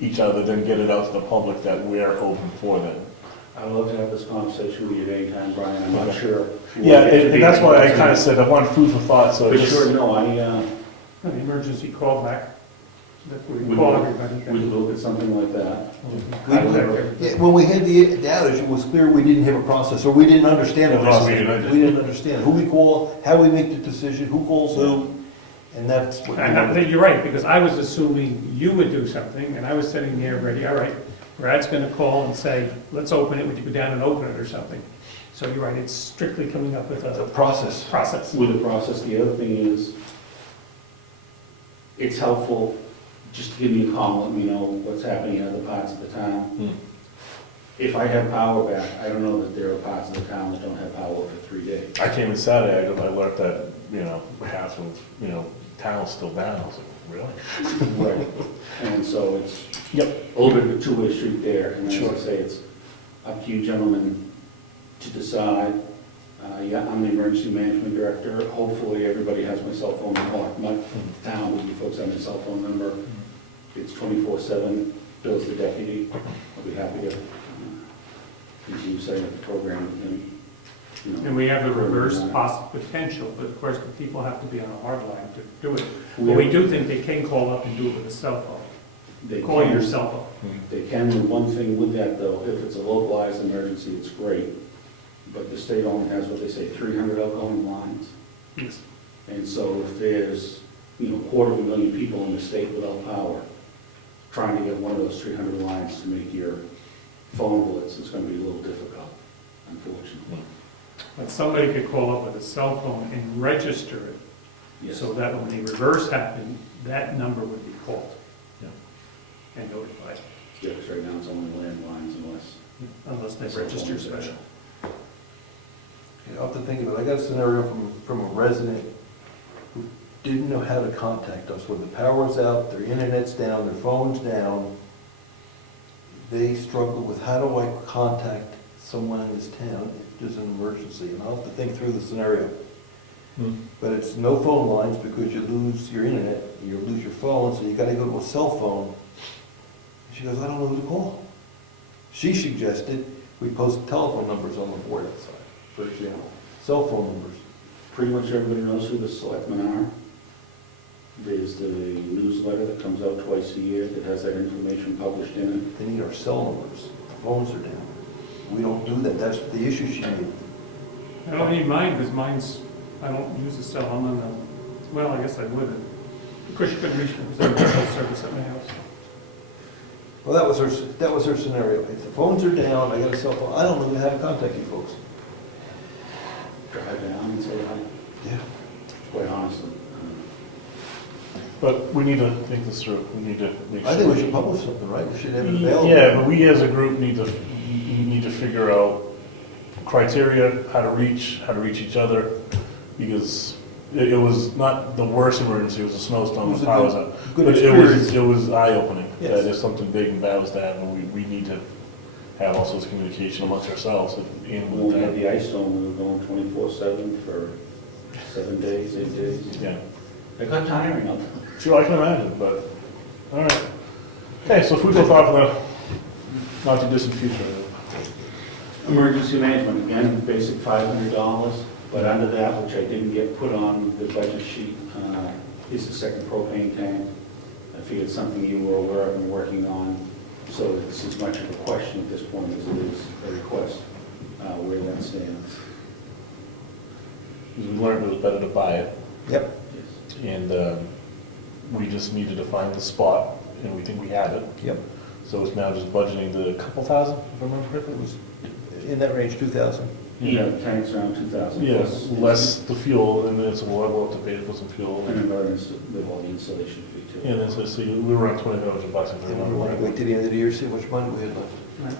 each other, then get it out to the public that we're open for them. I'd love to have this conversation with you at any time, Brian, I'm not sure. Yeah, and that's why I kind of said, I want food for thought, so But just. sure, no, An emergency callback, that we we call would everybody. look at something like that. Yeah, when we had the outage, it was clear we didn't have a process, or we didn't understand the At least we process. didn't. We didn't understand who we call, how we make the decision, who calls who, and that's what. And you're right, because I was assuming you would do something, and I was sitting there ready, all right, Brad's gonna call and say, let's open it, would you go down and open it or something? So you're right, it's strictly coming up with The a process. process. With the process, the other thing is, it's helpful just to give me a call, let me know what's happening in other parts of the town. If I have power back, I don't know that there are parts of the town that don't have power for 3 days. I came in Saturday, I learned that, half of, town's still down, I was like, really? Right. And so it's Yep. a little bit of a two-way street there, and as Sure. I say, it's up to you gentlemen to decide. Yeah, I'm the emergency management director, hopefully everybody has my cell phone number, my town, you folks have my cell phone number. It's 24/7, Bill's the deputy, I'll be happy to continue setting up the program with him. And we have the reverse potential, but of course, the people have to be on a hard line to do it. But we do think they can call up and do it with a cell phone. They Call can- your cell phone. They can, the one thing with that though, if it's a localized emergency, it's great, but the state only has what they say, 300 outgoing lines. Yes. And so if there's, 250,000 people in the state without power, trying to get one of those 300 lines to make your phone blitz is gonna be a little difficult, unfortunately. But somebody could call up with a cell phone and register it, Yes. so that when the reverse happened, that number would be called. Yeah. And notified, Yeah, because right now it's only landlines unless they register special. I'll have to think of it. I got a scenario from a resident who didn't know how to contact us. When the power's out, their internet's down, their phone's down, they struggle with how do I contact someone in this town if there's an emergency? And I'll have to think through the scenario. But it's no phone lines because you lose your internet, you lose your phone, so you gotta go to a cell phone. She goes, I don't know who to call. She suggested we post telephone numbers on the board outside, for example, cell phone numbers. Pretty much everybody knows who the selectmen are. There's the newsletter that comes out twice a year that has that information published in it. They need our cell numbers. The phones are down. We don't do that. That's the issue she made. I don't need mine, because I don't use the cell, I'm on the, well, I guess I would. Of course, you couldn't reach me, because I have cell service at my house. Well, that was her scenario. If the phones are down, I got a cell phone, I don't know how to contact you folks. Drive down and say hi, Yeah. quite honestly. But we need to think this through, we need to make sure. I think we should publish something, right? We should have it available. Yeah, but we as a group need to figure out criteria, how to reach each other, because it was not the worst emergency, it was a snowstorm, It was the a power good- was out. good But experience. it was eye-opening, Yes. that if something big and bad was to happen, we need to have all sorts of communication amongst ourselves and When with we had them. the ice storm, we were going 24/7 for 7 days, 8 days. Yeah, It got tiring up. sure, I can imagine, but, all right. Okay, so food for thought for the not too distant future. Emergency management, again, basic $500, but under that, which I didn't get put on the budget sheet, is the second propane tank. I figured something you were aware of and working on, so it's as much of a question at this point as it is a request, where that stands. We learned it was better to buy it, Yep. and we just need to define the spot, and we think we have it. Yep. So it's now just budgeting the couple thousand, if I remember correctly, it was? In that range, 2,000. Yeah, the tank's around 2,000. Yes, less the fuel, and then so we'll have to pay for some fuel. And then with all the installation fee too. And then so we were around $2,500 if I And we remember want to correctly. wait till the end of the year, see how much money we had left. Right.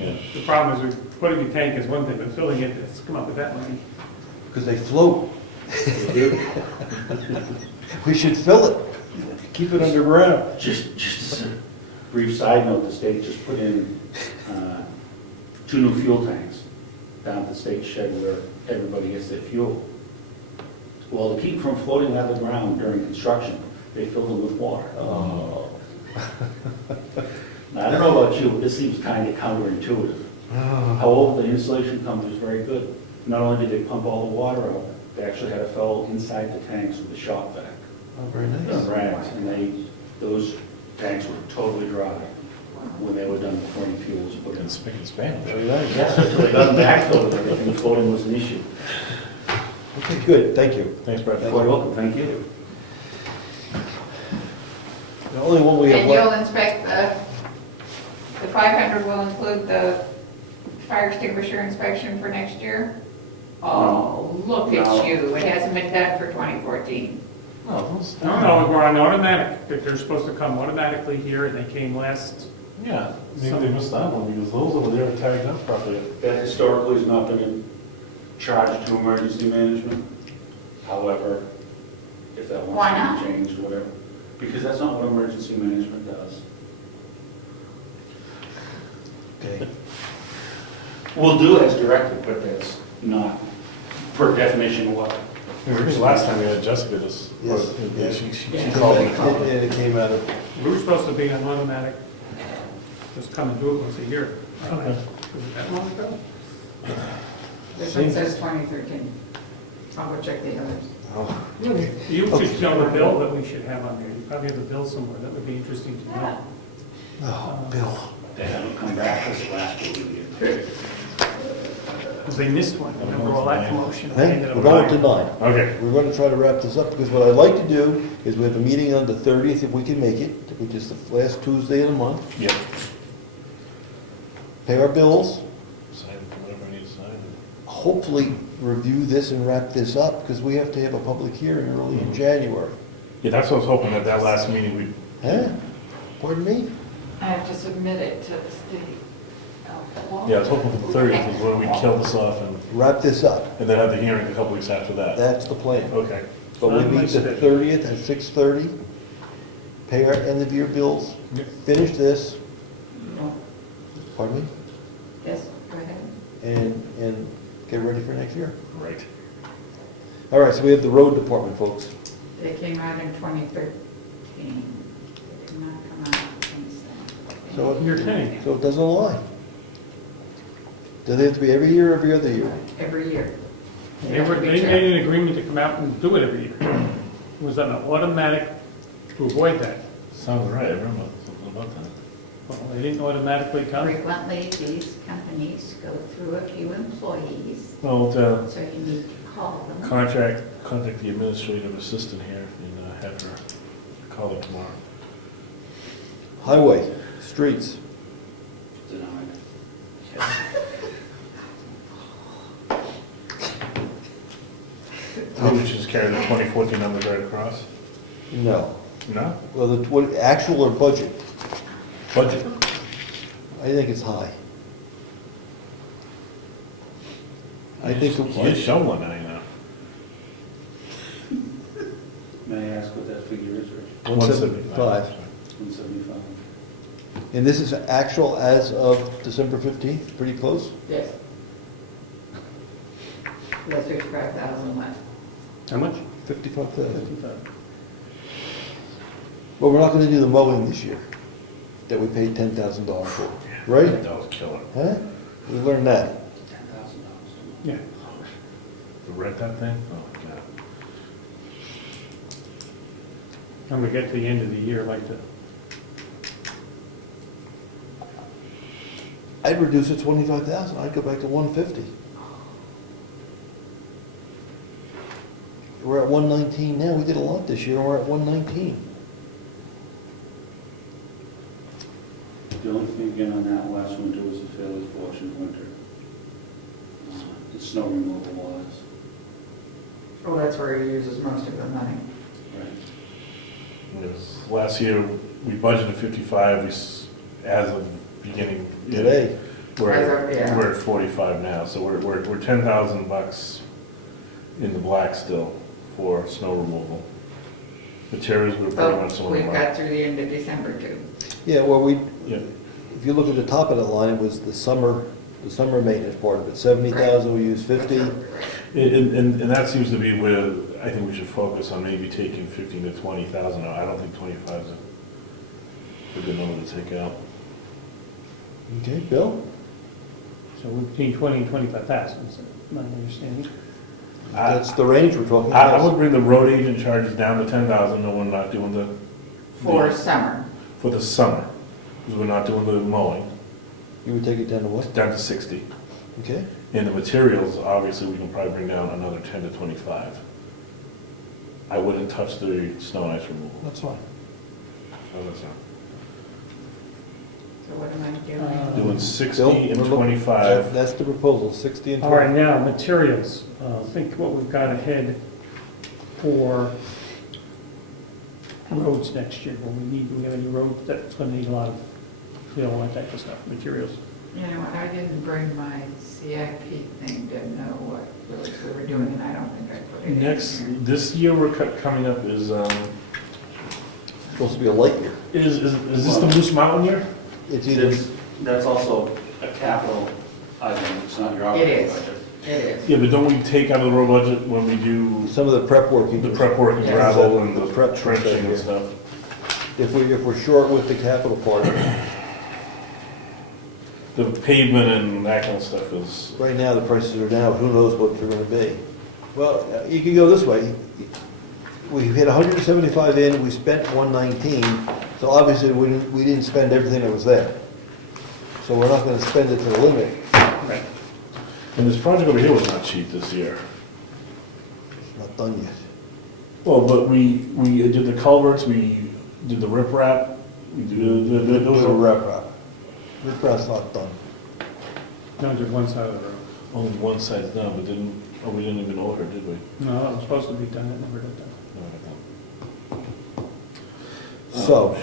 Yeah. The problem is, putting a tank is one thing, but filling it, let's come up with that money. Because they float. We should fill it, keep it underground. Just as a brief side note, the state just put in 2 new fuel tanks down at the state shed where everybody gets their fuel. Well, to keep from floating out of the ground during construction, they fill them with water. Oh. Now, I don't know about you, but this seems kind of counterintuitive. However, the installation company was very good. Not only did they pump all the water out, they actually had a fellow inside the tanks with a shop vac. Oh, very nice. Right, and those tanks were totally dry when they were done before any fuel was put in. And speaking Spanish. Very nice. Yes, until they got them backfilled, everything floating was an issue. Okay, good, thank you. Thanks, Brett. Thank Quite you. welcome, thank you. The only one we have And left. you'll inspect the 500 will include the fire extinguisher inspection for next year? Oh, look No. at you, it hasn't been done for 2014. Oh, No, we're on automatic, that they're supposed to come automatically here, and they came last. Yeah, maybe they missed that one, because those over there are tagged up properly. That historically has not been charged to emergency management. However, if that Why wants not? to be changed, whatever. Because that's not what emergency management does. Okay. We'll do as directed, but that's not per definition what. I think last time we had Jessica just, Yes. she called me. And it came out of, We were supposed to be on automatic, just come and do it once a year. Okay. Was it that long ago? This one says 2013. I'll go check the others. oh, You should show the bill that we should have on there. You probably have the bill somewhere. That would be interesting to know. oh, Bill. They haven't come back this last year. Because they missed one. Remember all that commotion? Hey, we're going to 9. Okay. We're going to try to wrap this up, because what I'd like to do is we have a meeting on the 30th, if we can make it, which is the last Tuesday of the month. Yep. Pay our bills, Sign whatever I need to sign. hopefully review this and wrap this up, because we have to have a public hearing early in January. Yeah, that's what I was hoping, at that last meeting, we'd Huh? Pardon me? I have to submit it to the state. Yeah, I was hoping for the 30th is when we kill this off Wrap this up. and then have the hearing a couple weeks after that. That's the plan. Okay. But we meet the 30th at 6:30, pay our end of year bills, finish this, pardon me, Yes, go ahead. and get ready for next year. Great. All right, so we have the road department, folks. They came out in 2013. They did not come out since then. So You're kidding. So it doesn't lie. Do they have to be every year, every other year? Every year. They made an agreement to come out and do it every year. It was an automatic to avoid that. Sounds right, I remember something about that. Well, they didn't automatically come. Frequently, these companies go through a few employees, Well, so you need to call them. contact the administrative assistant here and have her call them tomorrow. Highway, streets. Denied. We should just carry the 2014 numbers right across. No. No? Well, what, actual or budget? Budget? I think it's high. I think, You get shoveling now, you know. May I ask what that figure is, Rich? 175. 175. And this is actual as of December 15th, pretty close? Yes. That's 55,000 left. How much? 55,000. But we're not gonna do the mowing this year, that we paid $10,000 for, right? That was killer. Huh? We learned that. $10,000. Yeah. To rent that thing? Oh, my God. I'm gonna get to the end of the year, like to, I'd reduce it 25,000, I'd go back to 150. We're at 119 now, we did a lot this year, we're at 119. The only thing again on that last winter was a fairly fortunate winter. The snow removal was. Oh, that's where he uses most of the money. Right. Yes. Last year, we budgeted 55, as of beginning. Today. We're As of, yeah. we're at 45 now, so we're $10,000 in the black still for snow removal. Materials were pretty much But on the we've line. got through the end of December too. Yeah, well, Yeah. if you look at the top of the line, was the summer maintenance part of it, 70,000, we used 50. And that seems to be where I think we should focus on, maybe taking 15 to 20,000 out. I don't think 25 is a good number to take out. Okay, Bill? so we're between 20 and 25,000, is my understanding. That's the range we're talking I about. would bring the road agent charges down to 10,000, no, we're not doing For summer. for the summer, because we're not doing the mowing, You would take it down to what? down to 60. Okay, And the materials, obviously, we can probably bring down another 10 to 25. I wouldn't touch the snow and ice removal. that's fine. How does that sound? So what am I doing? Doing 60 Bill, and we're looking- 25. That's the proposal, 60 and All right, 20. now, materials, think what we've got ahead for roads next year, when we have any road that's gonna need a lot of fill and that type of stuff, materials. You know, I didn't bring my CIP thing, didn't know what roads we were doing, and I don't think I put it in. Next, here. this year we're coming up is, Supposed to be a light year. is this the Moose Mountain year? It's either, That's also a capital item, it's not your It operating is, budget. it is. Yeah, but don't we take out of the road budget when we do some of the prep work, you the can- prep work and Yes. gravel and The the prep trenching thing, and yeah. stuff? if we're short with the capital part, The pavement and that kind of stuff is, right now, the prices are down, who knows what they're gonna be. Well, you can go this way. We hit 175 in, we spent 119, so obviously we didn't spend everything that was there. So we're not gonna spend it to the limit. Right. and this project over here was not cheap this year. It's not done yet. Well, but we did the culverts, we did the riprap, we did Those those are are rep. Rip's not done. No, just one side of the road. only one side's done, but we didn't even order, did we? No, it was supposed to be done, it never got done. So,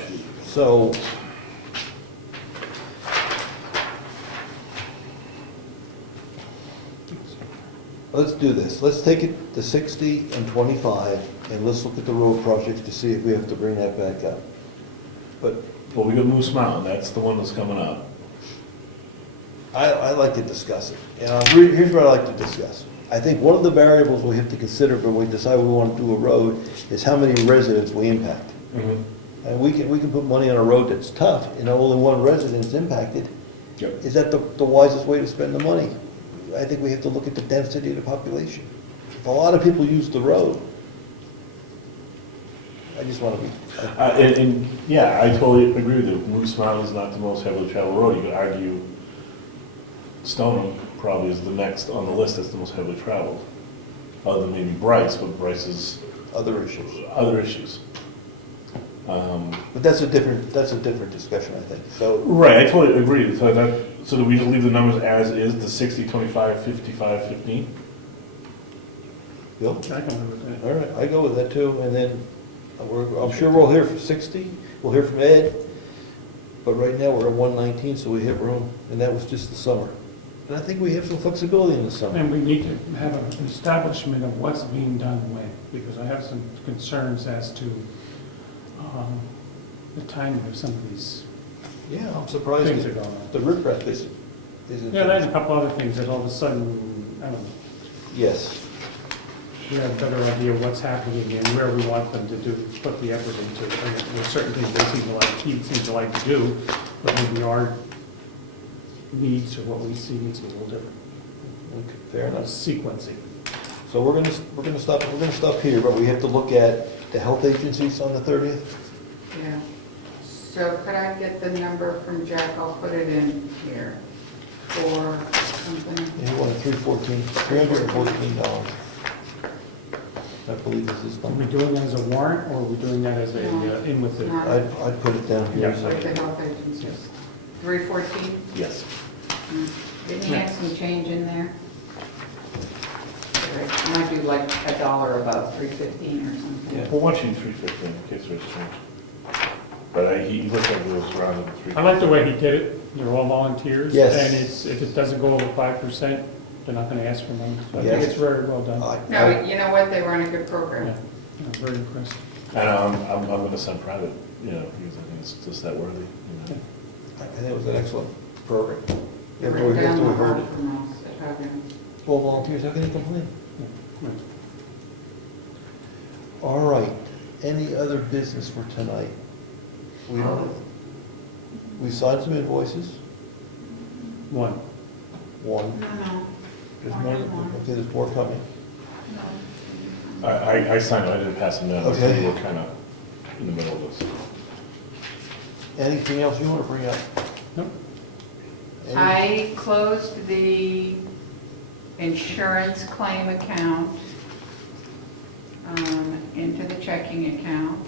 let's do this. Let's take it to 60 and 25, and let's look at the road projects to see if we have to bring that back up. But Well, we got Moose Mountain, that's the one that's coming up. I like to discuss it. Here's what I like to discuss. I think one of the variables we have to consider when we decide we want to do a road is how many residents we impact. And we can put money on a road that's tough, and only one resident's impacted. Yep. Is that the wisest way to spend the money? I think we have to look at the density of the population. If a lot of people use the road, I just want to be, And yeah, I totally agree with you. Moose Mountain is not the most heavily traveled road. You could argue Stoneham probably is the next on the list that's the most heavily traveled. Other than maybe Bryce, but Bryce is other issues. other issues. But that's a different discussion, I think. So, Right, I totally agree. So do we just leave the numbers as is, the 60, 25, 55, 15? Bill? I can live with that. All right, I go with that too, and then I'm sure we'll hear from 60, we'll hear from Ed, but right now we're at 119, so we hit Rome, and that was just the summer. And I think we have some flexibility in the summer. And we need to have an establishment of what's being done when, because I have some concerns as to the timing of some of these Yeah, I'm surprised things are that going on. the riprap isn't. Yeah, there's a couple other things that all of a sudden, I don't know, Yes. we have a better idea of what's happening and where we want them to do, put the effort into. I mean, there's certain things they seem to like, he seems to like to do, but maybe our needs or what we see needs to be a little different. Okay, fair enough. Sequencing. So we're gonna stop here, but we have to look at the health agencies on the 30th? Yeah. So could I get the number from Jack? I'll put it in here for something. And he wanted $314. I believe this is Are we number. doing that as a warrant, or are we doing that as a, in with the? No. I'd put it down here. Yeah. so- Like the health agencies. 314? Yes. Didn't he have some change in there? I might do like $1 above 315 or something. Yeah. We'll watch you 315 in case there's change. But he looked like it was around the 3. I like the way he did it. They're all volunteers. Yes. And if it doesn't go over 5%, they're not gonna ask for money. So I think Yes. it's very well done. No, you know what? They run a good Yeah, program. yeah, very impressed. And I'm gonna send private, because I think it's just that worthy. I think it was an excellent program. They After were we down the heard hall it. from us at Huggins. Well, volunteers, how can you complain? Right. All right, any other business for tonight? We signed some invoices, One. one. No, There's more, okay, there's more coming. no. I signed it, I didn't pass them down, so Okay. we were kind of in the middle of this. Anything else you want to bring up? Nope. Any- I closed the insurance claim account into the checking account.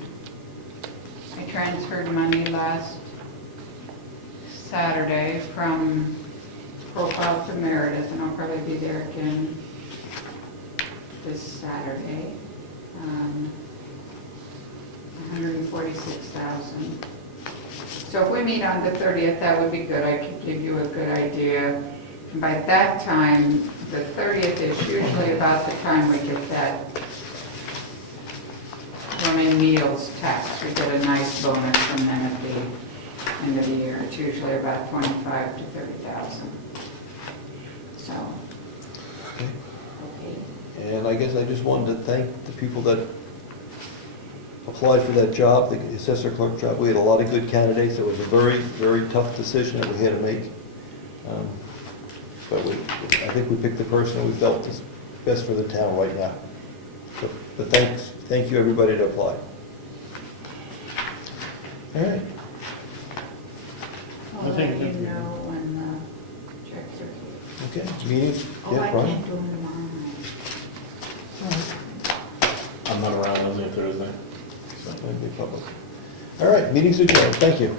I transferred money last Saturday from Profile to Meredith, and I'll probably be there again this Saturday. 146,000. So if we meet on the 30th, that would be good. I could give you a good idea. And by that time, the 30th is usually about the time we get that running meals tax. We get a nice bonus from them at the end of the year. It's usually about 25 to 30,000. So, Okay. okay. And I guess I just wanted to thank the people that applied for that job, the assessor clerk job. We had a lot of good candidates. It was a very, very tough decision that we had to make. But I think we picked the person that we felt is best for the town right now. But thank you everybody that applied. All right. I'll let you know when the checks are here. Okay, meetings, Oh, yeah, I Brian? can't do them tomorrow night. I'm not around Wednesday and Thursday. So. That'd be public. All right, meetings adjourned, thank you.